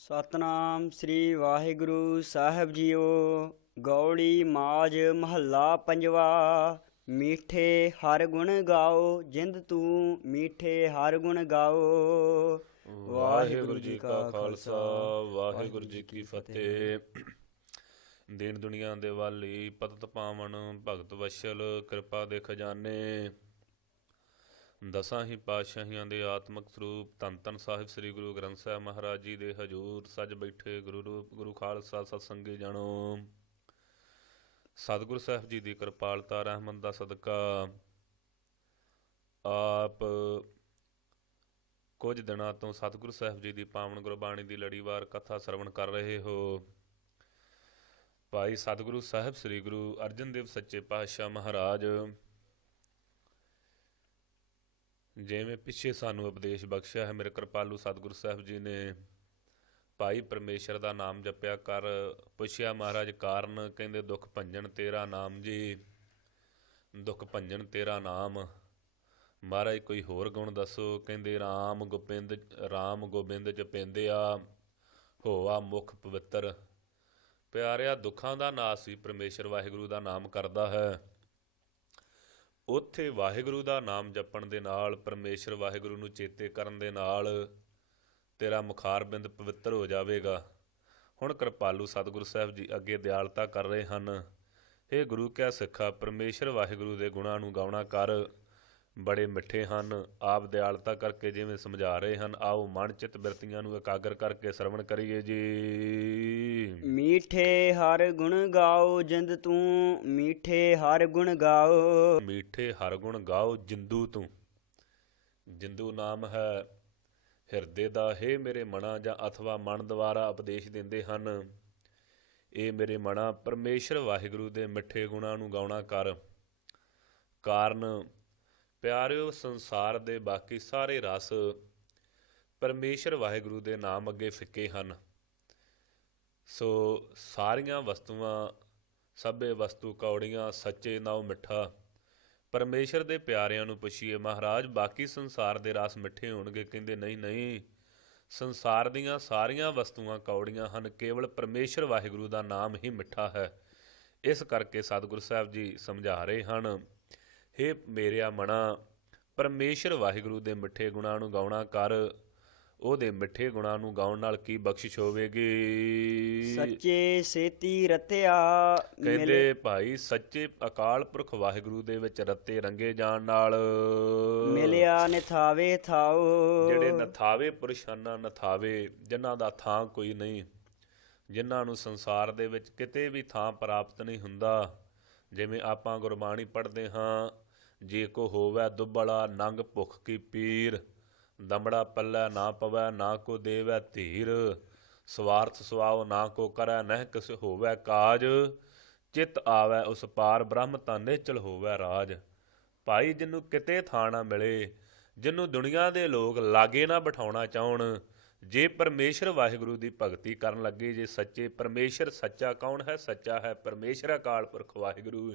ਸਤਨਾਮ ਸ੍ਰੀ ਵਾਹਿਗੁਰੂ ਸਾਹਿਬ JIO. Gauri Majh ਮਹੱਲਾ ਪੰਜਵਾ। ਮੀਠੇ ਹਰ ਗੁਣ ਗਾਓ, ਜਿੰਦ ਤੂੰ ਮੀਠੇ ਹਰ ਗੁਣ ਗਾਓ। ਵਾਹਿਗੁਰੂ ਜੀ ਕਾ ਖਾਲਸਾ, ਵਾਹਿਗੁਰੂ ਜੀ ਕੀ ਫਤਿਹ। ਦੀਨ ਦੁਨੀਆ ਦੇ ਵਾਲੀ, ਪਤਿਤ ਪਾਵਨ, ਭਗਤ ਵਸ਼ਲ, ਕਿਰਪਾ ਦੇ ਖਜ਼ਾਨੇ, ਦਸਾਂ ਹੀ ਪਾਤਸ਼ਾਹੀਆਂ ਦੇ ਆਤਮਿਕ ਸਰੂਪ ਧੰਨ ਧੰਨ ਸਾਹਿਬ ਸ੍ਰੀ ਗੁਰੂ ਗ੍ਰੰਥ ਸਾਹਿਬ ਮਹਾਰਾਜ ਜੀ ਦੇ ਹਜ਼ੂਰ ਸੱਜ ਬੈਠੇ ਗੁਰੂ ਰੂਪ ਗੁਰੂ ਖਾਲਸਾ ਸਤਸੰਗੀ ਜਾਣੋ। ਸਤਿਗੁਰੂ ਸਾਹਿਬ ਜੀ ਦੀ ਕਿਰਪਾਲਤਾ ਰਹਿਮਤ ਦਾ ਸਦਕਾ ਆਪ ਕੁਝ ਦਿਨਾਂ ਤੋਂ ਸਤਿਗੁਰੂ ਸਾਹਿਬ ਜੀ ਦੀ ਪਾਵਨ ਗੁਰਬਾਣੀ ਦੀ ਲੜੀਵਾਰ ਕਥਾ ਸਰਵਣ ਕਰ ਰਹੇ ਹੋ। ਭਾਈ ਸਤਿਗੁਰੂ ਸਾਹਿਬ ਸ੍ਰੀ ਗੁਰੂ ਅਰਜਨ ਦੇਵ ਸੱਚੇ ਪਾਤਸ਼ਾਹ ਮਹਾਰਾਜ ਜਿਵੇਂ ਪਿੱਛੇ ਸਾਨੂੰ ਉਪਦੇਸ਼ ਬਖਸ਼ਿਆ ਹੈ, ਮੇਰੇ ਕਿਰਪਾਲੂ ਸਤਿਗੁਰੂ ਸਾਹਿਬ ਜੀ ਨੇ ਭਾਈ ਪਰਮੇਸ਼ਰ ਦਾ ਨਾਮ ਜਪਿਆ ਕਰ। ਪੁੱਛਿਆ ਮਹਾਰਾਜ ਕਾਰਨ, ਕਹਿੰਦੇ ਦੁੱਖ ਭੰਜਨ ਤੇਰਾ ਨਾਮ ਜੀ, ਦੁੱਖ ਭੰਜਨ ਤੇਰਾ ਨਾਮ। ਮਹਾਰਾਜ ਕੋਈ ਹੋਰ ਗੁਣ ਦੱਸੋ? ਕਹਿੰਦੇ ਰਾਮ ਗੋਬਿੰਦ ਜਪਿੰਦਿਆ ਹੋਆ ਮੁਖ ਪਵਿੱਤਰ। ਪਿਆਰਿਆ, ਦੁੱਖਾਂ ਦਾ ਨਾਸ ਵੀ ਪਰਮੇਸ਼ਰ ਵਾਹਿਗੁਰੂ ਦਾ ਨਾਮ ਕਰਦਾ ਹੈ। ਉੱਥੇ ਵਾਹਿਗੁਰੂ ਦਾ ਨਾਮ ਜਪਣ ਦੇ ਨਾਲ, ਪਰਮੇਸ਼ਰ ਵਾਹਿਗੁਰੂ ਨੂੰ ਚੇਤੇ ਕਰਨ ਦੇ ਨਾਲ ਤੇਰਾ ਮੁਖਾਰਬਿੰਦ ਪਵਿੱਤਰ ਹੋ ਜਾਵੇਗਾ। ਹੁਣ ਕਿਰਪਾਲੂ ਸਤਿਗੁਰੂ ਸਾਹਿਬ ਜੀ ਅੱਗੇ ਦਿਆਲਤਾ ਕਰ ਰਹੇ ਹਨ। ਇਹ ਗੁਰੂ ਕਿਆ ਸਿੱਖਾ, ਪਰਮੇਸ਼ਰ ਵਾਹਿਗੁਰੂ ਦੇ ਗੁਣਾਂ ਨੂੰ ਗਾਉਣਾ ਕਰ, ਬੜੇ ਮਿੱਠੇ ਹਨ। ਆਪ ਦਿਆਲਤਾ ਕਰਕੇ ਜਿਵੇਂ ਸਮਝਾ ਰਹੇ ਹਨ, ਆਓ ਮਨ ਚਿੱਤ ਬਿਰਤੀਆਂ ਨੂੰ ਇਕਾਗਰ ਕਰਕੇ ਸਰਵਣ ਕਰੀਏ ਜੀ। ਮੀਠੇ ਹਰ ਗੁਣ ਗਾਓ, ਜਿੰਦ ਤੂੰ ਮੀਠੇ ਹਰ ਗੁਣ ਗਾਓ। ਮੀਠੇ ਹਰ ਗੁਣ ਗਾਓ, ਜਿੰਦੂ ਤੂੰ। ਜਿੰਦੂ ਨਾਮ ਹੈ ਹਿਰਦੇ ਦਾ। ਹੇ ਮੇਰੇ ਮਨਾ, ਜਾਂ ਅਥਵਾ ਮਨ ਦੁਆਰਾ ਉਪਦੇਸ਼ ਦਿੰਦੇ ਹਨ, ਇਹ ਮੇਰੇ ਮਨਾ ਪਰਮੇਸ਼ਰ ਵਾਹਿਗੁਰੂ ਦੇ ਮਿੱਠੇ ਗੁਣਾਂ ਨੂੰ ਗਾਉਣਾ ਕਰ। ਕਾਰਨ ਪਿਆਰਿਓ, ਸੰਸਾਰ ਦੇ ਬਾਕੀ ਸਾਰੇ ਰਸ ਪਰਮੇਸ਼ਰ ਵਾਹਿਗੁਰੂ ਦੇ ਨਾਮ ਅੱਗੇ ਫਿੱਕੇ ਹਨ। ਸੋ ਸਾਰੀਆਂ ਵਸਤੂਆਂ ਸਭੇ ਵਸਤੂ ਕੌੜੀਆਂ, ਸੱਚੇ ਨਾਉ ਮਿੱਠਾ। ਪਰਮੇਸ਼ਰ ਦੇ ਪਿਆਰਿਆਂ ਨੂੰ ਪੁੱਛੀਏ, ਮਹਾਰਾਜ ਬਾਕੀ ਸੰਸਾਰ ਦੇ ਰਸ ਮਿੱਠੇ ਹੋਣਗੇ? ਕਹਿੰਦੇ ਨਹੀਂ, ਸੰਸਾਰ ਦੀਆਂ ਸਾਰੀਆਂ ਵਸਤੂਆਂ ਕੌੜੀਆਂ ਹਨ, ਕੇਵਲ ਪਰਮੇਸ਼ਰ ਵਾਹਿਗੁਰੂ ਦਾ ਨਾਮ ਹੀ ਮਿੱਠਾ ਹੈ। ਇਸ ਕਰਕੇ ਸਤਿਗੁਰੂ ਸਾਹਿਬ ਜੀ ਸਮਝਾ ਰਹੇ ਹਨ, ਹੇ ਮੇਰਿਆ ਮਨਾ, ਪਰਮੇਸ਼ਰ ਵਾਹਿਗੁਰੂ ਦੇ ਮਿੱਠੇ ਗੁਣਾਂ ਨੂੰ ਗਾਉਣਾ ਕਰ। ਉਹਦੇ ਮਿੱਠੇ ਗੁਣਾਂ ਨੂੰ ਗਾਉਣ ਨਾਲ ਕੀ ਬਖਸ਼ਿਸ਼ ਹੋਵੇਗੀ? ਸੱਚੇ ਸੇਤੀ ਰਤਿਆ। ਕਹਿੰਦੇ ਭਾਈ ਸੱਚੇ ਅਕਾਲ ਪੁਰਖ ਵਾਹਿਗੁਰੂ ਦੇ ਵਿੱਚ ਰੱਤੇ ਰੰਗੇ ਜਾਣ ਨਾਲ ਮਿਲਿਆ ਨਿਥਾਵੇ ਥਾਓ। ਜਿਹੜੇ ਨਥਾਵੇ ਪੁਰਸ਼ਾਨਾ, ਨਥਾਵੇ ਜਿਨ੍ਹਾਂ ਦਾ ਥਾਂ ਕੋਈ ਨਹੀਂ, ਜਿਨ੍ਹਾਂ ਨੂੰ ਸੰਸਾਰ ਦੇ ਵਿੱਚ ਕਿਤੇ ਵੀ ਥਾਂ ਪ੍ਰਾਪਤ ਨਹੀਂ ਹੁੰਦਾ। ਜਿਵੇਂ ਆਪਾਂ ਗੁਰਬਾਣੀ ਪੜ੍ਹਦੇ ਹਾਂ, ਜੇ ਕੋ ਹੋਵੈ ਦੁੱਬਲਾ ਨੰਗ ਭੁੱਖ ਕੀ ਪੀਰ, ਦਮੜਾ ਪੱਲੇ ਨਾ ਪਵੈ ਨਾ ਕੋ ਦੇਵੈ ਧੀਰ, ਸਵਾਰਥ ਸੁਆਓ ਨਾ ਕੋ ਕਰੈ ਨਹਿ ਕਿਸ ਹੋਵੈ ਕਾਜ, ਚਿੱਤ ਆਵੈ ਉਸ ਪਾਰ ਬ੍ਰਹਮ ਤਾਂ ਨਿਹਚਲ ਹੋਵੈ ਰਾਜ। ਭਾਈ ਜਿਹਨੂੰ ਕਿਤੇ ਥਾਂ ਨਾ ਮਿਲੇ, ਜਿਹਨੂੰ ਦੁਨੀਆ ਦੇ ਲੋਕ ਲਾਗੇ ਨਾ ਬਿਠਾਉਣਾ ਚਾਹੁਣ, ਜੇ ਪਰਮੇਸ਼ਰ ਵਾਹਿਗੁਰੂ ਦੀ ਭਗਤੀ ਕਰਨ ਲੱਗੇ, ਜੇ ਸੱਚੇ ਪਰਮੇਸ਼ਰ, ਸੱਚਾ ਕੌਣ ਹੈ? ਸੱਚਾ ਹੈ ਪਰਮੇਸ਼ਰ ਅਕਾਲ ਪੁਰਖ ਵਾਹਿਗੁਰੂ।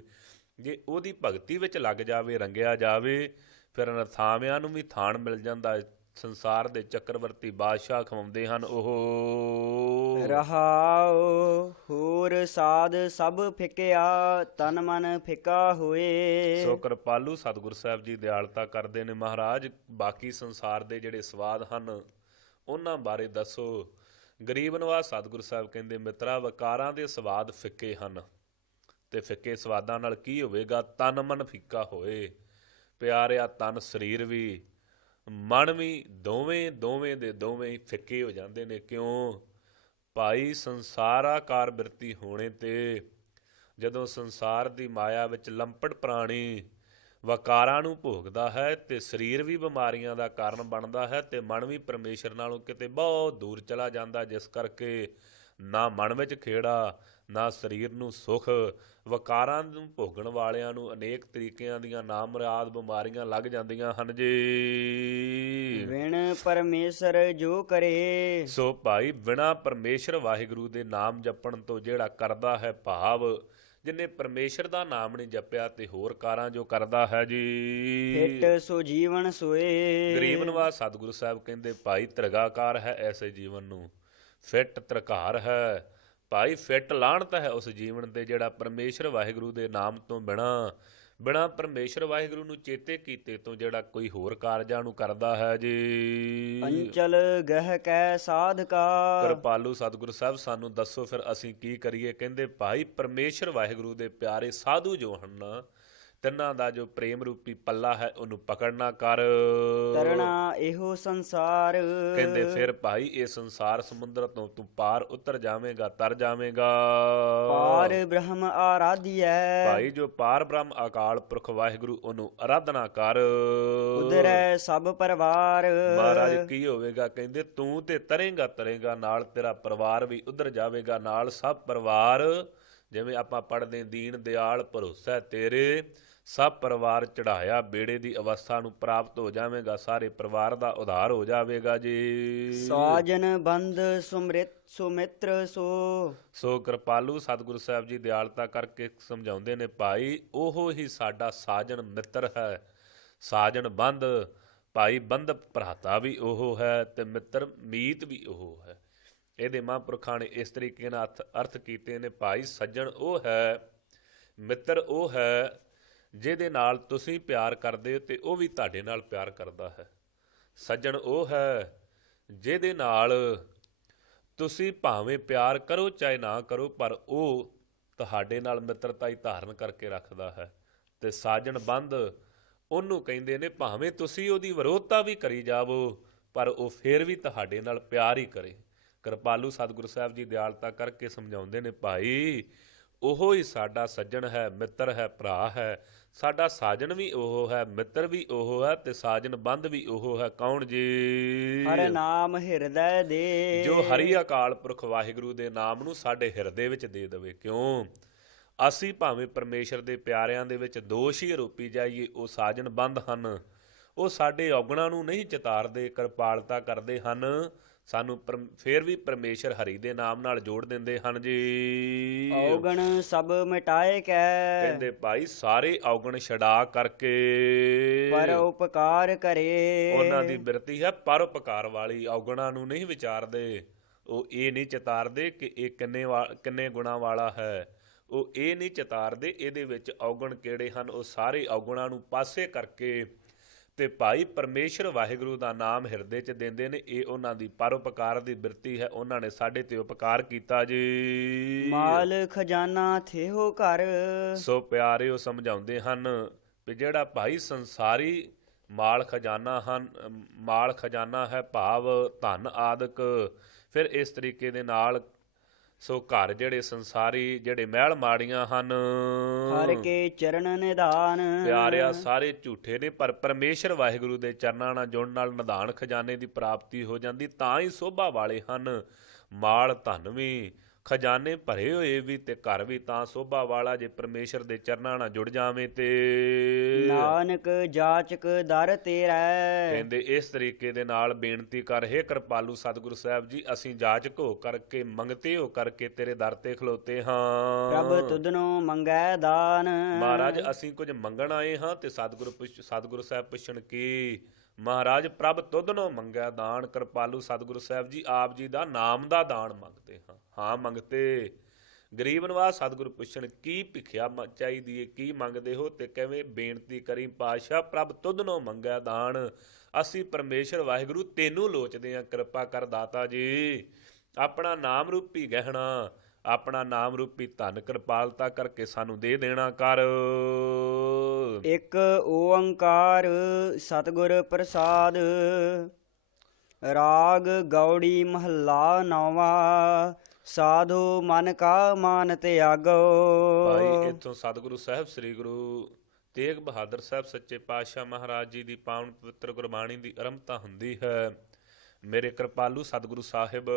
ਜੇ ਉਹਦੀ ਭਗਤੀ ਵਿੱਚ ਲੱਗ ਜਾਵੇ, ਰੰਗਿਆ ਜਾਵੇ, ਫਿਰ ਨਥਾਵਿਆਂ ਨੂੰ ਵੀ ਥਾਨ ਮਿਲ ਜਾਂਦਾ। ਸੰਸਾਰ ਦੇ ਚੱਕਰਵਰਤੀ ਬਾਦਸ਼ਾਹ ਖਵਾਉਂਦੇ ਹਨ ਉਹ ਰਹਾਉ। ਹੋਰ ਸਾਧ ਸਭ ਫਿਕਿਆ, ਤਨ ਮਨ ਫਿੱਕਾ ਹੋਏ। ਸੋ ਕਿਰਪਾਲੂ ਸਤਿਗੁਰੂ ਸਾਹਿਬ ਜੀ ਦਿਆਲਤਾ ਕਰਦੇ ਨੇ, ਮਹਾਰਾਜ ਬਾਕੀ ਸੰਸਾਰ ਦੇ ਜਿਹੜੇ ਸਵਾਦ ਹਨ ਉਹਨਾਂ ਬਾਰੇ ਦੱਸੋ। ਗਰੀਬ ਨਵਾਜ਼ ਸਤਿਗੁਰੂ ਸਾਹਿਬ ਕਹਿੰਦੇ, ਮਿੱਤਰਾ ਵਕਾਰਾਂ ਦੇ ਸਵਾਦ ਫਿੱਕੇ ਹਨ, ਤੇ ਫਿੱਕੇ ਸਵਾਦਾਂ ਨਾਲ ਕੀ ਹੋਵੇਗਾ? ਤਨ ਮਨ ਫਿੱਕਾ ਹੋਏ। ਪਿਆਰਿਆ, ਤਨ ਸਰੀਰ ਵੀ ਮਨ ਵੀ ਦੋਵੇਂ ਦੇ ਦੋਵੇਂ ਫਿੱਕੇ ਹੋ ਜਾਂਦੇ ਨੇ। ਕਿਉਂ? ਭਾਈ ਸੰਸਾਰਾਕਾਰ ਬਿਰਤੀ ਹੋਣੇ ਤੇ, ਜਦੋਂ ਸੰਸਾਰ ਦੀ ਮਾਇਆ ਵਿੱਚ ਲੰਪਟ ਪ੍ਰਾਣੀ ਵਕਾਰਾਂ ਨੂੰ ਭੋਗਦਾ ਹੈ ਤੇ ਸਰੀਰ ਵੀ ਬਿਮਾਰੀਆਂ ਦਾ ਕਾਰਨ ਬਣਦਾ ਹੈ, ਤੇ ਮਨ ਵੀ ਪਰਮੇਸ਼ਰ ਨਾਲੋਂ ਕਿਤੇ ਬਹੁਤ ਦੂਰ ਚਲਾ ਜਾਂਦਾ, ਜਿਸ ਕਰਕੇ ਨਾ ਮਨ ਵਿੱਚ ਖੇੜਾ, ਨਾ ਸਰੀਰ ਨੂੰ ਸੁੱਖ। ਵਕਾਰਾਂ ਨੂੰ ਭੋਗਣ ਵਾਲਿਆਂ ਨੂੰ ਅਨੇਕ ਤਰੀਕਿਆਂ ਦੀਆਂ ਨਾਮੁਰਾਦ ਬਿਮਾਰੀਆਂ ਲੱਗ ਜਾਂਦੀਆਂ ਹਨ ਜੀ। ਵਿਣ ਪਰਮੇਸ਼ਰ ਜੋ ਕਰੇ। ਸੋ ਭਾਈ ਬਿਨਾਂ ਪਰਮੇਸ਼ਰ ਵਾਹਿਗੁਰੂ ਦੇ ਨਾਮ ਜਪਣ ਤੋਂ ਜਿਹੜਾ ਕਰਦਾ ਹੈ ਭਾਵ, ਜਿਹਨੇ ਪਰਮੇਸ਼ਰ ਦਾ ਨਾਮ ਨਹੀਂ ਜਪਿਆ ਤੇ ਹੋਰ ਕਾਰਾਂ ਜੋ ਕਰਦਾ ਹੈ ਜੀ। ਹਿੱਟ ਸੋ ਜੀਵਨ ਸੋਏ। ਗਰੀਬ ਨਵਾਜ਼ ਸਤਿਗੁਰੂ ਸਾਹਿਬ ਕਹਿੰਦੇ, ਭਾਈ ਤ੍ਰਿਗਾਕਾਰ ਹੈ ਐਸੇ ਜੀਵਨ ਨੂੰ। ਫਿੱਟ ਤਰਕਾਰ ਹੈ। ਭਾਈ ਫਿੱਟ ਲਾਹਣਤ ਹੈ ਉਸ ਜੀਵਨ ਤੇ ਜਿਹੜਾ ਪਰਮੇਸ਼ਰ ਵਾਹਿਗੁਰੂ ਦੇ ਨਾਮ ਤੋਂ ਬਿਨਾਂ ਪਰਮੇਸ਼ਰ ਵਾਹਿਗੁਰੂ ਨੂੰ ਚੇਤੇ ਕੀਤੇ ਤੋਂ ਜਿਹੜਾ ਕੋਈ ਹੋਰ ਕਾਰਜਾਂ ਨੂੰ ਕਰਦਾ ਹੈ ਜੀ। ਅੰਚਲ ਗਹਿ ਕੈ ਸਾਧਕਾ। ਕਿਰਪਾਲੂ ਸਤਿਗੁਰੂ ਸਾਹਿਬ ਸਾਨੂੰ ਦੱਸੋ ਫਿਰ ਅਸੀਂ ਕੀ ਕਰੀਏ। ਕਹਿੰਦੇ ਭਾਈ ਪਰਮੇਸ਼ਰ ਵਾਹਿਗੁਰੂ ਦੇ ਪਿਆਰੇ ਸਾਧੂ ਜੋ ਹਨ, ਤਿੰਨਾਂ ਦਾ ਜੋ ਪ੍ਰੇਮ ਰੂਪੀ ਪੱਲਾ ਹੈ ਉਹਨੂੰ ਪਕੜਨਾ ਕਰ। ਤਰਣਾ ਇਹੋ ਸੰਸਾਰ। ਕਹਿੰਦੇ ਫਿਰ ਭਾਈ ਇਹ ਸੰਸਾਰ ਸਮੁੰਦਰ ਤੋਂ ਤੂੰ ਪਾਰ ਉਤਰ ਜਾਵੇਂਗਾ, ਤਰ ਜਾਵੇਂਗਾ। ਪਾਰ ਬ੍ਰਹਮ ਆਰਾਧਿਐ। ਭਾਈ ਜੋ ਪਾਰ ਬ੍ਰਹਮ ਅਕਾਲ ਪੁਰਖ ਵਾਹਿਗੁਰੂ ਉਹਨੂੰ ਆਰਾਧਨਾ ਕਰ। ਉਧਰੈ ਸਭ ਪਰਿਵਾਰ। ਮਹਾਰਾਜ ਕੀ ਹੋਵੇਗਾ। ਕਹਿੰਦੇ ਤੂੰ ਤੇ ਤਰੇਂਗਾ ਨਾਲ ਤੇਰਾ ਪਰਿਵਾਰ ਵੀ ਉਧਰ ਜਾਵੇਗਾ, ਨਾਲ ਸਭ ਪਰਿਵਾਰ। ਜਿਵੇਂ ਆਪਾਂ ਪੜ੍ਹਦੇ ਦੀਨ ਦਿਆਲ ਭਰੋਸਾ ਤੇਰੇ, ਸਭ ਪਰਿਵਾਰ ਚੜਾਇਆ ਬੇੜੇ ਦੀ ਅਵਸਥਾ ਨੂੰ ਪ੍ਰਾਪਤ ਹੋ ਜਾਵੇਗਾ। ਸਾਰੇ ਪਰਿਵਾਰ ਦਾ ਉਧਾਰ ਹੋ ਜਾਵੇਗਾ ਜੀ। ਸਾਜਨ ਬੰਦ ਸੁਮਿਤਰ ਸੋ ਕਿਰਪਾਲੂ ਸਤਿਗੁਰੂ ਸਾਹਿਬ ਜੀ ਦਿਆਲਤਾ ਕਰਕੇ ਸਮਝਾਉਂਦੇ ਨੇ ਭਾਈ ਉਹ ਹੀ ਸਾਡਾ ਸਾਜਨ ਮਿੱਤਰ ਹੈ। ਸਾਜਨ ਬੰਦ ਭਾਈ ਬੰਦ ਭਰਾਤਾ ਵੀ ਉਹ ਹੈ ਤੇ ਮਿੱਤਰ ਮੀਤ ਵੀ ਉਹ ਹੈ। ਇਹਦੇ ਮਹਾਂਪੁਰਖਾਂ ਨੇ ਇਸ ਤਰੀਕੇ ਨਾਲ ਅਰਥ ਕੀਤੇ ਨੇ ਭਾਈ ਸੱਜਣ ਉਹ ਹੈ, ਮਿੱਤਰ ਉਹ ਹੈ ਜਿਹਦੇ ਨਾਲ ਤੁਸੀਂ ਪਿਆਰ ਕਰਦੇ ਹੋ ਤੇ ਉਹ ਵੀ ਤੁਹਾਡੇ ਨਾਲ ਪਿਆਰ ਕਰਦਾ ਹੈ। ਸੱਜਣ ਉਹ ਹੈ ਜਿਹਦੇ ਨਾਲ ਤੁਸੀਂ ਭਾਵੇਂ ਪਿਆਰ ਕਰੋ ਚਾਹੇ ਨਾ ਕਰੋ, ਪਰ ਉਹ ਤੁਹਾਡੇ ਨਾਲ ਮਿੱਤਰਤਾ ਹੀ ਧਾਰਨ ਕਰਕੇ ਰੱਖਦਾ ਹੈ। ਤੇ ਸਾਜਣ ਬੰਦ ਉਹਨੂੰ ਕਹਿੰਦੇ ਨੇ ਭਾਵੇਂ ਤੁਸੀਂ ਉਹਦੀ ਵਿਰੋਧਤਾ ਵੀ ਕਰੀ ਜਾਵੋ, ਪਰ ਉਹ ਫੇਰ ਵੀ ਤੁਹਾਡੇ ਨਾਲ ਪਿਆਰ ਹੀ ਕਰੇ। ਕਿਰਪਾਲੂ ਸਤਿਗੁਰੂ ਸਾਹਿਬ ਜੀ ਦਿਆਲਤਾ ਕਰਕੇ ਸਮਝਾਉਂਦੇ ਨੇ ਭਾਈ ਉਹੋ ਹੀ ਸਾਡਾ ਸੱਜਣ ਹੈ, ਮਿੱਤਰ ਹੈ, ਭਰਾ ਹੈ। ਸਾਡਾ ਸਾਜਣ ਵੀ ਉਹ ਹੈ, ਮਿੱਤਰ ਵੀ ਉਹ ਹੈ ਤੇ ਸਾਜਣ ਬੰਧ ਵੀ ਉਹ ਹੈ। ਕੌਣ ਜੀ? ਹਰਿ ਨਾਮ ਹਿਰਦੈ ਦੇ। ਜੋ ਹਰੀ ਅਕਾਲ ਪੁਰਖ ਵਾਹਿਗੁਰੂ ਦੇ ਨਾਮ ਨੂੰ ਸਾਡੇ ਹਿਰਦੇ ਵਿੱਚ ਦੇ ਦੇਵੇ। ਕਿਉਂ? ਅਸੀਂ ਭਾਵੇਂ ਪਰਮੇਸ਼ਰ ਦੇ ਪਿਆਰਿਆਂ ਦੇ ਵਿੱਚ ਦੋਸ਼ ਹੀ ਆਰੋਪੀ ਜਾਈਏ, ਉਹ ਸਾਜਣ ਬੰਧ ਹਨ। ਉਹ ਸਾਡੇ ਔਗਣਾਂ ਨੂੰ ਨਹੀਂ ਚਿਤਾਰਦੇ, ਕਿਰਪਾਲਤਾ ਕਰਦੇ ਹਨ। ਸਾਨੂੰ ਫੇਰ ਵੀ ਪਰਮੇਸ਼ਰ ਹਰੀ ਦੇ ਨਾਮ ਨਾਲ ਜੋੜ ਦਿੰਦੇ ਹਨ ਜੀ। ਔਗਣ ਸਭ ਮਿਟਾਏ ਕੈ। ਕਹਿੰਦੇ ਭਾਈ ਸਾਰੇ ਔਗਣ ਛਡਾ ਕਰਕੇ ਪਰ ਉਪਕਾਰ ਕਰੇ। ਉਹਨਾਂ ਦੀ ਬਿਰਤੀ ਹੈ ਪਰਉਪਕਾਰ ਵਾਲੀ। ਔਗਣਾਂ ਨੂੰ ਨਹੀਂ ਵਿਚਾਰਦੇ, ਉਹ ਇਹ ਨਹੀਂ ਚਿਤਾਰਦੇ ਕਿ ਇਹ ਕਿੰਨੇ ਗੁਣਾਂ ਵਾਲਾ ਹੈ। ਉਹ ਇਹ ਨਹੀਂ ਚਿਤਾਰਦੇ ਇਹਦੇ ਵਿੱਚ ਔਗਣ ਕਿਹੜੇ ਹਨ। ਉਹ ਸਾਰੇ ਔਗਣਾਂ ਨੂੰ ਪਾਸੇ ਕਰਕੇ ਤੇ ਭਾਈ ਪਰਮੇਸ਼ਰ ਵਾਹਿਗੁਰੂ ਦਾ ਨਾਮ ਹਿਰਦੇ 'ਚ ਦਿੰਦੇ ਨੇ। ਇਹ ਉਹਨਾਂ ਦੀ ਪਰਉਪਕਾਰ ਦੀ ਬਿਰਤੀ ਹੈ। ਉਹਨਾਂ ਨੇ ਸਾਡੇ ਤੇ ਉਪਕਾਰ ਕੀਤਾ ਜੀ। ਮਾਲ ਖਜ਼ਾਨਾ ਥੇਹੋ ਘਰ। ਸੋ ਪਿਆਰਿਓ ਸਮਝਾਉਂਦੇ ਹਨ ਵੀ ਜਿਹੜਾ ਭਾਈ ਸੰਸਾਰੀ ਮਾਲ ਖਜ਼ਾਨਾ ਹੈ ਭਾਵ ਧਨ ਆਦਿਕ। ਫਿਰ ਇਸ ਤਰੀਕੇ ਦੇ ਨਾਲ ਸੋ ਘਰ ਜਿਹੜੇ ਸੰਸਾਰੀ ਜਿਹੜੇ ਮਹਿਲ ਮਾੜੀਆਂ ਹਨ, ਹਰ ਕੇ ਚਰਨ ਨਿਧਾਨ। ਪਿਆਰਿਆ ਸਾਰੇ ਝੂਠੇ ਨੇ, ਪਰ ਪਰਮੇਸ਼ਰ ਵਾਹਿਗੁਰੂ ਦੇ ਚਰਨਾਂ ਨਾਲ ਜੁੜਨ ਨਾਲ ਨਿਧਾਨ ਖਜ਼ਾਨੇ ਦੀ ਪ੍ਰਾਪਤੀ ਹੋ ਜਾਂਦੀ। ਤਾਂ ਹੀ ਸੋਭਾ ਵਾਲੇ ਹਨ। ਮਾਲ ਧਨ ਵੀ, ਖਜ਼ਾਨੇ ਭਰੇ ਹੋਏ ਵੀ ਤੇ ਘਰ ਵੀ ਤਾਂ ਸੋਭਾ ਵਾਲਾ ਜੇ ਪਰਮੇਸ਼ਰ ਦੇ ਚਰਨਾਂ ਨਾਲ ਜੁੜ ਜਾਵੇਂ ਤੇ। ਨਾਨਕ ਜਾਚਕ ਦਰ ਤੇਰਾ। ਕਹਿੰਦੇ ਇਸ ਤਰੀਕੇ ਦੇ ਨਾਲ ਬੇਨਤੀ ਕਰ, ਹੇ ਕਿਰਪਾਲੂ ਸਤਿਗੁਰੂ ਸਾਹਿਬ ਜੀ ਅਸੀਂ ਜਾਚਕ ਹੋ ਕਰਕੇ, ਮੰਗਤੇ ਹੋ ਕਰਕੇ ਤੇਰੇ ਦਰ ਤੇ ਖਲੋਤੇ ਹਾਂ। ਪ੍ਰਭ ਤੁਧਨੋਂ ਮੰਗੈ ਦਾਨ। ਮਹਾਰਾਜ ਅਸੀਂ ਕੁਝ ਮੰਗਣ ਆਏ ਹਾਂ ਤੇ ਸਤਿਗੁਰੂ ਸਾਹਿਬ ਪੁੱਛਣ ਕੀ? ਮਹਾਰਾਜ ਪ੍ਰਭ ਤੁਧਨੋਂ ਮੰਗੈ ਦਾਨ। ਕਿਰਪਾਲੂ ਸਤਿਗੁਰੂ ਸਾਹਿਬ ਜੀ ਆਪ ਜੀ ਦਾ ਨਾਮ ਦਾ ਦਾਨ ਮੰਗਦੇ ਹਾਂ। ਹਾਂ ਮੰਗਤੇ। ਗਰੀਬ ਨਿਵਾਜ ਸਤਿਗੁਰੂ ਪੁੱਛਣ ਕੀ ਭਿਖਿਆ ਚਾਹੀਦੀ ਹੈ, ਕੀ ਮੰਗਦੇ ਹੋ? ਤੇ ਕਿਵੇਂ ਬੇਨਤੀ ਕਰੀ ਪਾਤਸ਼ਾਹ ਪ੍ਰਭ ਤੁਧਨੋਂ ਮੰਗੈ ਦਾਨ। ਅਸੀਂ ਪਰਮੇਸ਼ਰ ਵਾਹਿਗੁਰੂ ਤੈਨੂੰ ਲੋਚਦੇ ਹਾਂ, ਕਿਰਪਾ ਕਰ ਦਾਤਾ ਜੀ। ਆਪਣਾ ਨਾਮ ਰੂਪੀ ਗਹਿਣਾ, ਆਪਣਾ ਨਾਮ ਰੂਪੀ ਧਨ ਕਿਰਪਾਲਤਾ ਕਰਕੇ ਸਾਨੂੰ ਦੇ ਦੇਣਾ ਕਰ। ਇੱਕ ਓੰਕਾਰ ਸਤਿਗੁਰ ਪ੍ਰਸਾਦ। ਰਾਗ ਗੌੜੀ ਮਹੱਲਾ ਨੌਵਾਂ। ਸਾਧੂ ਮਨ ਕਾ ਮਾਨ ਤਿਆਗੋ। ਭਾਈ ਇੱਥੋਂ ਸਤਿਗੁਰੂ ਸਾਹਿਬ ਸ੍ਰੀ ਗੁਰੂ ਤੇਗ ਬਹਾਦਰ ਸਾਹਿਬ ਸੱਚੇ ਪਾਤਸ਼ਾਹ ਮਹਾਰਾਜ ਜੀ ਦੀ ਪਾਵਨ ਪਵਿੱਤਰ ਗੁਰਬਾਣੀ ਦੀ ਆਰੰਭਤਾ ਹੁੰਦੀ ਹੈ। ਮੇਰੇ ਕਿਰਪਾਲੂ ਸਤਿਗੁਰੂ ਸਾਹਿਬ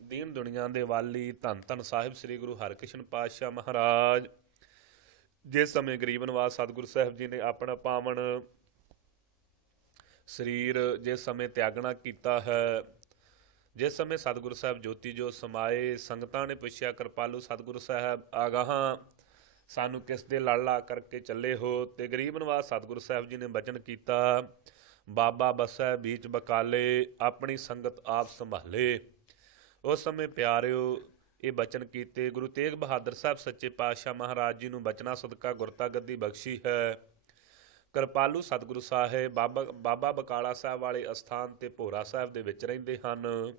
ਦੀਨ ਦੁਨੀਆ ਦੇ ਵਾਲੀ ਧੰਨ ਧੰਨ ਸਾਹਿਬ ਸ੍ਰੀ ਗੁਰੂ ਹਰਿਕ੍ਰਿਸ਼ਨ ਪਾਤਸ਼ਾਹ ਮਹਾਰਾਜ ਜਿਸ ਸਮੇਂ ਗਰੀਬ ਨਿਵਾਜ ਸਤਿਗੁਰੂ ਸਾਹਿਬ ਜੀ ਨੇ ਆਪਣਾ ਪਾਵਨ ਸਰੀਰ ਜਿਸ ਸਮੇਂ ਤਿਆਗਣਾ ਕੀਤਾ ਹੈ, ਜਿਸ ਸਮੇਂ ਸਤਿਗੁਰੂ ਸਾਹਿਬ ਜੋਤੀ ਜੋ ਸਮਾਏ, ਸੰਗਤਾਂ ਨੇ ਪੁੱਛਿਆ ਕਿਰਪਾਲੂ ਸਤਿਗੁਰੂ ਸਾਹਿਬ ਆਗਾਹਾਂ ਸਾਨੂੰ ਕਿਸ ਦੇ ਲੜ ਲਾ ਕਰਕੇ ਚੱਲੇ ਹੋ? ਤੇ ਗਰੀਬ ਨਿਵਾਜ ਸਤਿਗੁਰੂ ਸਾਹਿਬ ਜੀ ਨੇ ਬਚਨ ਕੀਤਾ, ਬਾਬਾ ਬਸੈ ਬੀਚ ਬਕਾਲੇ ਆਪਣੀ ਸੰਗਤ ਆਪ ਸੰਭਾਲੇ। ਉਸ ਸਮੇਂ ਪਿਆਰਿਓ ਇਹ ਬਚਨ ਕੀਤੇ। ਗੁਰੂ ਤੇਗ ਬਹਾਦਰ ਸਾਹਿਬ ਸੱਚੇ ਪਾਤਸ਼ਾਹ ਮਹਾਰਾਜ ਜੀ ਨੂੰ ਬਚਨਾਂ ਸਦਕਾ ਗੁਰਤਾ ਗੱਦੀ ਬਖਸ਼ੀ ਹੈ। ਕਿਰਪਾਲੂ ਸਤਿਗੁਰੂ ਸਾਹਿਬ ਬਾਬਾ ਬਕਾਲਾ ਸਾਹਿਬ ਵਾਲੇ ਅਸਥਾਨ ਤੇ ਭੋਰਾ ਸਾਹਿਬ ਦੇ ਵਿੱਚ ਰਹਿੰਦੇ ਹਨ।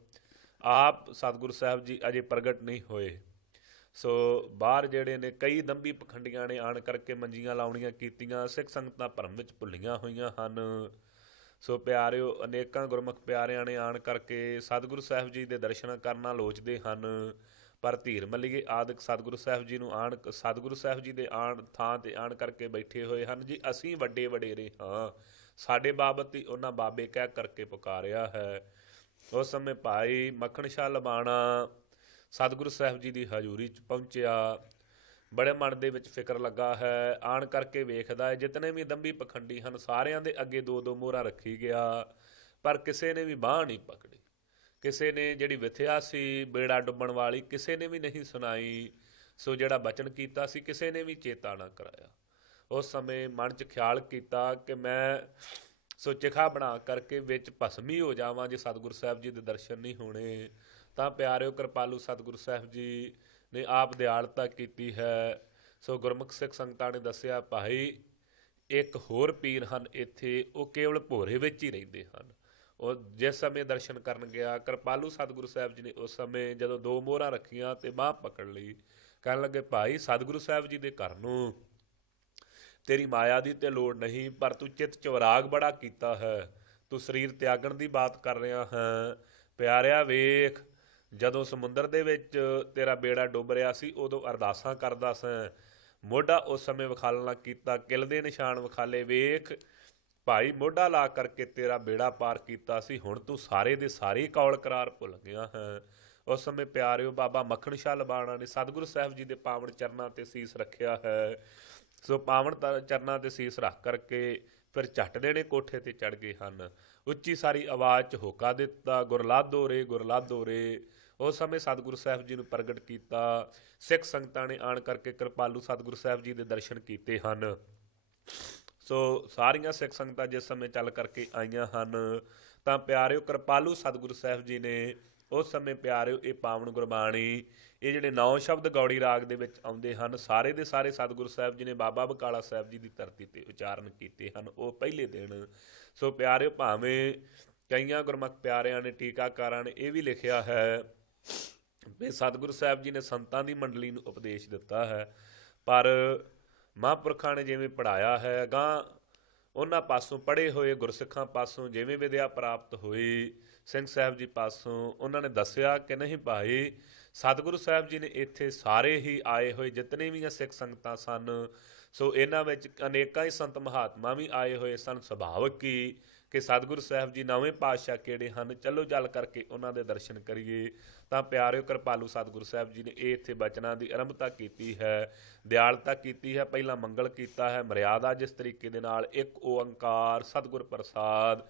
ਆਪ ਸਤਿਗੁਰੂ ਸਾਹਿਬ ਜੀ ਅਜੇ ਪ੍ਰਗਟ ਨਹੀਂ ਹੋਏ। ਸੋ ਬਾਹਰ ਜਿਹੜੇ ਨੇ ਕਈ ਦੰਭੀ ਪਖੰਡੀਆਂ ਨੇ ਆਣ ਕਰਕੇ ਮੰਜੀਆਂ ਲਾਉਣੀਆਂ ਕੀਤੀਆਂ। ਸਿੱਖ ਸੰਗਤਾਂ ਭਰਮ ਵਿੱਚ ਭੁੱਲੀਆਂ ਹੋਈਆਂ ਹਨ। ਸੋ ਪਿਆਰਿਓ ਅਨੇਕਾਂ ਗੁਰਮੁਖ ਪਿਆਰਿਆਂ ਨੇ ਆਣ ਕਰਕੇ ਸਤਿਗੁਰੂ ਸਾਹਿਬ ਜੀ ਦੇ ਦਰਸ਼ਨ ਕਰਨਾ ਲੋਚਦੇ ਹਨ, ਪਰ ਧੀਰ ਮੱਲੀਏ ਆਦਿਕ ਸਤਿਗੁਰੂ ਸਾਹਿਬ ਜੀ ਨੂੰ ਸਤਿਗੁਰੂ ਸਾਹਿਬ ਜੀ ਦੇ ਥਾਂ ਤੇ ਆਣ ਕਰਕੇ ਬੈਠੇ ਹੋਏ ਹਨ ਜੀ। ਅਸੀਂ ਵੱਡੇ ਵਡੇਰੇ ਹਾਂ, ਸਾਡੇ ਬਾਬਤ ਹੀ ਉਹਨਾਂ ਬਾਬੇ ਕਹਿ ਕਰਕੇ ਪੁਕਾਰਿਆ ਹੈ। ਉਸ ਸਮੇਂ ਭਾਈ ਮੱਖਣ ਸ਼ਾਹ ਲਬਾਣਾ ਸਤਿਗੁਰੂ ਸਾਹਿਬ ਜੀ ਦੀ ਹਜ਼ੂਰੀ 'ਚ ਪਹੁੰਚਿਆ। ਬੜੇ ਮਨ ਦੇ ਵਿੱਚ ਫਿਕਰ ਲੱਗਾ ਹੈ। ਆਣ ਕਰਕੇ ਵੇਖਦਾ ਹੈ ਜਿਤਨੇ ਵੀ ਦੰਭੀ ਪਖੰਡੀ ਹਨ ਸਾਰਿਆਂ ਦੇ ਅੱਗੇ 2-2 ਮੋਹਰਾਂ ਰੱਖੀ ਗਿਆ, ਪਰ ਕਿਸੇ ਨੇ ਵੀ ਬਾਂਹ ਨਹੀਂ ਪਕੜੀ। ਕਿਸੇ ਨੇ ਜਿਹੜੀ ਵਿਥਿਆ ਸੀ ਬੇੜਾ ਡੁੱਬਣ ਵਾਲੀ ਕਿਸੇ ਨੇ ਵੀ ਨਹੀਂ ਸੁਣਾਈ। ਸੋ ਜਿਹੜਾ ਬਚਨ ਕੀਤਾ ਸੀ ਕਿਸੇ ਨੇ ਵੀ ਚੇਤਾ ਨਾ ਕਰਾਇਆ। ਉਸ ਸਮੇਂ ਮਨ 'ਚ ਖਿਆਲ ਕੀਤਾ ਕਿ ਮੈਂ ਸੋ ਚਿਖਾ ਬਣਾ ਕਰਕੇ ਵਿੱਚ ਭਸਮੀ ਹੋ ਜਾਵਾਂ ਜੇ ਸਤਿਗੁਰੂ ਸਾਹਿਬ ਜੀ ਦੇ ਦਰਸ਼ਨ ਨਹੀਂ ਹੋਣੇ। ਤਾਂ ਪਿਆਰਿਓ ਕਿਰਪਾਲੂ ਸਤਿਗੁਰੂ ਸਾਹਿਬ ਜੀ ਨੇ ਆਪ ਦਿਆਲਤਾ ਕੀਤੀ ਹੈ। ਸੋ ਗੁਰਮੁਖ ਸਿੱਖ ਸੰਗਤਾਂ ਨੇ ਦੱਸਿਆ ਭਾਈ ਇੱਕ ਹੋਰ ਪੀਰ ਹਨ ਇੱਥੇ, ਉਹ ਕੇਵਲ ਭੋਰੇ ਵਿੱਚ ਹੀ ਰਹਿੰਦੇ ਹਨ। ਉਹ ਜਿਸ ਸਮੇਂ ਦਰਸ਼ਨ ਕਰਨ ਗਿਆ ਕਿਰਪਾਲੂ ਸਤਿਗੁਰੂ ਸਾਹਿਬ ਜੀ ਨੇ ਉਸ ਸਮੇਂ ਜਦੋਂ 2 ਮੋਹਰਾਂ ਰੱਖੀਆਂ ਤੇ ਬਾਂਹ ਪਕੜ ਲਈ, ਕਹਿਣ ਲੱਗੇ ਭਾਈ ਸਤਿਗੁਰੂ ਸਾਹਿਬ ਜੀ ਦੇ ਘਰ ਨੂੰ ਤੇਰੀ ਮਾਇਆ ਦੀ ਤੇ ਲੋੜ ਨਹੀਂ, ਪਰ ਤੂੰ ਚਿੱਤ 'ਚ ਵਿਰਾਗ ਬੜਾ ਕੀਤਾ ਹੈ। ਤੂੰ ਸਰੀਰ ਤਿਆਗਣ ਦੀ ਬਾਤ ਕਰ ਰਿਹਾ ਹੈ। ਪਿਆਰਿਆ ਵੇਖ, ਜਦੋਂ ਸਮੁੰਦਰ ਦੇ ਵਿੱਚ ਤੇਰਾ ਬੇੜਾ ਡੁੱਬ ਰਿਹਾ ਸੀ ਉਦੋਂ ਅਰਦਾਸਾਂ ਕਰਦਾ ਸਾਂ। ਮੋਢਾ ਉਸ ਸਮੇਂ ਵਿਖਾਲਣਾ ਕੀਤਾ, ਕਿਲ ਦੇ ਨਿਸ਼ਾਨ ਵਿਖਾਲੇ। ਵੇਖ ਭਾਈ ਮੋਢਾ ਲਾ ਕਰਕੇ ਤੇਰਾ ਬੇੜਾ ਪਾਰ ਕੀਤਾ ਸੀ, ਹੁਣ ਤੂੰ ਸਾਰੇ ਦੇ ਸਾਰੇ ਕੌਲ ਕਰਾਰ ਭੁੱਲ ਗਿਆ ਹੈ। ਉਸ ਸਮੇਂ ਪਿਆਰਿਓ ਬਾਬਾ ਮੱਖਣ ਸ਼ਾਹ ਲਬਾਣਾ ਨੇ ਸਤਿਗੁਰੂ ਸਾਹਿਬ ਜੀ ਦੇ ਪਾਵਨ ਚਰਨਾਂ ਤੇ ਸੀਸ ਰੱਖਿਆ ਹੈ। ਸੋ ਪਾਵਨ ਚਰਨਾਂ ਤੇ ਸੀਸ ਰੱਖ ਕਰਕੇ ਫਿਰ ਝੱਟ ਦੇਣੇ ਕੋਠੇ ਤੇ ਚੜ੍ਹ ਗਏ ਹਨ। ਉੱਚੀ ਸਾਰੀ ਆਵਾਜ਼ 'ਚ ਹੋਕਾ ਦਿੱਤਾ, ਗੁਰਲਾਦੋ ਰੇ ਗੁਰਲਾਦੋ ਰੇ। ਉਸ ਸਮੇਂ ਸਤਿਗੁਰੂ ਸਾਹਿਬ ਜੀ ਨੂੰ ਪ੍ਰਗਟ ਕੀਤਾ। ਸਿੱਖ ਸੰਗਤਾਂ ਨੇ ਆਣ ਕਰਕੇ ਕਿਰਪਾਲੂ ਸਤਿਗੁਰੂ ਸਾਹਿਬ ਜੀ ਦੇ ਦਰਸ਼ਨ ਕੀਤੇ ਹਨ। ਸੋ ਸਾਰੀਆਂ ਸਿੱਖ ਸੰਗਤਾਂ ਜਿਸ ਸਮੇਂ ਚੱਲ ਕਰਕੇ ਆਈਆਂ ਹਨ ਤਾਂ ਪਿਆਰਿਓ ਕਿਰਪਾਲੂ ਸਤਿਗੁਰੂ ਸਾਹਿਬ ਜੀ ਨੇ ਉਸ ਸਮੇਂ ਪਿਆਰਿਓ ਇਹ ਪਾਵਨ ਗੁਰਬਾਣੀ, ਇਹ ਜਿਹੜੇ 9 ਸ਼ਬਦ ਗੌੜੀ ਰਾਗ ਦੇ ਵਿੱਚ ਆਉਂਦੇ ਹਨ, ਸਾਰੇ ਦੇ ਸਾਰੇ ਸਤਿਗੁਰੂ ਸਾਹਿਬ ਜੀ ਨੇ ਬਾਬਾ ਬਕਾਲਾ ਸਾਹਿਬ ਜੀ ਦੀ ਧਰਤੀ ਤੇ ਉਚਾਰਨ ਕੀਤੇ ਹਨ ਉਹ ਪਹਿਲੇ ਦਿਨ। ਸੋ ਪਿਆਰਿਓ ਭਾਵੇਂ ਕਈਆਂ ਗੁਰਮੁਖ ਪਿਆਰਿਆਂ ਨੇ ਟੀਕਾਕਾਰਾਂ ਨੇ ਇਹ ਵੀ ਲਿਖਿਆ ਹੈ ਵੀ ਸਤਿਗੁਰੂ ਸਾਹਿਬ ਜੀ ਨੇ ਸੰਤਾਂ ਦੀ ਮੰਡਲੀ ਨੂੰ ਉਪਦੇਸ਼ ਦਿੱਤਾ ਹੈ, ਪਰ ਮਹਾਂਪੁਰਖਾਂ ਨੇ ਜਿਵੇਂ ਪੜ੍ਹਾਇਆ ਹੈ ਅਗਾਂਹ ਉਹਨਾਂ ਪਾਸੋਂ ਪੜ੍ਹੇ ਹੋਏ ਗੁਰਸਿੱਖਾਂ ਪਾਸੋਂ ਜਿਵੇਂ ਵਿਦਿਆ ਪ੍ਰਾਪਤ ਹੋਈ ਸਿੰਘ ਸਾਹਿਬ ਜੀ ਪਾਸੋਂ, ਉਹਨਾਂ ਨੇ ਦੱਸਿਆ ਕਿ ਨਹੀਂ ਭਾਈ ਸਤਿਗੁਰੂ ਸਾਹਿਬ ਜੀ ਨੇ ਇੱਥੇ ਸਾਰੇ ਹੀ ਆਏ ਹੋਏ ਜਿਤਨੇ ਵੀ ਸਿੱਖ ਸੰਗਤਾਂ ਸਨ, ਸੋ ਇਹਨਾਂ ਵਿੱਚ ਅਨੇਕਾਂ ਹੀ ਸੰਤ ਮਹਾਤਮਾ ਵੀ ਆਏ ਹੋਏ ਸਨ। ਸੁਭਾਵਿਕ ਹੀ ਕਿ ਸਤਿਗੁਰੂ ਸਾਹਿਬ ਜੀ 9ਵੇਂ ਪਾਤਸ਼ਾਹ ਕਿਹੜੇ ਹਨ, ਚਲੋ ਚੱਲ ਕਰਕੇ ਉਹਨਾਂ ਦੇ ਦਰਸ਼ਨ ਕਰੀਏ। ਤਾਂ ਪਿਆਰਿਓ ਕਿਰਪਾਲੂ ਸਤਿਗੁਰੂ ਸਾਹਿਬ ਜੀ ਨੇ ਇਹ ਇੱਥੇ ਬਚਨਾਂ ਦੀ ਆਰੰਭਤਾ ਕੀਤੀ ਹੈ, ਦਿਆਲਤਾ ਕੀਤੀ ਹੈ। ਪਹਿਲਾਂ ਮੰਗਲ ਕੀਤਾ ਹੈ, ਮਰਿਆਦਾ ਜਿਸ ਤਰੀਕੇ ਦੇ ਨਾਲ ਇੱਕ ਓੰਕਾਰ ਸਤਿਗੁਰ ਪ੍ਰਸਾਦ,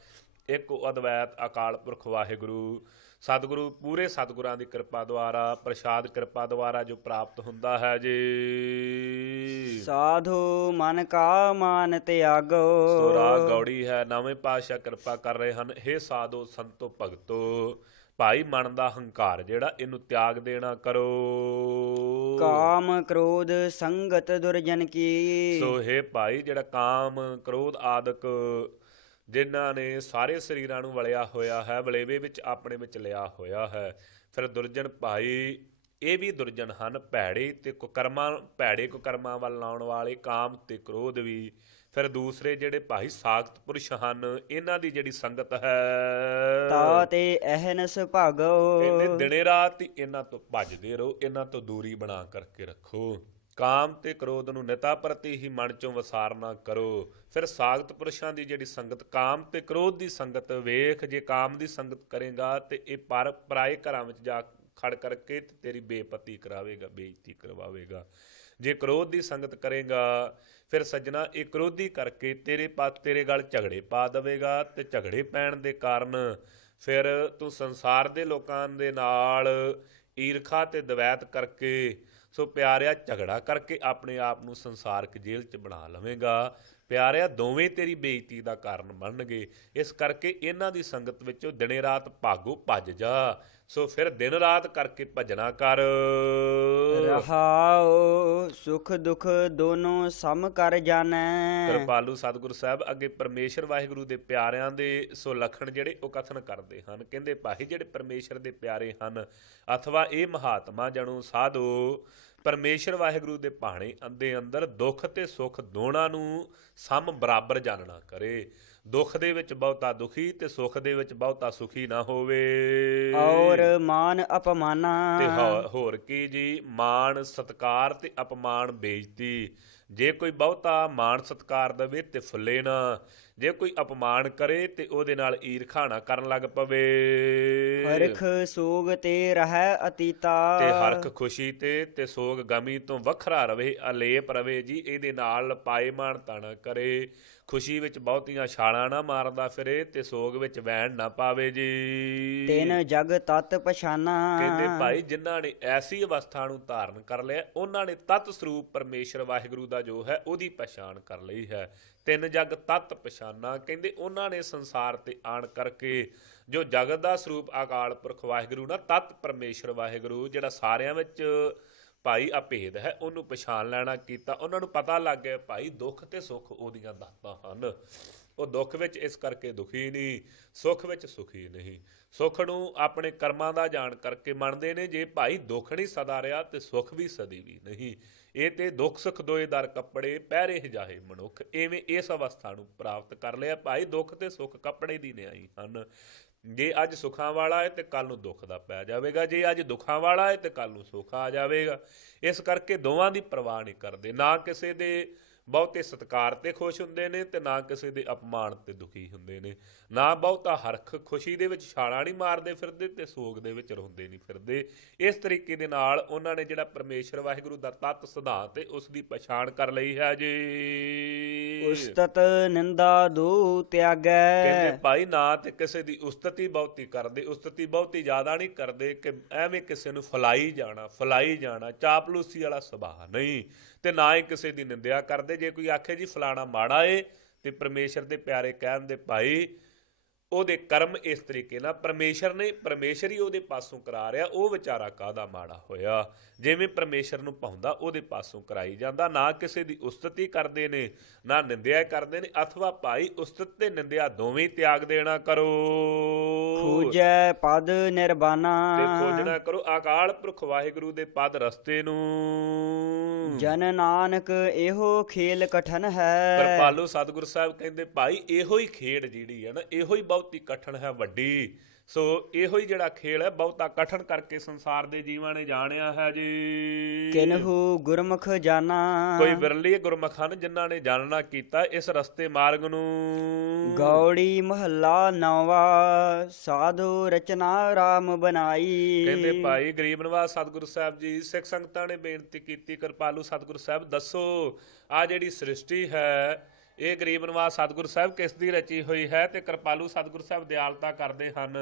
ਇੱਕ ਅਦਵੈਤ ਅਕਾਲ ਪੁਰਖ ਵਾਹਿਗੁਰੂ। ਸਤਿਗੁਰੂ ਪੂਰੇ ਸਤਿਗੁਰਾਂ ਦੀ ਕਿਰਪਾ ਦੁਆਰਾ, ਪ੍ਰਸ਼ਾਦ ਕਿਰਪਾ ਦੁਆਰਾ ਜੋ ਪ੍ਰਾਪਤ ਹੁੰਦਾ ਹੈ ਜੀ। ਸਾਧੂ ਮਨ ਕਾ ਮਾਨ ਤਿਆਗੋ। ਸੋ ਰਾਗ ਗੌੜੀ ਹੈ, 9ਵੇਂ ਪਾਤਸ਼ਾਹ ਕਿਰਪਾ ਕਰ ਰਹੇ ਹਨ। ਹੇ ਸਾਧੋ ਸੰਤੋ ਭਗਤੋ, ਭਾਈ ਮਨ ਦਾ ਹੰਕਾਰ ਜਿਹੜਾ ਇਹਨੂੰ ਤਿਆਗ ਦੇਣਾ ਕਰੋ। ਕਾਮ ਕ੍ਰੋਧ ਸੰਗਤ ਦੁਰਜਨ ਕੀ। ਸੋ ਹੇ ਭਾਈ ਜਿਹੜਾ ਕਾਮ ਕ੍ਰੋਧ ਆਦਿਕ ਜਿਨ੍ਹਾਂ ਨੇ ਸਾਰੇ ਸਰੀਰਾਂ ਨੂੰ ਵਲਿਆ ਹੋਇਆ ਹੈ, ਵਲੇਵੇ ਵਿੱਚ ਆਪਣੇ ਵਿੱਚ ਲਿਆ ਹੋਇਆ ਹੈ, ਫਿਰ ਦੁਰਜਨ ਭਾਈ ਇਹ ਵੀ ਦੁਰਜਨ ਹਨ, ਭੈੜੇ ਤੇ ਭੈੜੇ ਕੁਕਰਮਾਂ ਵੱਲ ਲਾਉਣ ਵਾਲੇ, ਕਾਮ ਤੇ ਕ੍ਰੋਧ ਵੀ। ਫਿਰ ਦੂਸਰੇ ਜਿਹੜੇ ਭਾਈ ਸਾਖਤ ਪੁਰਸ਼ ਹਨ, ਇਹਨਾਂ ਦੀ ਜਿਹੜੀ ਸੰਗਤ ਹੈ ਤਾ ਤੇ ਅਹਨਸ ਭਾਗੋ। ਇਹਨੇ ਦਿਨੇ ਰਾਤ ਹੀ ਇਹਨਾਂ ਤੋਂ ਭੱਜਦੇ ਰਹੋ, ਇਹਨਾਂ ਤੋਂ ਦੂਰੀ ਬਣਾ ਕਰਕੇ ਰੱਖੋ। ਕਾਮ ਤੇ ਕ੍ਰੋਧ ਨੂੰ ਨਿਤਾ ਪ੍ਰਤੀ ਹੀ ਮਨ ਚੋਂ ਵਸਾਰਨਾ ਕਰੋ। ਫਿਰ ਸਾਖਤ ਪੁਰਸ਼ਾਂ ਦੀ ਜਿਹੜੀ ਸੰਗਤ, ਕਾਮ ਤੇ ਕ੍ਰੋਧ ਦੀ ਸੰਗਤ, ਵੇਖ ਜੇ ਕਾਮ ਦੀ ਸੰਗਤ ਕਰੇਗਾ ਤੇ ਇਹ ਪਰਾਏ ਘਰਾਂ ਵਿੱਚ ਜਾ ਖੜ ਕਰਕੇ ਤੇ ਤੇਰੀ ਬੇਪਤੀ ਕਰਾਵੇਗਾ, ਬੇਇੱਜ਼ਤੀ ਕਰਵਾਵੇਗਾ। ਜੇ ਕ੍ਰੋਧ ਦੀ ਸੰਗਤ ਕਰੇਗਾ ਫਿਰ ਸੱਜਣਾ ਇਹ ਕ੍ਰੋਧੀ ਕਰਕੇ ਤੇਰੇ ਗਲ ਝਗੜੇ ਪਾ ਦੇਵੇਗਾ, ਤੇ ਝਗੜੇ ਪੈਣ ਦੇ ਕਾਰਨ ਫਿਰ ਤੂੰ ਸੰਸਾਰ ਦੇ ਲੋਕਾਂ ਦੇ ਨਾਲ ਈਰਖਾ ਤੇ ਦਵੈਤ ਕਰਕੇ, ਸੋ ਪਿਆਰਿਆ ਝਗੜਾ ਕਰਕੇ ਆਪਣੇ ਆਪ ਨੂੰ ਸੰਸਾਰਕ ਜੇਲ੍ਹ 'ਚ ਬਣਾ ਲਵੇਂਗਾ। ਪਿਆਰਿਆ ਦੋਵੇਂ ਤੇਰੀ ਬੇਇੱਜ਼ਤੀ ਦਾ ਕਾਰਨ ਬਣਨਗੇ। ਇਸ ਕਰਕੇ ਇਹਨਾਂ ਦੀ ਸੰਗਤ ਵਿੱਚੋਂ ਦਿਨੇ ਰਾਤ ਭਾਗੋ ਭੱਜ ਜਾ। ਸੋ ਫਿਰ ਦਿਨ ਰਾਤ ਕਰਕੇ ਭਜਣਾ ਕਰ। ਰਹਾਉ ਸੁਖ ਦੁਖ ਦੋਨੋਂ ਸਮ ਕਰ ਜਾਣੈ। ਕਿਰਪਾਲੂ ਸਤਿਗੁਰੂ ਸਾਹਿਬ ਅੱਗੇ ਪਰਮੇਸ਼ਰ ਵਾਹਿਗੁਰੂ ਦੇ ਪਿਆਰਿਆਂ ਦੇ ਸੋ ਲੱਖਣ ਜਿਹੜੇ ਉਹ ਕਥਨ ਕਰਦੇ ਹਨ। ਕਹਿੰਦੇ ਭਾਈ ਜਿਹੜੇ ਪਰਮੇਸ਼ਰ ਦੇ ਪਿਆਰੇ ਹਨ ਅਥਵਾ ਇਹ ਮਹਾਤਮਾ ਜਣੋ ਸਾਧੂ ਪਰਮੇਸ਼ਰ ਵਾਹਿਗੁਰੂ ਦੇ ਭਾਣੇ ਦੇ ਅੰਦਰ ਦੁੱਖ ਤੇ ਸੁੱਖ ਦੋਨਾਂ ਨੂੰ ਸਮ ਬਰਾਬਰ ਜਾਣਨਾ ਕਰੇ। ਦੁੱਖ ਦੇ ਵਿੱਚ ਬਹੁਤਾ ਦੁਖੀ ਤੇ ਸੁੱਖ ਦੇ ਵਿੱਚ ਬਹੁਤਾ ਸੁਖੀ ਨਾ ਹੋਵੇ। ਔਰ ਮਾਨ ਅਪਮਾਨਾ ਤੇ ਹੋਰ ਕੀ ਜੀ, ਮਾਣ ਸਤਕਾਰ ਤੇ ਅਪਮਾਨ ਬੇਇੱਜ਼ਤੀ। ਜੇ ਕੋਈ ਬਹੁਤਾ ਮਾਣ ਸਤਕਾਰ ਦੇਵੇ ਤੇ ਫੁੱਲੇ ਨਾ, ਜੇ ਕੋਈ ਅਪਮਾਨ ਕਰੇ ਤੇ ਉਹਦੇ ਨਾਲ ਈਰਖਾ ਨਾ ਕਰਨ ਲੱਗ ਪਵੇ। ਹਰਖ ਸੋਗ ਤੇ ਰਹਿ ਅਤੀਤਾ ਤੇ ਹਰਖ ਖੁਸ਼ੀ ਤੇ ਸੋਗ ਗਮੀ ਤੋਂ ਵੱਖਰਾ ਰਵੇ, ਅਲੇਪ ਰਵੇ ਜੀ। ਇਹਦੇ ਨਾਲ ਪਾਏ ਮਾਨਤਾ ਨਾ ਕਰੇ। ਖੁਸ਼ੀ ਵਿੱਚ ਬਹੁਤੀਆਂ ਛਾਲਾਂ ਨਾ ਮਾਰਦਾ ਫਿਰੇ ਤੇ ਸੋਗ ਵਿੱਚ ਵੈਣ ਨਾ ਪਾਵੇ ਜੀ। ਤਿਨ ਜਗ ਤਤ ਪਛਾਨਾ ਕਹਿੰਦੇ ਭਾਈ ਜਿਨ੍ਹਾਂ ਨੇ ਐਸੀ ਅਵਸਥਾ ਨੂੰ ਧਾਰਨ ਕਰ ਲਿਆ ਉਹਨਾਂ ਨੇ ਤਤ ਸਰੂਪ ਪਰਮੇਸ਼ਰ ਵਾਹਿਗੁਰੂ ਦਾ ਜੋ ਹੈ ਉਹਦੀ ਪਛਾਣ ਕਰ ਲਈ ਹੈ। ਤਿੰਨ ਜਗ ਤਤ ਪਛਾਨਾ ਕਹਿੰਦੇ ਉਹਨਾਂ ਨੇ ਸੰਸਾਰ ਤੇ ਆਣ ਕਰਕੇ ਜੋ ਜਗਤ ਦਾ ਸਰੂਪ ਅਕਾਲ ਪੁਰਖ ਵਾਹਿਗੁਰੂ ਨਾ ਤਤ ਪਰਮੇਸ਼ਰ ਵਾਹਿਗੁਰੂ ਜਿਹੜਾ ਸਾਰਿਆਂ ਵਿੱਚ ਭਾਈ ਅਭੇਦ ਹੈ ਉਹਨੂੰ ਪਛਾਣ ਲੈਣਾ ਕੀਤਾ। ਉਹਨਾਂ ਨੂੰ ਪਤਾ ਲੱਗ ਗਿਆ ਭਾਈ ਦੁੱਖ ਤੇ ਸੁੱਖ ਉਹਦੀਆਂ ਦਾਤਾਂ ਹਨ। ਉਹ ਦੁੱਖ ਵਿੱਚ ਇਸ ਕਰਕੇ ਦੁਖੀ ਨਹੀਂ, ਸੁੱਖ ਵਿੱਚ ਸੁਖੀ ਨਹੀਂ। ਸੁੱਖ ਨੂੰ ਆਪਣੇ ਕਰਮਾਂ ਦਾ ਜਾਣ ਕਰਕੇ ਮੰਨਦੇ ਨੇ। ਜੇ ਭਾਈ ਦੁੱਖ ਨਹੀਂ ਸਦਾ ਰਿਹਾ ਤੇ ਸੁੱਖ ਵੀ ਸਦੀ ਵੀ ਨਹੀਂ। ਇਹ ਤੇ ਦੁੱਖ ਸੁੱਖ ਦੋਏ ਦਰ ਕੱਪੜੇ ਪਹਿਰੇ ਜਾਹੇ ਮਨੁੱਖ। ਐਵੇਂ ਇਸ ਅਵਸਥਾ ਨੂੰ ਪ੍ਰਾਪਤ ਕਰ ਲਿਆ। ਭਾਈ ਦੁੱਖ ਤੇ ਸੁੱਖ ਕੱਪੜੇ ਦੀ ਨਿਆਈ ਹਨ। ਜੇ ਅੱਜ ਸੁੱਖਾਂ ਵਾਲਾ ਹੈ ਤੇ ਕੱਲ ਨੂੰ ਦੁੱਖ ਦਾ ਪੈ ਜਾਵੇਗਾ, ਜੇ ਅੱਜ ਦੁੱਖਾਂ ਵਾਲਾ ਹੈ ਤੇ ਕੱਲ ਨੂੰ ਸੁੱਖ ਆ ਜਾਵੇਗਾ। ਇਸ ਕਰਕੇ ਦੋਵਾਂ ਦੀ ਪਰਵਾਹ ਨਹੀਂ ਕਰਦੇ। ਨਾ ਕਿਸੇ ਦੇ ਬਹੁਤੇ ਸਤਿਕਾਰ ਤੇ ਖੁਸ਼ ਹੁੰਦੇ ਨੇ ਤੇ ਨਾ ਕਿਸੇ ਦੇ ਅਪਮਾਨ ਤੇ ਦੁਖੀ ਹੁੰਦੇ ਨੇ। ਨਾ ਬਹੁਤਾ ਹਰਖ ਖੁਸ਼ੀ ਦੇ ਵਿੱਚ ਛਾਲਾਂ ਨਹੀਂ ਮਾਰਦੇ ਫਿਰਦੇ ਤੇ ਸੋਗ ਦੇ ਵਿੱਚ ਰੋਂਦੇ ਨਹੀਂ ਫਿਰਦੇ। ਇਸ ਤਰੀਕੇ ਦੇ ਨਾਲ ਉਹਨਾਂ ਨੇ ਜਿਹੜਾ ਪਰਮੇਸ਼ਰ ਵਾਹਿਗੁਰੂ ਦਾ ਤਤ ਸਿਧਾਂਤ ਹੈ ਉਸ ਦੀ ਪਛਾਣ ਕਰ ਲਈ ਹੈ ਜੀ। ਉਸਤਤ ਨਿੰਦਾ ਦੂ ਤਿਆਗੈ ਕਹਿੰਦੇ ਭਾਈ ਨਾ ਤੇ ਕਿਸੇ ਦੀ ਉਸਤਤੀ ਬਹੁਤੀ ਕਰਦੇ, ਉਸਤਤੀ ਬਹੁਤੀ ਜ਼ਿਆਦਾ ਨਹੀਂ ਕਰਦੇ ਕਿ ਐਵੇਂ ਕਿਸੇ ਨੂੰ ਫਲਾਈ ਜਾਣਾ ਚਾਪਲੂਸੀ ਵਾਲਾ ਸੁਭਾਅ ਨਹੀਂ। ਤੇ ਨਾ ਹੀ ਕਿਸੇ ਦੀ ਨਿੰਦਿਆ ਕਰਦੇ। ਜੇ ਕੋਈ ਆਖੇ ਜੀ ਫਲਾਣਾ ਮਾੜਾ ਏ ਤੇ ਪਰਮੇਸ਼ਰ ਦੇ ਪਿਆਰੇ ਕਹਿਣ ਦੇ ਭਾਈ ਉਹਦੇ ਕਰਮ ਇਸ ਤਰੀਕੇ ਨਾਲ ਪਰਮੇਸ਼ਰ ਹੀ ਉਹਦੇ ਪਾਸੋਂ ਕਰਾ ਰਿਹਾ, ਉਹ ਵਿਚਾਰਾ ਕਾਹਦਾ ਮਾੜਾ ਹੋਇਆ। ਜਿਵੇਂ ਪਰਮੇਸ਼ਰ ਨੂੰ ਪਾਉਂਦਾ ਉਹਦੇ ਪਾਸੋਂ ਕਰਾਈ ਜਾਂਦਾ। ਨਾ ਕਿਸੇ ਦੀ ਉਸਤਤੀ ਕਰਦੇ ਨੇ ਨਾ ਨਿੰਦਿਆ ਕਰਦੇ ਨੇ। ਅਥਵਾ ਭਾਈ ਉਸਤਤ ਤੇ ਨਿੰਦਿਆ ਦੋਵੇਂ ਤਿਆਗ ਦੇਣਾ ਕਰੋ। ਖੋਜੈ ਪਦ ਨਿਰਬਾਨਾ ਤੇ ਖੋਜਣਾ ਕਰੋ ਅਕਾਲ ਪੁਰਖ ਵਾਹਿਗੁਰੂ ਦੇ ਪਦ ਰਸਤੇ ਨੂੰ। ਜਨ ਨਾਨਕ ਇਹੋ ਖੇਲ ਕਠਨ ਹੈ। ਕਿਰਪਾਲੂ ਸਤਿਗੁਰੂ ਸਾਹਿਬ ਕਹਿੰਦੇ ਭਾਈ ਇਹੋ ਹੀ ਖੇਡ ਜਿਹੜੀ ਹੈ ਨਾ ਇਹੋ ਹੀ ਬਹੁਤੀ ਕਠਨ ਹੈ ਵੱਡੀ। ਸੋ ਇਹੋ ਹੀ ਜਿਹੜਾ ਖੇਲ ਹੈ ਬਹੁਤਾ ਕਠਨ ਕਰਕੇ ਸੰਸਾਰ ਦੇ ਜੀਵਾਂ ਨੇ ਜਾਣਿਆ ਹੈ ਜੀ। ਕਿਨਹੂ ਗੁਰਮੁਖ ਜਾਣਾ ਕੋਈ ਵਿਰਲੇ ਗੁਰਮੁਖ ਹਨ ਜਿਨ੍ਹਾਂ ਨੇ ਜਾਣਨਾ ਕੀਤਾ ਇਸ ਰਸਤੇ ਮਾਰਗ ਨੂੰ। ਗੌੜੀ ਮਹੱਲਾ ਨੌਵਾ ਸਾਧੂ ਰਚਨਾ ਰਾਮ ਬਣਾਈ। ਕਹਿੰਦੇ ਭਾਈ ਗਰੀਬ ਨਿਵਾਜ ਸਤਿਗੁਰੂ ਸਾਹਿਬ ਜੀ ਸਿੱਖ ਸੰਗਤਾਂ ਨੇ ਬੇਨਤੀ ਕੀਤੀ ਕਿਰਪਾਲੂ ਸਤਿਗੁਰੂ ਸਾਹਿਬ ਦੱਸੋ ਆ ਜਿਹੜੀ ਸ੍ਰਿਸ਼ਟੀ ਹੈ ਇਹ ਗਰੀਬ ਨਿਵਾਜ ਸਤਿਗੁਰੂ ਸਾਹਿਬ ਕਿਸ ਦੀ ਰਚੀ ਹੋਈ ਹੈ। ਤੇ ਕਿਰਪਾਲੂ ਸਤਿਗੁਰੂ ਸਾਹਿਬ ਦਿਆਲਤਾ ਕਰਦੇ ਹਨ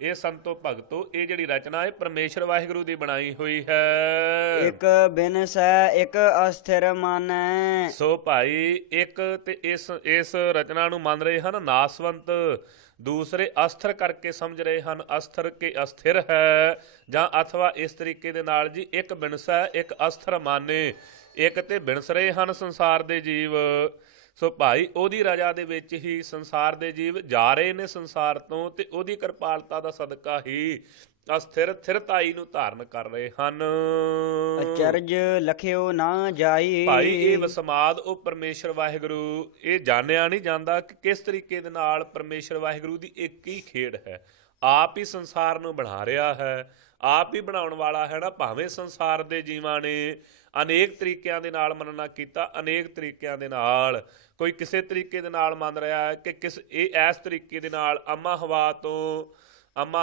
ਇਹ ਸੰਤੋ ਭਗਤੋ ਇਹ ਜਿਹੜੀ ਰਚਨਾ ਹੈ ਪਰਮੇਸ਼ਰ ਵਾਹਿਗੁਰੂ ਦੀ ਬਣਾਈ ਹੋਈ ਹੈ। ਇੱਕ ਬਿਨਸੈ ਇੱਕ ਅਸਥਿਰ ਮਾਨੈ। ਸੋ ਭਾਈ ਇੱਕ ਤੇ ਇਸ ਰਚਨਾ ਨੂੰ ਮੰਨ ਰਹੇ ਹਨ ਨਾਸਵੰਤ, ਦੂਸਰੇ ਅਸਥਿਰ ਕਰਕੇ ਸਮਝ ਰਹੇ ਹਨ ਅਸਥਿਰ ਕੇ ਅਸਥਿਰ ਹੈ। ਜਾਂ ਅਥਵਾ ਇਸ ਤਰੀਕੇ ਦੇ ਨਾਲ ਜੀ ਇੱਕ ਬਿਨਸੈ ਇੱਕ ਅਸਥਿਰ ਮਾਨੇ, ਇੱਕ ਤੇ ਬਿਨਸ ਰਹੇ ਹਨ ਸੰਸਾਰ ਦੇ ਜੀਵ। ਸੋ ਭਾਈ ਉਹਦੀ ਰਜਾ ਦੇ ਵਿੱਚ ਹੀ ਸੰਸਾਰ ਦੇ ਜੀਵ ਜਾ ਰਹੇ ਨੇ ਸੰਸਾਰ ਤੋਂ ਤੇ ਉਹਦੀ ਕਿਰਪਾਲਤਾ ਦਾ ਸਦਕਾ ਹੀ ਸਥਿਰਤਾਈ ਨੂੰ ਧਾਰਨ ਕਰ ਰਹੇ ਹਨ। ਅਚਰਜ ਲਖਿਓ ਨਾ ਜਾਈ। ਭਾਈ ਇਹ ਵਸਮਾਦ ਉਹ ਪਰਮੇਸ਼ਰ ਵਾਹਿਗੁਰੂ ਇਹ ਜਾਣਿਆ ਨਹੀਂ ਜਾਂਦਾ ਕਿ ਕਿਸ ਤਰੀਕੇ ਦੇ ਨਾਲ ਪਰਮੇਸ਼ਰ ਵਾਹਿਗੁਰੂ ਦੀ ਇੱਕ ਹੀ ਖੇਡ ਹੈ। ਆਪ ਹੀ ਸੰਸਾਰ ਨੂੰ ਬਣਾ ਰਿਹਾ ਹੈ, ਆਪ ਹੀ ਬਣਾਉਣ ਵਾਲਾ ਹੈ ਨਾ। ਭਾਵੇਂ ਸੰਸਾਰ ਦੇ ਜੀਵਾਂ ਨੇ ਅਨੇਕ ਤਰੀਕਿਆਂ ਦੇ ਨਾਲ ਮੰਨਣਾ ਕੀਤਾ, ਅਨੇਕ ਤਰੀਕਿਆਂ ਦੇ ਨਾਲ ਕੋਈ ਕਿਸੇ ਤਰੀਕੇ ਦੇ ਨਾਲ ਮੰਨ ਰਿਹਾ ਹੈ ਕਿ ਇਹ ਇਸ ਤਰੀਕੇ ਦੇ ਨਾਲ ਅੰਮਾ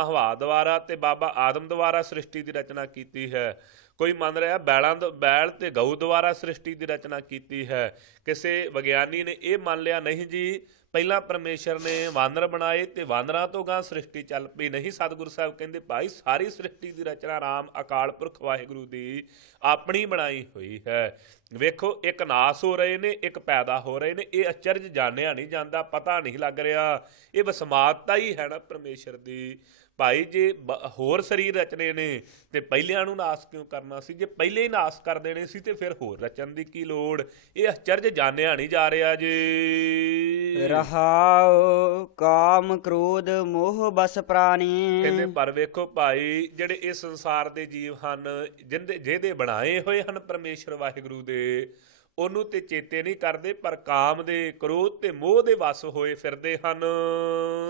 ਹਵਾ ਦੁਆਰਾ ਤੇ ਬਾਬਾ ਆਦਮ ਦੁਆਰਾ ਸ੍ਰਿਸ਼ਟੀ ਦੀ ਰਚਨਾ ਕੀਤੀ ਹੈ। ਕੋਈ ਮੰਨ ਰਿਹਾ ਬੈਲ ਤੇ ਗਊ ਦੁਆਰਾ ਸ੍ਰਿਸ਼ਟੀ ਦੀ ਰਚਨਾ ਕੀਤੀ ਹੈ। ਕਿਸੇ ਵਿਗਿਆਨੀ ਨੇ ਇਹ ਮੰਨ ਲਿਆ ਨਹੀਂ ਜੀ ਪਹਿਲਾਂ ਪਰਮੇਸ਼ਰ ਨੇ ਵਾਨਰ ਬਣਾਏ ਤੇ ਵਾਨਰਾਂ ਤੋਂ ਗਾਂ ਸ੍ਰਿਸ਼ਟੀ ਚੱਲ ਪਈ। ਨਹੀਂ, ਸਤਿਗੁਰੂ ਸਾਹਿਬ ਕਹਿੰਦੇ ਭਾਈ ਸਾਰੀ ਸ੍ਰਿਸ਼ਟੀ ਦੀ ਰਚਨਾ ਰਾਮ ਅਕਾਲ ਪੁਰਖ ਵਾਹਿਗੁਰੂ ਦੀ ਆਪਣੀ ਬਣਾਈ ਹੋਈ ਹੈ। ਵੇਖੋ, ਇੱਕ ਨਾਸ ਹੋ ਰਹੇ ਨੇ, ਇੱਕ ਪੈਦਾ ਹੋ ਰਹੇ ਨੇ। ਇਹ ਅਚਰਜ ਜਾਣਿਆ ਨਹੀਂ ਜਾਂਦਾ, ਪਤਾ ਨਹੀਂ ਲੱਗ ਰਿਹਾ। ਇਹ ਵਸਮਾਤਤਾ ਹੀ ਹੈ ਨਾ ਪਰਮੇਸ਼ਰ ਦੀ। ਭਾਈ ਜੇ ਹੋਰ ਸਰੀਰ ਰਚਨੇ ਨੇ ਤੇ ਪਹਿਲਿਆਂ ਨੂੰ ਨਾਸ ਕਿਉਂ ਕਰਨਾ ਸੀ? ਜੇ ਪਹਿਲੇ ਹੀ ਨਾਸ ਕਰ ਦੇਣੇ ਸੀ ਤੇ ਫਿਰ ਹੋਰ ਰਚਨ ਦੀ ਕੀ ਲੋੜ? ਇਹ ਅਚਰਜ ਜਾਣਿਆ ਨਹੀਂ ਜਾ ਰਿਹਾ ਜੀ। ਰਹਾਉ ਕਾਮ ਕ੍ਰੋਧ ਮੋਹ ਬਸ ਪ੍ਰਾਣੀ। ਕਹਿੰਦੇ ਪਰ ਵੇਖੋ ਭਾਈ, ਜਿਹੜੇ ਇਹ ਸੰਸਾਰ ਦੇ ਜੀਵ ਹਨ, ਜਿਹਦੇ ਬਣਾਏ ਹੋਏ ਹਨ ਪਰਮੇਸ਼ਰ ਵਾਹਿਗੁਰੂ ਦੇ, ਉਹਨੂੰ ਤੇ ਚੇਤੇ ਨਹੀਂ ਕਰਦੇ, ਪਰ ਕਾਮ ਦੇ, ਕ੍ਰੋਧ ਤੇ ਮੋਹ ਦੇ ਵਸ ਹੋਏ ਫਿਰਦੇ ਹਨ।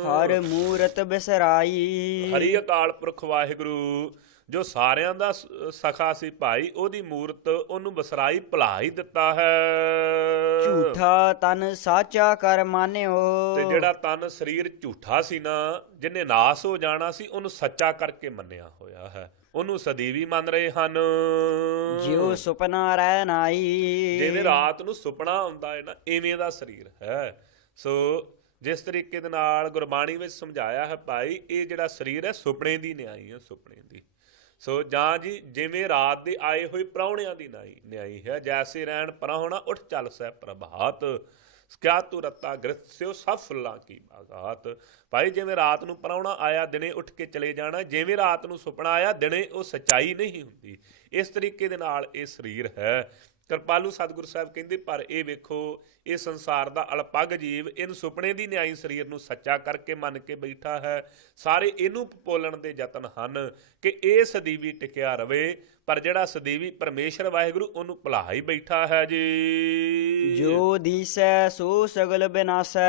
ਹਰ ਮੂਰਤ ਬਿਸਰਾਈ। ਹਰੀ ਅਕਾਲ ਪੁਰਖ ਵਾਹਿਗੁਰੂ ਜੋ ਸਾਰਿਆਂ ਦਾ ਸਖਾ ਸੀ ਭਾਈ, ਉਹਦੀ ਮੂਰਤ ਉਹਨੂੰ ਬਸਰਾਈ ਭੁਲਾ ਹੀ ਦਿੱਤਾ ਹੈ। ਝੂਠਾ ਤਨ ਸਾਚਾ ਕਰ ਮਾਨਿਓ। ਤੇ ਜਿਹੜਾ ਤਨ ਸਰੀਰ ਝੂਠਾ ਸੀ ਨਾ, ਜਿਹਨੇ ਨਾਸ ਹੋ ਜਾਣਾ ਸੀ, ਉਹਨੂੰ ਸੱਚਾ ਕਰਕੇ ਮੰਨਿਆ ਹੋਇਆ ਹੈ। ਉਹਨੂੰ ਸਦੀਵੀ ਮੰਨ ਰਹੇ ਹਨ। ਜਿਉ ਸੁਪਨਾ ਰਹਿ ਨਾਈ। ਜਿਵੇਂ ਰਾਤ ਨੂੰ ਸੁਪਨਾ ਆਉਂਦਾ ਹੈ ਨਾ, ਇਵੇਂ ਦਾ ਸਰੀਰ ਹੈ। ਸੋ ਜਿਸ ਤਰੀਕੇ ਦੇ ਨਾਲ ਗੁਰਬਾਣੀ ਵਿੱਚ ਸਮਝਾਇਆ ਹੈ ਭਾਈ, ਇਹ ਜਿਹੜਾ ਸਰੀਰ ਹੈ ਸੁਪਨੇ ਦੀ ਨਿਆਈ ਹੈ, ਸੁਪਨੇ ਦੀ। ਸੋ ਜਾਂ ਜੀ ਜਿਵੇਂ ਰਾਤ ਦੇ ਆਏ ਹੋਏ ਪ੍ਰਾਹੁਣਿਆਂ ਦੀ ਨਿਆਈ ਹੈ। ਜੈਸੇ ਰਹਿਣ ਪ੍ਰਾਹੁਣਾ ਉੱਠ ਚੱਲ ਸਹਿ ਪ੍ਰਭਾਤ, ਕਿਆ ਤੂੰ ਰੱਤਾ ਗ੍ਰਿਤ ਸਿਓ ਸਭ ਫੁੱਲਾਂ ਕੀ ਬਾਗਾਤ। ਭਾਈ ਜਿਵੇਂ ਰਾਤ ਨੂੰ ਪ੍ਰਾਹੁਣਾ ਆਇਆ, ਦਿਨੇ ਉੱਠ ਕੇ ਚਲੇ ਜਾਣਾ। ਜਿਵੇਂ ਰਾਤ ਨੂੰ ਸੁਪਨਾ ਆਇਆ, ਦਿਨੇ ਉਹ ਸੱਚਾਈ ਨਹੀਂ ਹੁੰਦੀ। ਇਸ ਤਰੀਕੇ ਦੇ ਨਾਲ ਇਹ ਸਰੀਰ ਹੈ। ਕਿਰਪਾਲੂ ਸਤਿਗੁਰੂ ਸਾਹਿਬ ਕਹਿੰਦੇ ਪਰ ਇਹ ਵੇਖੋ, ਇਹ ਸੰਸਾਰ ਦਾ ਅਲਪੱਗ ਜੀਵ ਇਹਨੂੰ ਸੁਪਨੇ ਦੀ ਨਿਆਈ ਸਰੀਰ ਨੂੰ ਸੱਚਾ ਕਰਕੇ ਮੰਨ ਕੇ ਬੈਠਾ ਹੈ। ਸਾਰੇ ਇਹਨੂੰ ਪਪੋਲਣ ਦੇ ਯਤਨ ਹਨ ਕਿ ਇਹ ਸਦੀਵੀ ਟਿਕਿਆ ਰਵੇ, ਪਰ ਜਿਹੜਾ ਸਦੀਵੀ ਪਰਮੇਸ਼ਰ ਵਾਹਿਗੁਰੂ ਉਹਨੂੰ ਭੁਲਾ ਹੀ ਬੈਠਾ ਹੈ ਜੀ। ਜੋ ਦੀਸੈ ਸੋ ਸਗਲ ਬਿਨਾਸੈ।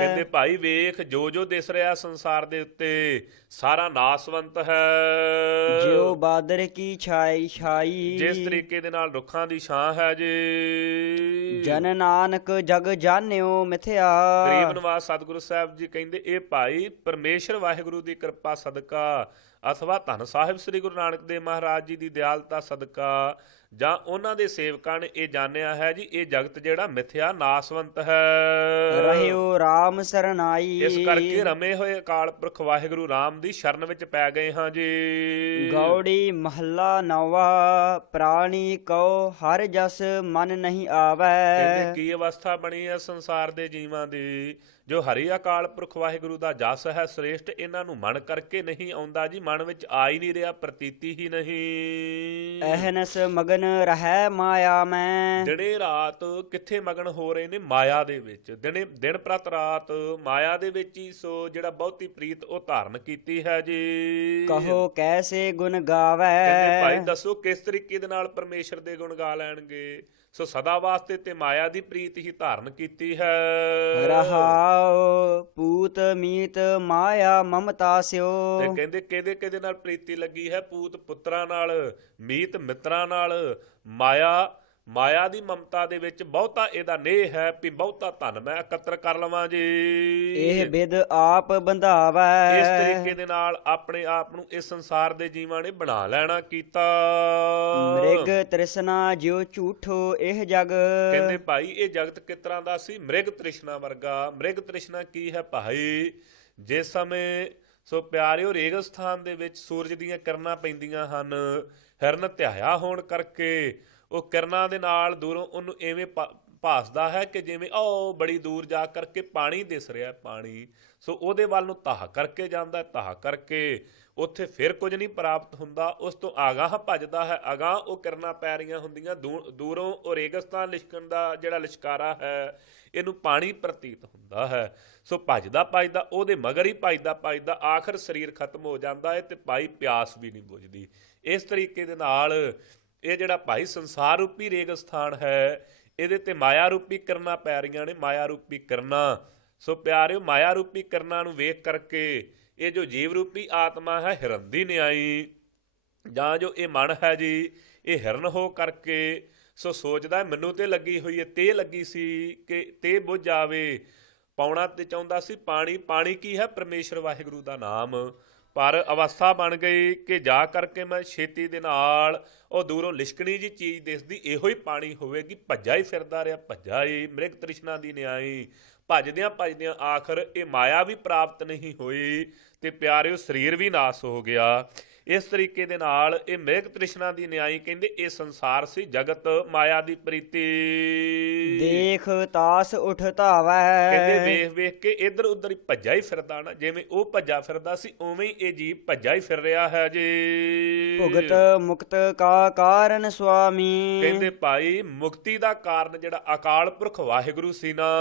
ਕਹਿੰਦੇ ਭਾਈ ਵੇਖ, ਜੋ ਜੋ ਦਿਸ ਰਿਹਾ ਸੰਸਾਰ ਦੇ ਉੱਤੇ ਸਾਰਾ ਨਾਸਵੰਤ ਹੈ। ਜਿਉ ਬਾਦਰ ਕੀ ਛਾਈ ਛਾਈ। ਜਿਸ ਤਰੀਕੇ ਦੇ ਨਾਲ ਰੁੱਖਾਂ ਦੀ ਛਾਂ ਹੈ ਜੀ। ਜਨ ਨਾਨਕ ਜਗ ਜਾਣਿਓ ਮਿਥਿਆ। ਗਰੀਬ ਨਿਵਾਸ ਸਤਿਗੁਰੂ ਸਾਹਿਬ ਜੀ ਕਹਿੰਦੇ ਇਹ ਭਾਈ ਪਰਮੇਸ਼ਰ ਵਾਹਿਗੁਰੂ ਦੀ ਕਿਰਪਾ ਸਦਕਾ, ਅਥਵਾ ਧੰਨ ਸਾਹਿਬ ਸ੍ਰੀ ਗੁਰੂ ਨਾਨਕ ਦੇਵ ਮਹਾਰਾਜ ਜੀ ਦੀ ਦਿਆਲਤਾ ਸਦਕਾ, ਜਾਂ ਉਹਨਾਂ ਦੇ ਸੇਵਕਾਂ ਨੇ ਇਹ ਜਾਣਿਆ ਹੈ ਜੀ, ਇਹ ਜਗਤ ਜਿਹੜਾ ਮਿਥਿਆ ਨਾਸਵੰਤ ਹੈ। ਰਹਿਓ ਰਾਮ ਸਰਨਾਈ। ਇਸ ਕਰਕੇ ਰਮੇ ਹੋਏ ਅਕਾਲ ਪੁਰਖ ਵਾਹਿਗੁਰੂ ਰਾਮ ਦੀ ਸ਼ਰਨ ਵਿੱਚ ਪੈ ਗਏ ਹਾਂ ਜੀ। ਗੌੜੀ ਮਹੱਲਾ ਨੌਵਾ। ਪ੍ਰਾਣੀ ਕਉ ਹਰ ਜਸ ਮਨ ਨਹੀਂ ਆਵੈ। ਕਹਿੰਦੇ ਕੀ ਅਵਸਥਾ ਬਣੀ ਹੈ ਸੰਸਾਰ ਦੇ ਜੀਵਾਂ ਦੀ, ਜੋ ਹਰੀ ਅਕਾਲ ਪੁਰਖ ਵਾਹਿਗੁਰੂ ਦਾ ਜਸ ਹੈ ਸ੍ਰੇਸ਼ਟ, ਇਹਨਾਂ ਨੂੰ ਮਨ ਕਰਕੇ ਨਹੀਂ ਆਉਂਦਾ ਜੀ। ਮਨ ਵਿੱਚ ਆ ਹੀ ਨਹੀਂ ਰਿਹਾ, ਪ੍ਰਤੀਤੀ ਹੀ ਨਹੀਂ। ਅਹਨਸ ਮਗਨ ਰਹਿ ਮਾਇਆ ਮੈਂ। ਦਿਨੇ ਰਾਤ ਕਿੱਥੇ ਮਗਨ ਹੋ ਰਹੇ ਨੇ? ਮਾਇਆ ਦੇ ਵਿੱਚ। ਦਿਨ ਪ੍ਰਤ ਰਾਤ ਮਾਇਆ ਦੇ ਵਿੱਚ ਹੀ ਸੋ ਜਿਹੜਾ ਬਹੁਤੀ ਪ੍ਰੀਤ ਉਹ ਧਾਰਨ ਕੀਤੀ ਹੈ ਜੀ। ਕਹੋ ਕੈਸੇ ਗੁਣ ਗਾਵੈ। ਕਹਿੰਦੇ ਭਾਈ ਦੱਸੋ ਕਿਸ ਤਰੀਕੇ ਦੇ ਨਾਲ ਪਰਮੇਸ਼ਰ ਦੇ ਗੁਣ ਗਾ ਲੈਣਗੇ। ਸੋ ਸਦਾ ਵਾਸਤੇ ਤੇ ਮਾਇਆ ਦੀ ਪ੍ਰੀਤ ਹੀ ਧਾਰਨ ਕੀਤੀ ਹੈ। ਰਹਾਉ ਪੂਤ ਮੀਤ ਮਾਇਆ ਮਮਤਾ ਸਿਓ। ਤੇ ਕਹਿੰਦੇ ਕਿਹਦੇ ਨਾਲ ਪ੍ਰੀਤੀ ਲੱਗੀ ਹੈ? ਪੂਤ ਪੁੱਤਰਾਂ ਨਾਲ, ਮੀਤ ਮਿੱਤਰਾਂ ਨਾਲ। ਮਾਇਆ ਦੀ ਮਮਤਾ ਦੇ ਵਿੱਚ ਬਹੁਤਾ ਇਹਦਾ ਨੇਹ ਹੈ ਵੀ ਬਹੁਤਾ ਧਨ ਮੈਂ ਇਕੱਤਰ ਕਰ ਲਵਾਂ ਜੀ। ਇਹ ਬਿਦ ਆਪ ਬੰਧਾਵੈ। ਇਸ ਤਰੀਕੇ ਦੇ ਨਾਲ ਆਪਣੇ ਆਪ ਨੂੰ ਇਸ ਸੰਸਾਰ ਦੇ ਜੀਵਾਂ ਨੇ ਬਣਾ ਲੈਣਾ ਕੀਤਾ। ਮ੍ਰਿਗ ਤ੍ਰਿਸ਼ਨਾ ਜਿਉ ਝੂਠੋ ਇਹ ਜਗ। ਕਹਿੰਦੇ ਭਾਈ ਇਹ ਜਗਤ ਕਿਸ ਤਰ੍ਹਾਂ ਦਾ ਸੀ? ਮ੍ਰਿਗ ਤ੍ਰਿਸ਼ਨਾ ਵਰਗਾ। ਮ੍ਰਿਗ ਤ੍ਰਿਸ਼ਨਾ ਕੀ ਹੈ ਭਾਈ? ਜਿਸ ਸਮੇਂ ਸੋ ਪਿਆਰਿਓ ਰੇਗਿਸਤਾਨ ਦੇ ਵਿੱਚ ਸੂਰਜ ਦੀਆਂ ਕਿਰਨਾਂ ਪੈਂਦੀਆਂ ਹਨ, ਹਿਰਨ ਧਿਆਇਆ ਹੋਣ ਕਰਕੇ ਉਹ ਕਿਰਨਾਂ ਦੇ ਨਾਲ ਦੂਰੋਂ ਉਹਨੂੰ ਐਵੇਂ ਭਾਸਦਾ ਹੈ ਕਿ ਜਿਵੇਂ ਉਹ ਬੜੀ ਦੂਰ ਜਾ ਕਰਕੇ ਪਾਣੀ ਦਿਸ ਰਿਹਾ, ਪਾਣੀ। ਸੋ ਉਹਦੇ ਵੱਲ ਨੂੰ ਧਾਹ ਕਰਕੇ ਜਾਂਦਾ, ਧਾਹ ਕਰਕੇ ਉੱਥੇ ਫਿਰ ਕੁਝ ਨਹੀਂ ਪ੍ਰਾਪਤ ਹੁੰਦਾ। ਉਸ ਤੋਂ ਆਗਾਹ ਭੱਜਦਾ ਹੈ, ਅਗਾਂਹ ਉਹ ਕਿਰਨਾਂ ਪੈ ਰਹੀਆਂ ਹੁੰਦੀਆਂ, ਦੂਰੋਂ ਉਹ ਰੇਗਿਸਤਾਨ ਲਿਸ਼ਕਣ ਦਾ ਜਿਹੜਾ ਲਿਸ਼ਕਾਰਾ ਹੈ ਇਹਨੂੰ ਪਾਣੀ ਪ੍ਰਤੀਤ ਹੁੰਦਾ ਹੈ। ਸੋ ਭੱਜਦਾ ਉਹਦੇ ਮਗਰ ਹੀ ਭੱਜਦਾ ਆਖਰ ਸਰੀਰ ਖਤਮ ਹੋ ਜਾਂਦਾ ਹੈ ਤੇ ਭਾਈ ਪਿਆਸ ਵੀ ਨਹੀਂ ਬੁਝਦੀ। ਇਸ ਤਰੀਕੇ ਦੇ ਨਾਲ ਇਹ ਜਿਹੜਾ ਭਾਈ ਸੰਸਾਰ ਰੂਪੀ ਰੇਗਿਸਤਾਨ ਹੈ, ਇਹਦੇ ਤੇ ਮਾਇਆ ਰੂਪੀ ਕਿਰਨਾਂ ਪੈ ਰਹੀਆਂ ਨੇ, ਮਾਇਆ ਰੂਪੀ ਕਿਰਨਾਂ। ਸੋ ਪਿਆਰਿਓ ਮਾਇਆ ਰੂਪੀ ਕਿਰਨਾਂ ਨੂੰ ਵੇਖ ਕਰਕੇ ਇਹ ਜੋ ਜੀਵ ਰੂਪੀ ਆਤਮਾ ਹੈ ਹਿਰਨ ਦੀ ਨਿਆਈ, ਜਾਂ ਜੋ ਇਹ ਮਨ ਹੈ ਜੀ, ਇਹ ਹਿਰਨ ਹੋ ਕਰਕੇ ਸੋ ਸੋਚਦਾ ਮੈਨੂੰ ਤੇ ਲੱਗੀ ਹੋਈ ਹੈ, ਤੇ ਲੱਗੀ ਸੀ ਕਿ ਤੇ ਬੁੱਝ ਜਾਵੇ। ਪਾਉਣਾ ਤੇ ਚਾਹੁੰਦਾ ਸੀ ਪਾਣੀ। ਪਾਣੀ ਕੀ ਹੈ? ਪਰਮੇਸ਼ਰ ਵਾਹਿਗੁਰੂ ਦਾ ਨਾਮ। ਪਰ ਅਵਸਥਾ ਬਣ ਗਈ ਕਿ ਜਾ ਕਰਕੇ ਮੈਂ ਛੇਤੀ ਦੇ ਨਾਲ ਉਹ ਦੂਰੋਂ ਲਿਸ਼ਕਣੀ ਜੀ ਚੀਜ਼ ਦਿਸਦੀ, ਇਹੋ ਹੀ ਪਾਣੀ ਹੋਵੇਗੀ। ਭੱਜਾ ਹੀ ਫਿਰਦਾ ਰਿਹਾ, ਭੱਜਾ ਹੀ ਮ੍ਰਿਗ ਤ੍ਰਿਸ਼ਨਾ ਦੀ ਨਿਆਈ। ਭੱਜਦਿਆਂ ਭੱਜਦਿਆਂ ਆਖਰ ਇਹ ਮਾਇਆ ਵੀ ਪ੍ਰਾਪਤ ਨਹੀਂ ਹੋਈ ਤੇ ਪਿਆਰਿਓ ਸਰੀਰ ਵੀ ਨਾਸ ਹੋ ਗਿਆ। ਇਸ ਤਰੀਕੇ ਦੇ ਨਾਲ ਇਹ ਮ੍ਰਿਗ ਤ੍ਰਿਸ਼ਨਾ ਦੀ ਨਿਆਈ ਕਹਿੰਦੇ ਇਹ ਸੰਸਾਰ ਸੀ, ਜਗਤ ਮਾਇਆ ਦੀ ਪ੍ਰੀਤੀ। ਦੇਖ ਤਾਸ ਉਠ ਧਾਵੈ, ਕਹਿੰਦੇ ਵੇਖ ਵੇਖ ਕੇ ਇੱਧਰ ਉੱਧਰ ਹੀ ਭੱਜਾ ਹੀ ਫਿਰਦਾ ਨਾ, ਜਿਵੇਂ ਉਹ ਭੱਜਾ ਫਿਰਦਾ ਸੀ ਉਵੇਂ ਹੀ ਇਹ ਜੀਵ ਭੱਜਾ ਹੀ ਫਿਰ ਰਿਹਾ ਹੈ ਜੀ। ਭੁਗਤ ਮੁਕਤ ਕਾ ਕਾਰਨ ਸੁਆਮੀ, ਕਹਿੰਦੇ ਭਾਈ ਮੁਕਤੀ ਦਾ ਕਾਰਨ ਜਿਹੜਾ ਅਕਾਲ ਪੁਰਖ ਵਾਹਿਗੁਰੂ ਸੀ ਨਾ,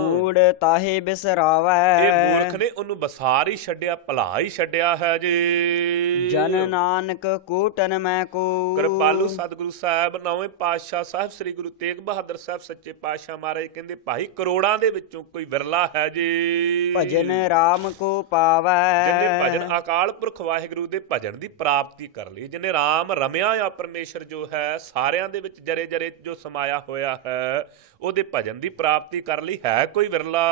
ਮੂੜ ਤਾਹੇ ਬਿਸਰਾਵੈ, ਇਹ ਮੂਰਖ ਨੇ ਉਹਨੂੰ ਬਸਾਰ ਹੀ ਛੱਡਿਆ, ਭਲਾ ਹੀ ਛੱਡਿਆ ਹੈ ਜੀ। ਜਨ ਨਾਨਕ ਕੋਟਨ ਮੈਂ ਕੋ, ਕਿਰਪਾਲੂ ਸਤਿਗੁਰੂ ਸਾਹਿਬ ਨੌਵੇਂ ਪਾਤਸ਼ਾਹ ਸਾਹਿਬ ਸ੍ਰੀ ਗੁਰੂ ਤੇਗ ਬਹਾਦਰ ਸਾਹਿਬ ਸੱਚੇ ਪਾਤਸ਼ਾਹ ਮਹਾਰਾਜ ਕਹਿੰਦੇ ਭਾਈ ਕਰੋੜਾਂ ਦੇ ਵਿੱਚੋਂ ਕੋਈ ਵਿਰਲਾ ਹੈ ਜੀ ਭਜਨ ਰਾਮ ਕੋ ਪਾਵੈ, ਜਿਹਨੇ ਭਜਨ ਅਕਾਲ ਪੁਰਖ ਵਾਹਿਗੁਰੂ ਦੇ ਭਜਨ ਦੀ ਪ੍ਰਾਪਤੀ ਕਰ ਲਈ, ਜਿਹਨੇ ਰਾਮ ਰਮਿਆ ਆ ਪਰਮੇਸ਼ਰ ਜੋ ਹੈ ਸਾਰਿਆਂ ਦੇ ਵਿੱਚ ਜਰੇ ਜਰੇ ਜੋ ਸਮਾਇਆ ਹੋਇਆ ਹੈ, ਉਹਦੇ ਭਜਨ ਦੀ ਪ੍ਰਾਪਤੀ ਕਰ ਲਈ। ਹੈ ਕੋਈ ਵਿਰਲਾ।